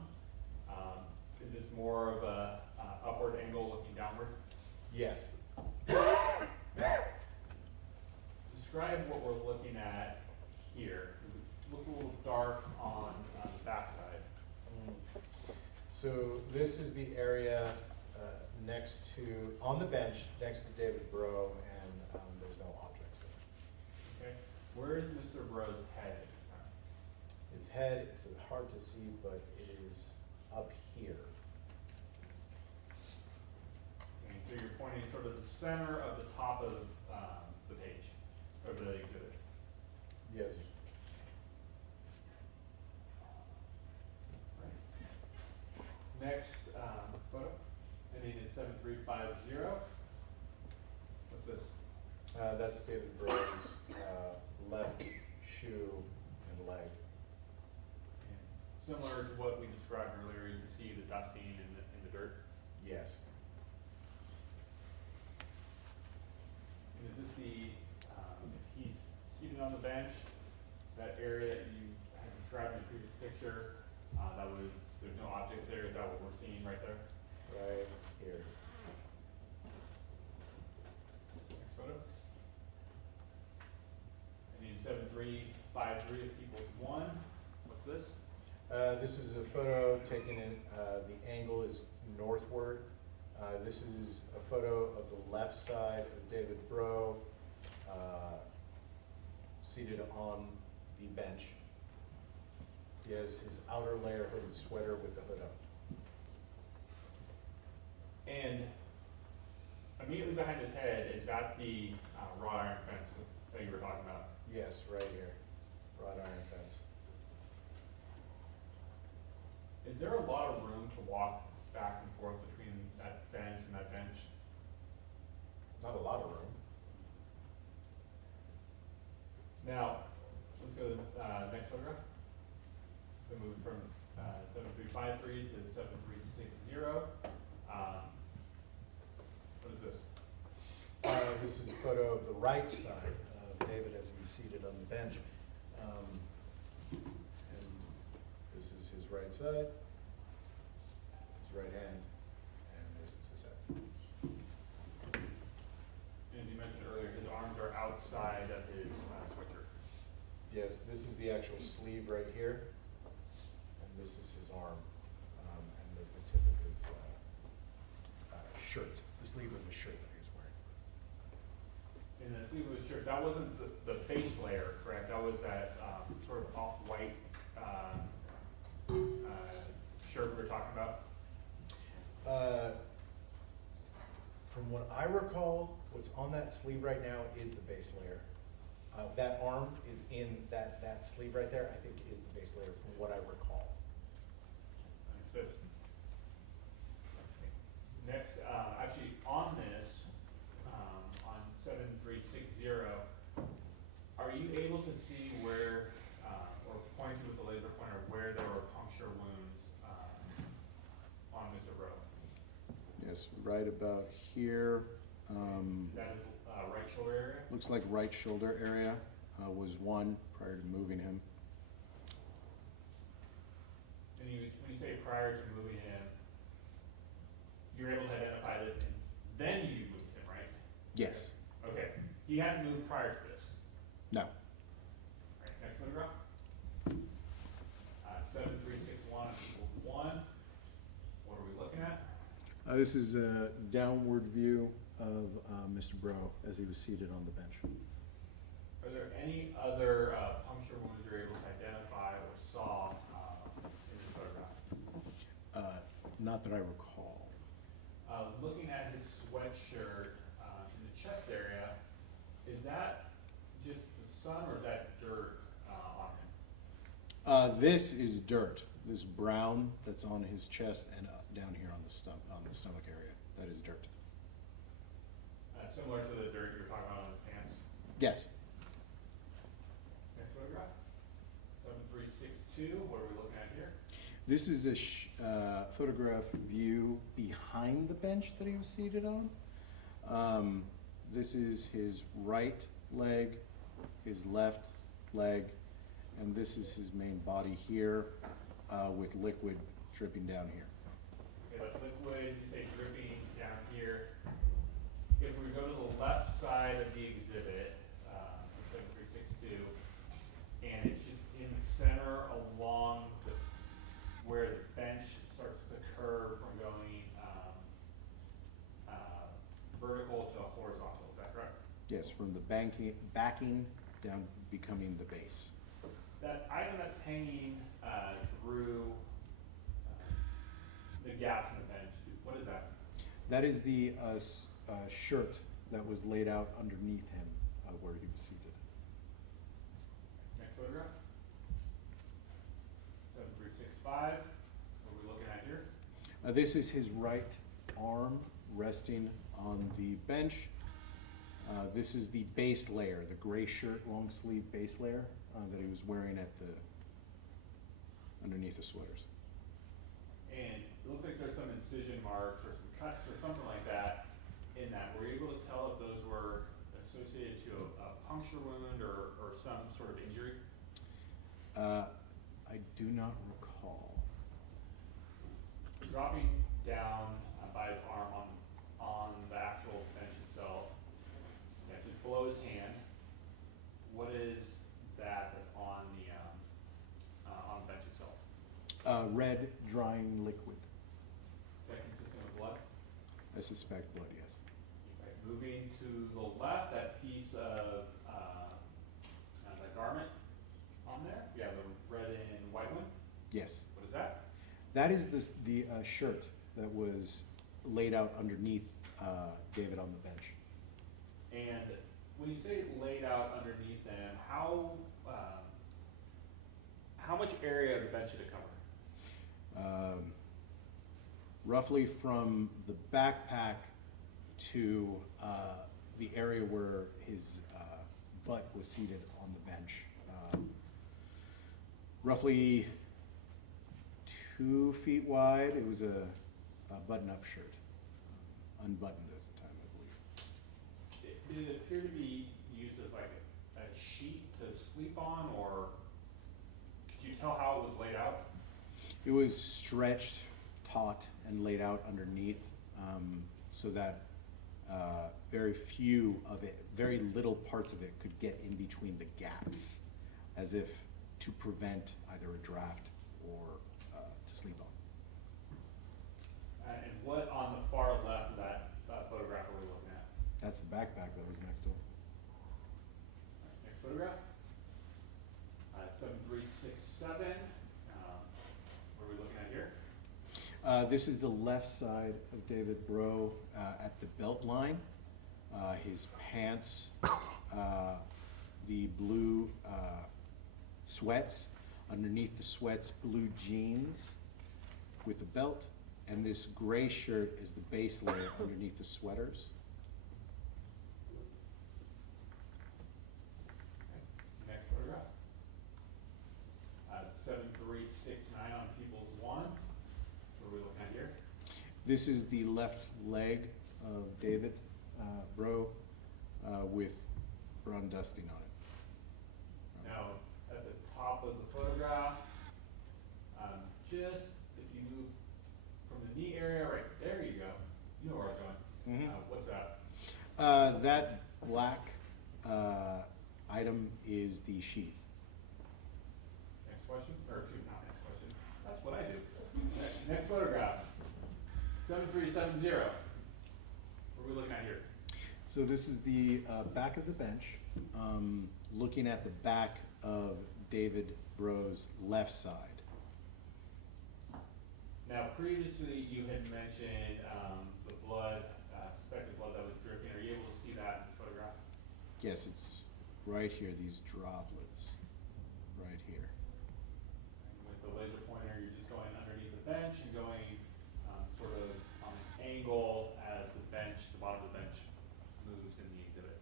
Is this more of a upward angle looking downward? Yes. Describe what we're looking at here. It looks a little dark on the backside. So this is the area next to, on the bench, next to David Breaux, and there's no objects there. Okay. Where is Mr. Breaux's head at this time? His head, it's hard to see, but it is up here. And so you're pointing sort of the center of the top of the page, of the exhibit. Yes. Next photo, ending in 7350. What's this? That's David Breaux's left shoe and leg. And similar to what we described earlier, you can see the dusting in the dirt. Yes. And is this the, if he's seated on the bench, that area that you had described in the previous picture, that was, there's no objects there, is that what we're seeing right there? Right here. Next photo. And in 7353 of Peoples 1, what's this? This is a photo taken in, the angle is northward. This is a photo of the left side of David Breaux, seated on the bench. He has his outer layer hooded sweater with the hood up. And immediately behind his head, is that the wrought iron fence that you were talking about? Yes, right here, wrought iron fence. Is there a lot of room to walk back and forth between that fence and that bench? Not a lot of room. Now, let's go to the next photograph. We move from 7353 to 7360. What is this? This is a photo of the right side of David as he was seated on the bench. And this is his right side, his right hand, and this is his head. As you mentioned earlier, his arms are outside of his sweatshirt. Yes, this is the actual sleeve right here, and this is his arm, and the tip of his shirt, the sleeve of his shirt that he was wearing. In the sleeve of his shirt, that wasn't the base layer, correct? That was that sort of off-white shirt we were talking about? From what I recall, what's on that sleeve right now is the base layer. That arm is in that sleeve right there, I think is the base layer from what I recall. Understood. Next, actually on this, on 7360, are you able to see where, or point to with the laser pointer where there were puncture wounds on Mr. Breaux? Yes, right about here. That is right shoulder area? Looks like right shoulder area was one prior to moving him. And when you say prior to moving him, you were able to identify this and then you moved him, right? Yes. Okay, he hadn't moved prior to this. No. Alright, next photograph. 7361 equals 1. What are we looking at? This is a downward view of Mr. Breaux as he was seated on the bench. Are there any other puncture wounds you're able to identify or saw in this photograph? Not that I recall. Looking at his sweatshirt in the chest area, is that just the sun or is that dirt on him? This is dirt. This brown that's on his chest and down here on the stomach area. That is dirt. Similar to the dirt you were talking about on his hands. Yes. Next photograph. 7362. What are we looking at here? This is a photograph view behind the bench that he was seated on. This is his right leg, his left leg, and this is his main body here with liquid dripping down here. Okay, but liquid, you say dripping down here. If we go to the left side of the exhibit, 7362, and it's just in the center along where the bench starts to curve from going vertical to horizontal, is that correct? Yes, from the backing down becoming the base. That item that's hanging through the gaps in the bench, what is that? That is the shirt that was laid out underneath him where he was seated. Next photograph. 7365. What are we looking at here? This is his right arm resting on the bench. This is the base layer, the gray shirt, long sleeve base layer that he was wearing underneath the sweaters. And it looks like there's some incision marks or some cuts or something like that in that. Were you able to tell if those were associated to a puncture wound or some sort of injury? I do not recall. Dropping down by his arm on the actual bench itself, yeah, just below his hand, what is that that's on the bench itself? Red drying liquid. Is that consistent with blood? I suspect blood, yes. Okay, moving to the left, that piece of that garment on there, yeah, the red and white one. Yes. What is that? That is the shirt that was laid out underneath David on the bench. And when you say laid out underneath them, how much area of the bench did it cover? Roughly from the backpack to the area where his butt was seated on the bench. Roughly 2 feet wide. It was a button-up shirt, unbuttoned at the time, I believe. Did it appear to be used as like a sleep on, or could you tell how it was laid out? It was stretched, taut, and laid out underneath, so that very few of it, very little parts of it could get in between the gaps, as if to prevent either a draft or to sleep on. And what on the far left of that photograph are we looking at? That's the backpack that was next door. Alright, next photograph. 7367. What are we looking at here? This is the left side of David Breaux at the belt line. His pants, the blue sweats, underneath the sweats, blue jeans with a belt, and this gray shirt is the base layer underneath the sweaters. Okay. Next photograph. 7369 on Peoples 1. What are we looking at here? This is the left leg of David Breaux with brown dusting on it. Now, at the top of the photograph, just if you move from the knee area, right there you go. You know where I was going. Mhm. What's that? That black item is the sheath. Next question, or two, not next question. That's what I do. Next photograph. 7370. What are we looking at here? So this is the back of the bench, looking at the back of David Breaux's left side. Now, previously you had mentioned the blood, suspected blood that was dripping. Are you able to see that in this photograph? Yes, it's right here, these droplets, right here. And with the laser pointer, you're just going underneath the bench and going sort of on an angle as the bench, the bottom of the bench moves in the exhibit.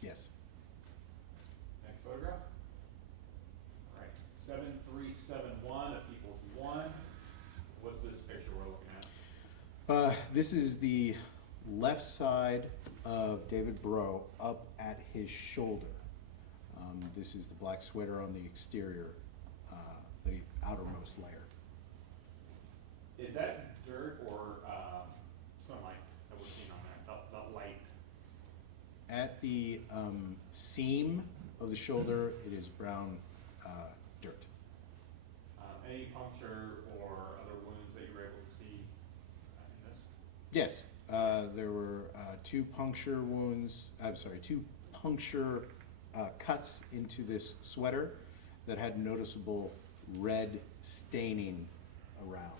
Yes. Next photograph. All right, 7371 of Peoples 1. What's this picture we're looking at? This is the left side of David Breaux up at his shoulder. This is the black sweater on the exterior, the outermost layer. Is that dirt or sunlight that we're seeing on there, that light? At the seam of the shoulder, it is brown dirt. Any puncture or other wounds that you were able to see in this? Yes, there were two puncture wounds, I'm sorry, two puncture cuts into this sweater that had noticeable red staining around.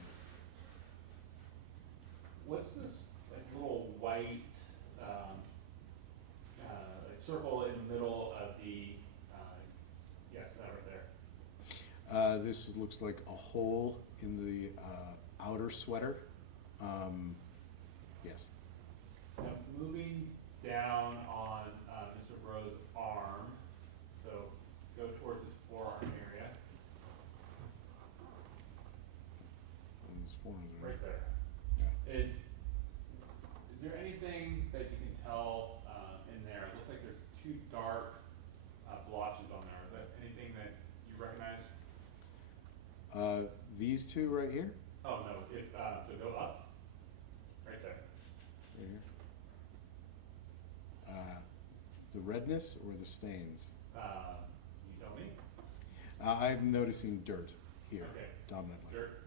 What's this like little white circle in the middle of the, yes, that right there? This looks like a hole in the outer sweater. Yes. Now, moving down on Mr. Breaux's arm, so go towards his forearm area, And these forms are- right there. Yeah. Is there anything that you can tell in there? It looks like there's two dark blotches on there. Is that anything that you recognize? These two right here. Oh, no, if, so go up, right there. Right here. The redness or the stains? You tell me. I'm noticing dirt here Okay. dominantly. Dirt.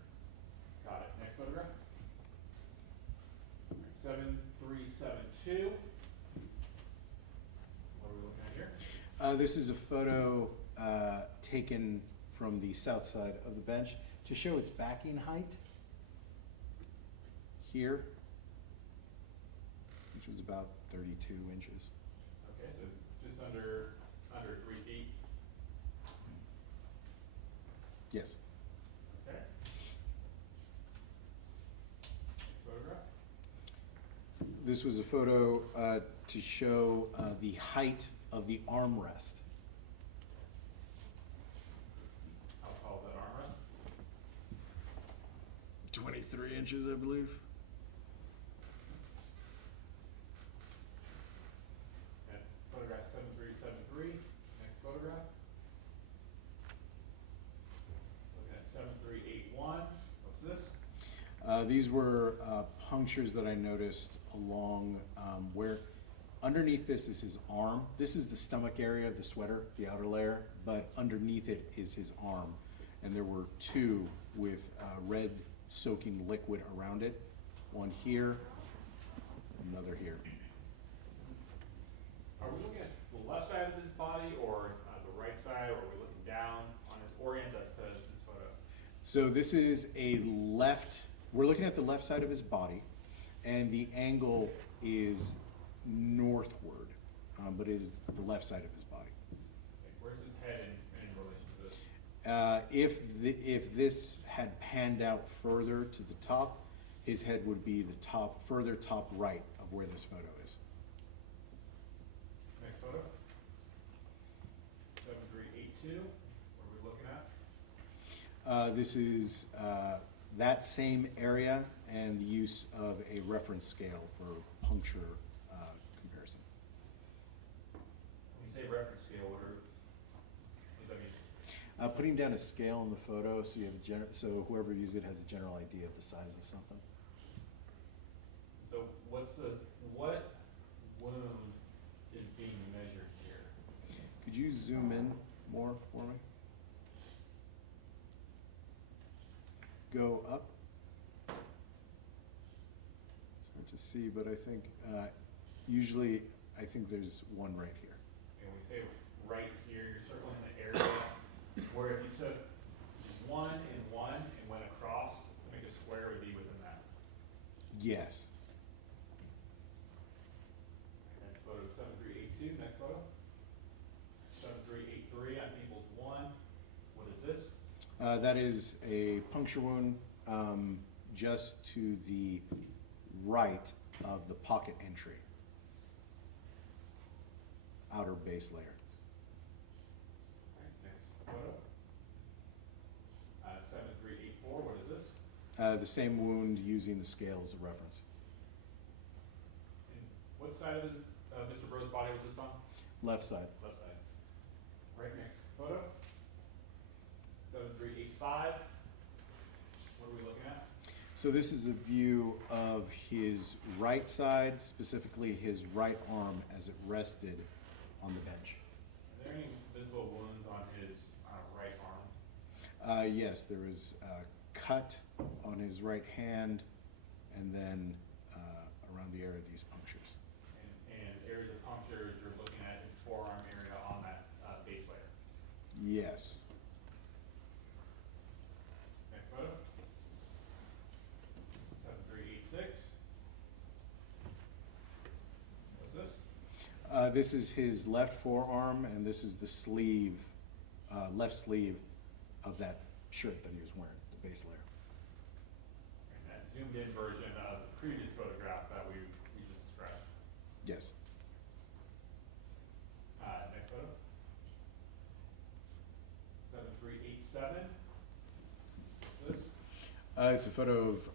Got it. Next photograph. 7372. What are we looking at here? This is a photo taken from the south side of the bench to show its backing height here, which was about 32 inches. Okay, so just under 3 feet. Yes. Okay. Next photograph. This was a photo to show the height of the armrest. How tall is that armrest? 23 inches, I believe. That's photograph 7373. These were punctures that I noticed along where underneath this is his arm. This is the stomach area of the sweater, the outer layer, but underneath it is his arm. And there were two with red soaking liquid around it. One here, another here. Are we looking at the left side of his body or the right side, or are we looking down on his orient us to this photo? So this is a left, we're looking at the left side of his body, and the angle is northward, but it is the left side of his body. Okay, where's his head in relation to this? If this had panned out further to the top, his head would be the further top right of where this photo is. Next photo. 7382, what are we looking at? This is that same area and the use of a reference scale for puncture comparison. When you say reference scale, what does that mean? Putting down a scale in the photo so you have so whoever views it has a general idea of the size of something. So what wound is being measured here? Could you zoom in more for me? Go up. It's hard to see, but I think usually I think there's one right here. And when we say right here, you're circling the area where if you took one and went across to make a square, would be within that. Yes. Next photo, 7382, next photo. 7383 on Peoples 1. What is this? That is a puncture wound just to the right of the pocket entry, outer base layer. Right, next photo. 7384, what is this? The same wound using the scale as a reference. And what side of Mr. Breaux's body was this on? Left side. Left side. Right, next photo. 7385. What are we looking at? So this is a view of his right side, specifically his right arm as it rested on the bench. Are there any visible wounds on his right arm? Yes, there was a cut on his right hand and then around the area of these punctures. And areas of punctures, you're looking at his forearm area on that base layer. Yes. Next photo. 7386. What's this? This is his left forearm, and this is the sleeve, left sleeve of that shirt that he was wearing, the base layer. And that zoomed in version of the previous photograph that we just described. Yes. Next photo. 7387. What's this? It's a photo of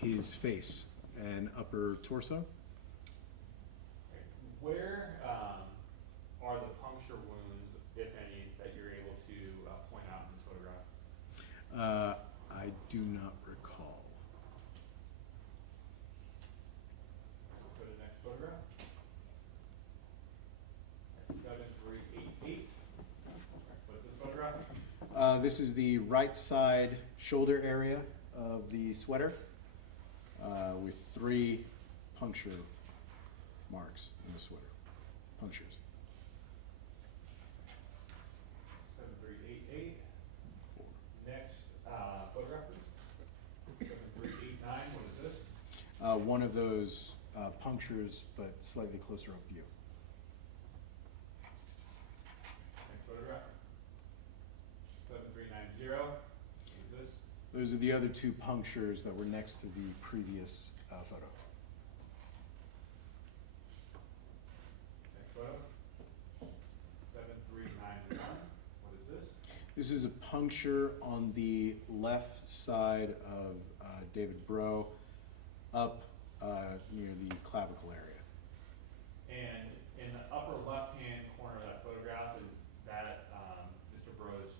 his face and upper torso. Okay. Where are the puncture wounds, if any, that you're able to point out in this photograph? I do not recall. Let's go to the next photograph. 7388. What's this photograph? This is the right side shoulder area of the sweater with 3 puncture marks in the sweater. Punctures. 7388. Next photograph, please. 7389. What is this? One of those punctures, but slightly closer up view. Next photograph. 7390. What is this? Those are the other 2 punctures that were next to the previous photo. Next photo. 7391. What is this? This is a puncture on the left side of David Breaux, up near the clavicle area. And in the upper left-hand corner of that photograph, is that Mr. Breaux's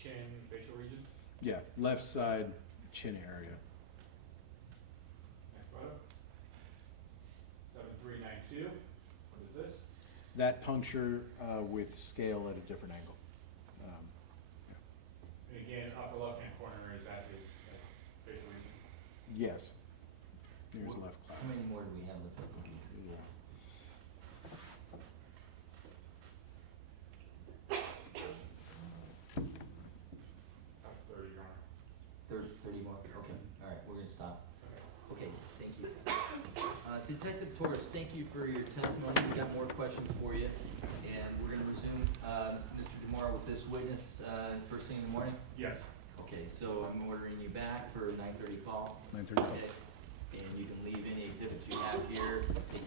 chin, facial region? Yeah, left side chin area. 42. What is this? That puncture with scale at a different angle. And again, upper left-hand corner, is that his facial region? Yes. Here's the left How claw. many more do we have with the cookies? About 30, Your Honor. 30 more? Okay, all right, we're gonna stop. Okay. Okay, thank you. Detective Torres, thank you for your testimony. We got more questions for you. And we're gonna resume, Mr. Demore with this witness, first thing in the morning? Yes. Okay, so I'm ordering you back for 9:30 call. 9:30 call. Okay, and you can leave any exhibits you have here, take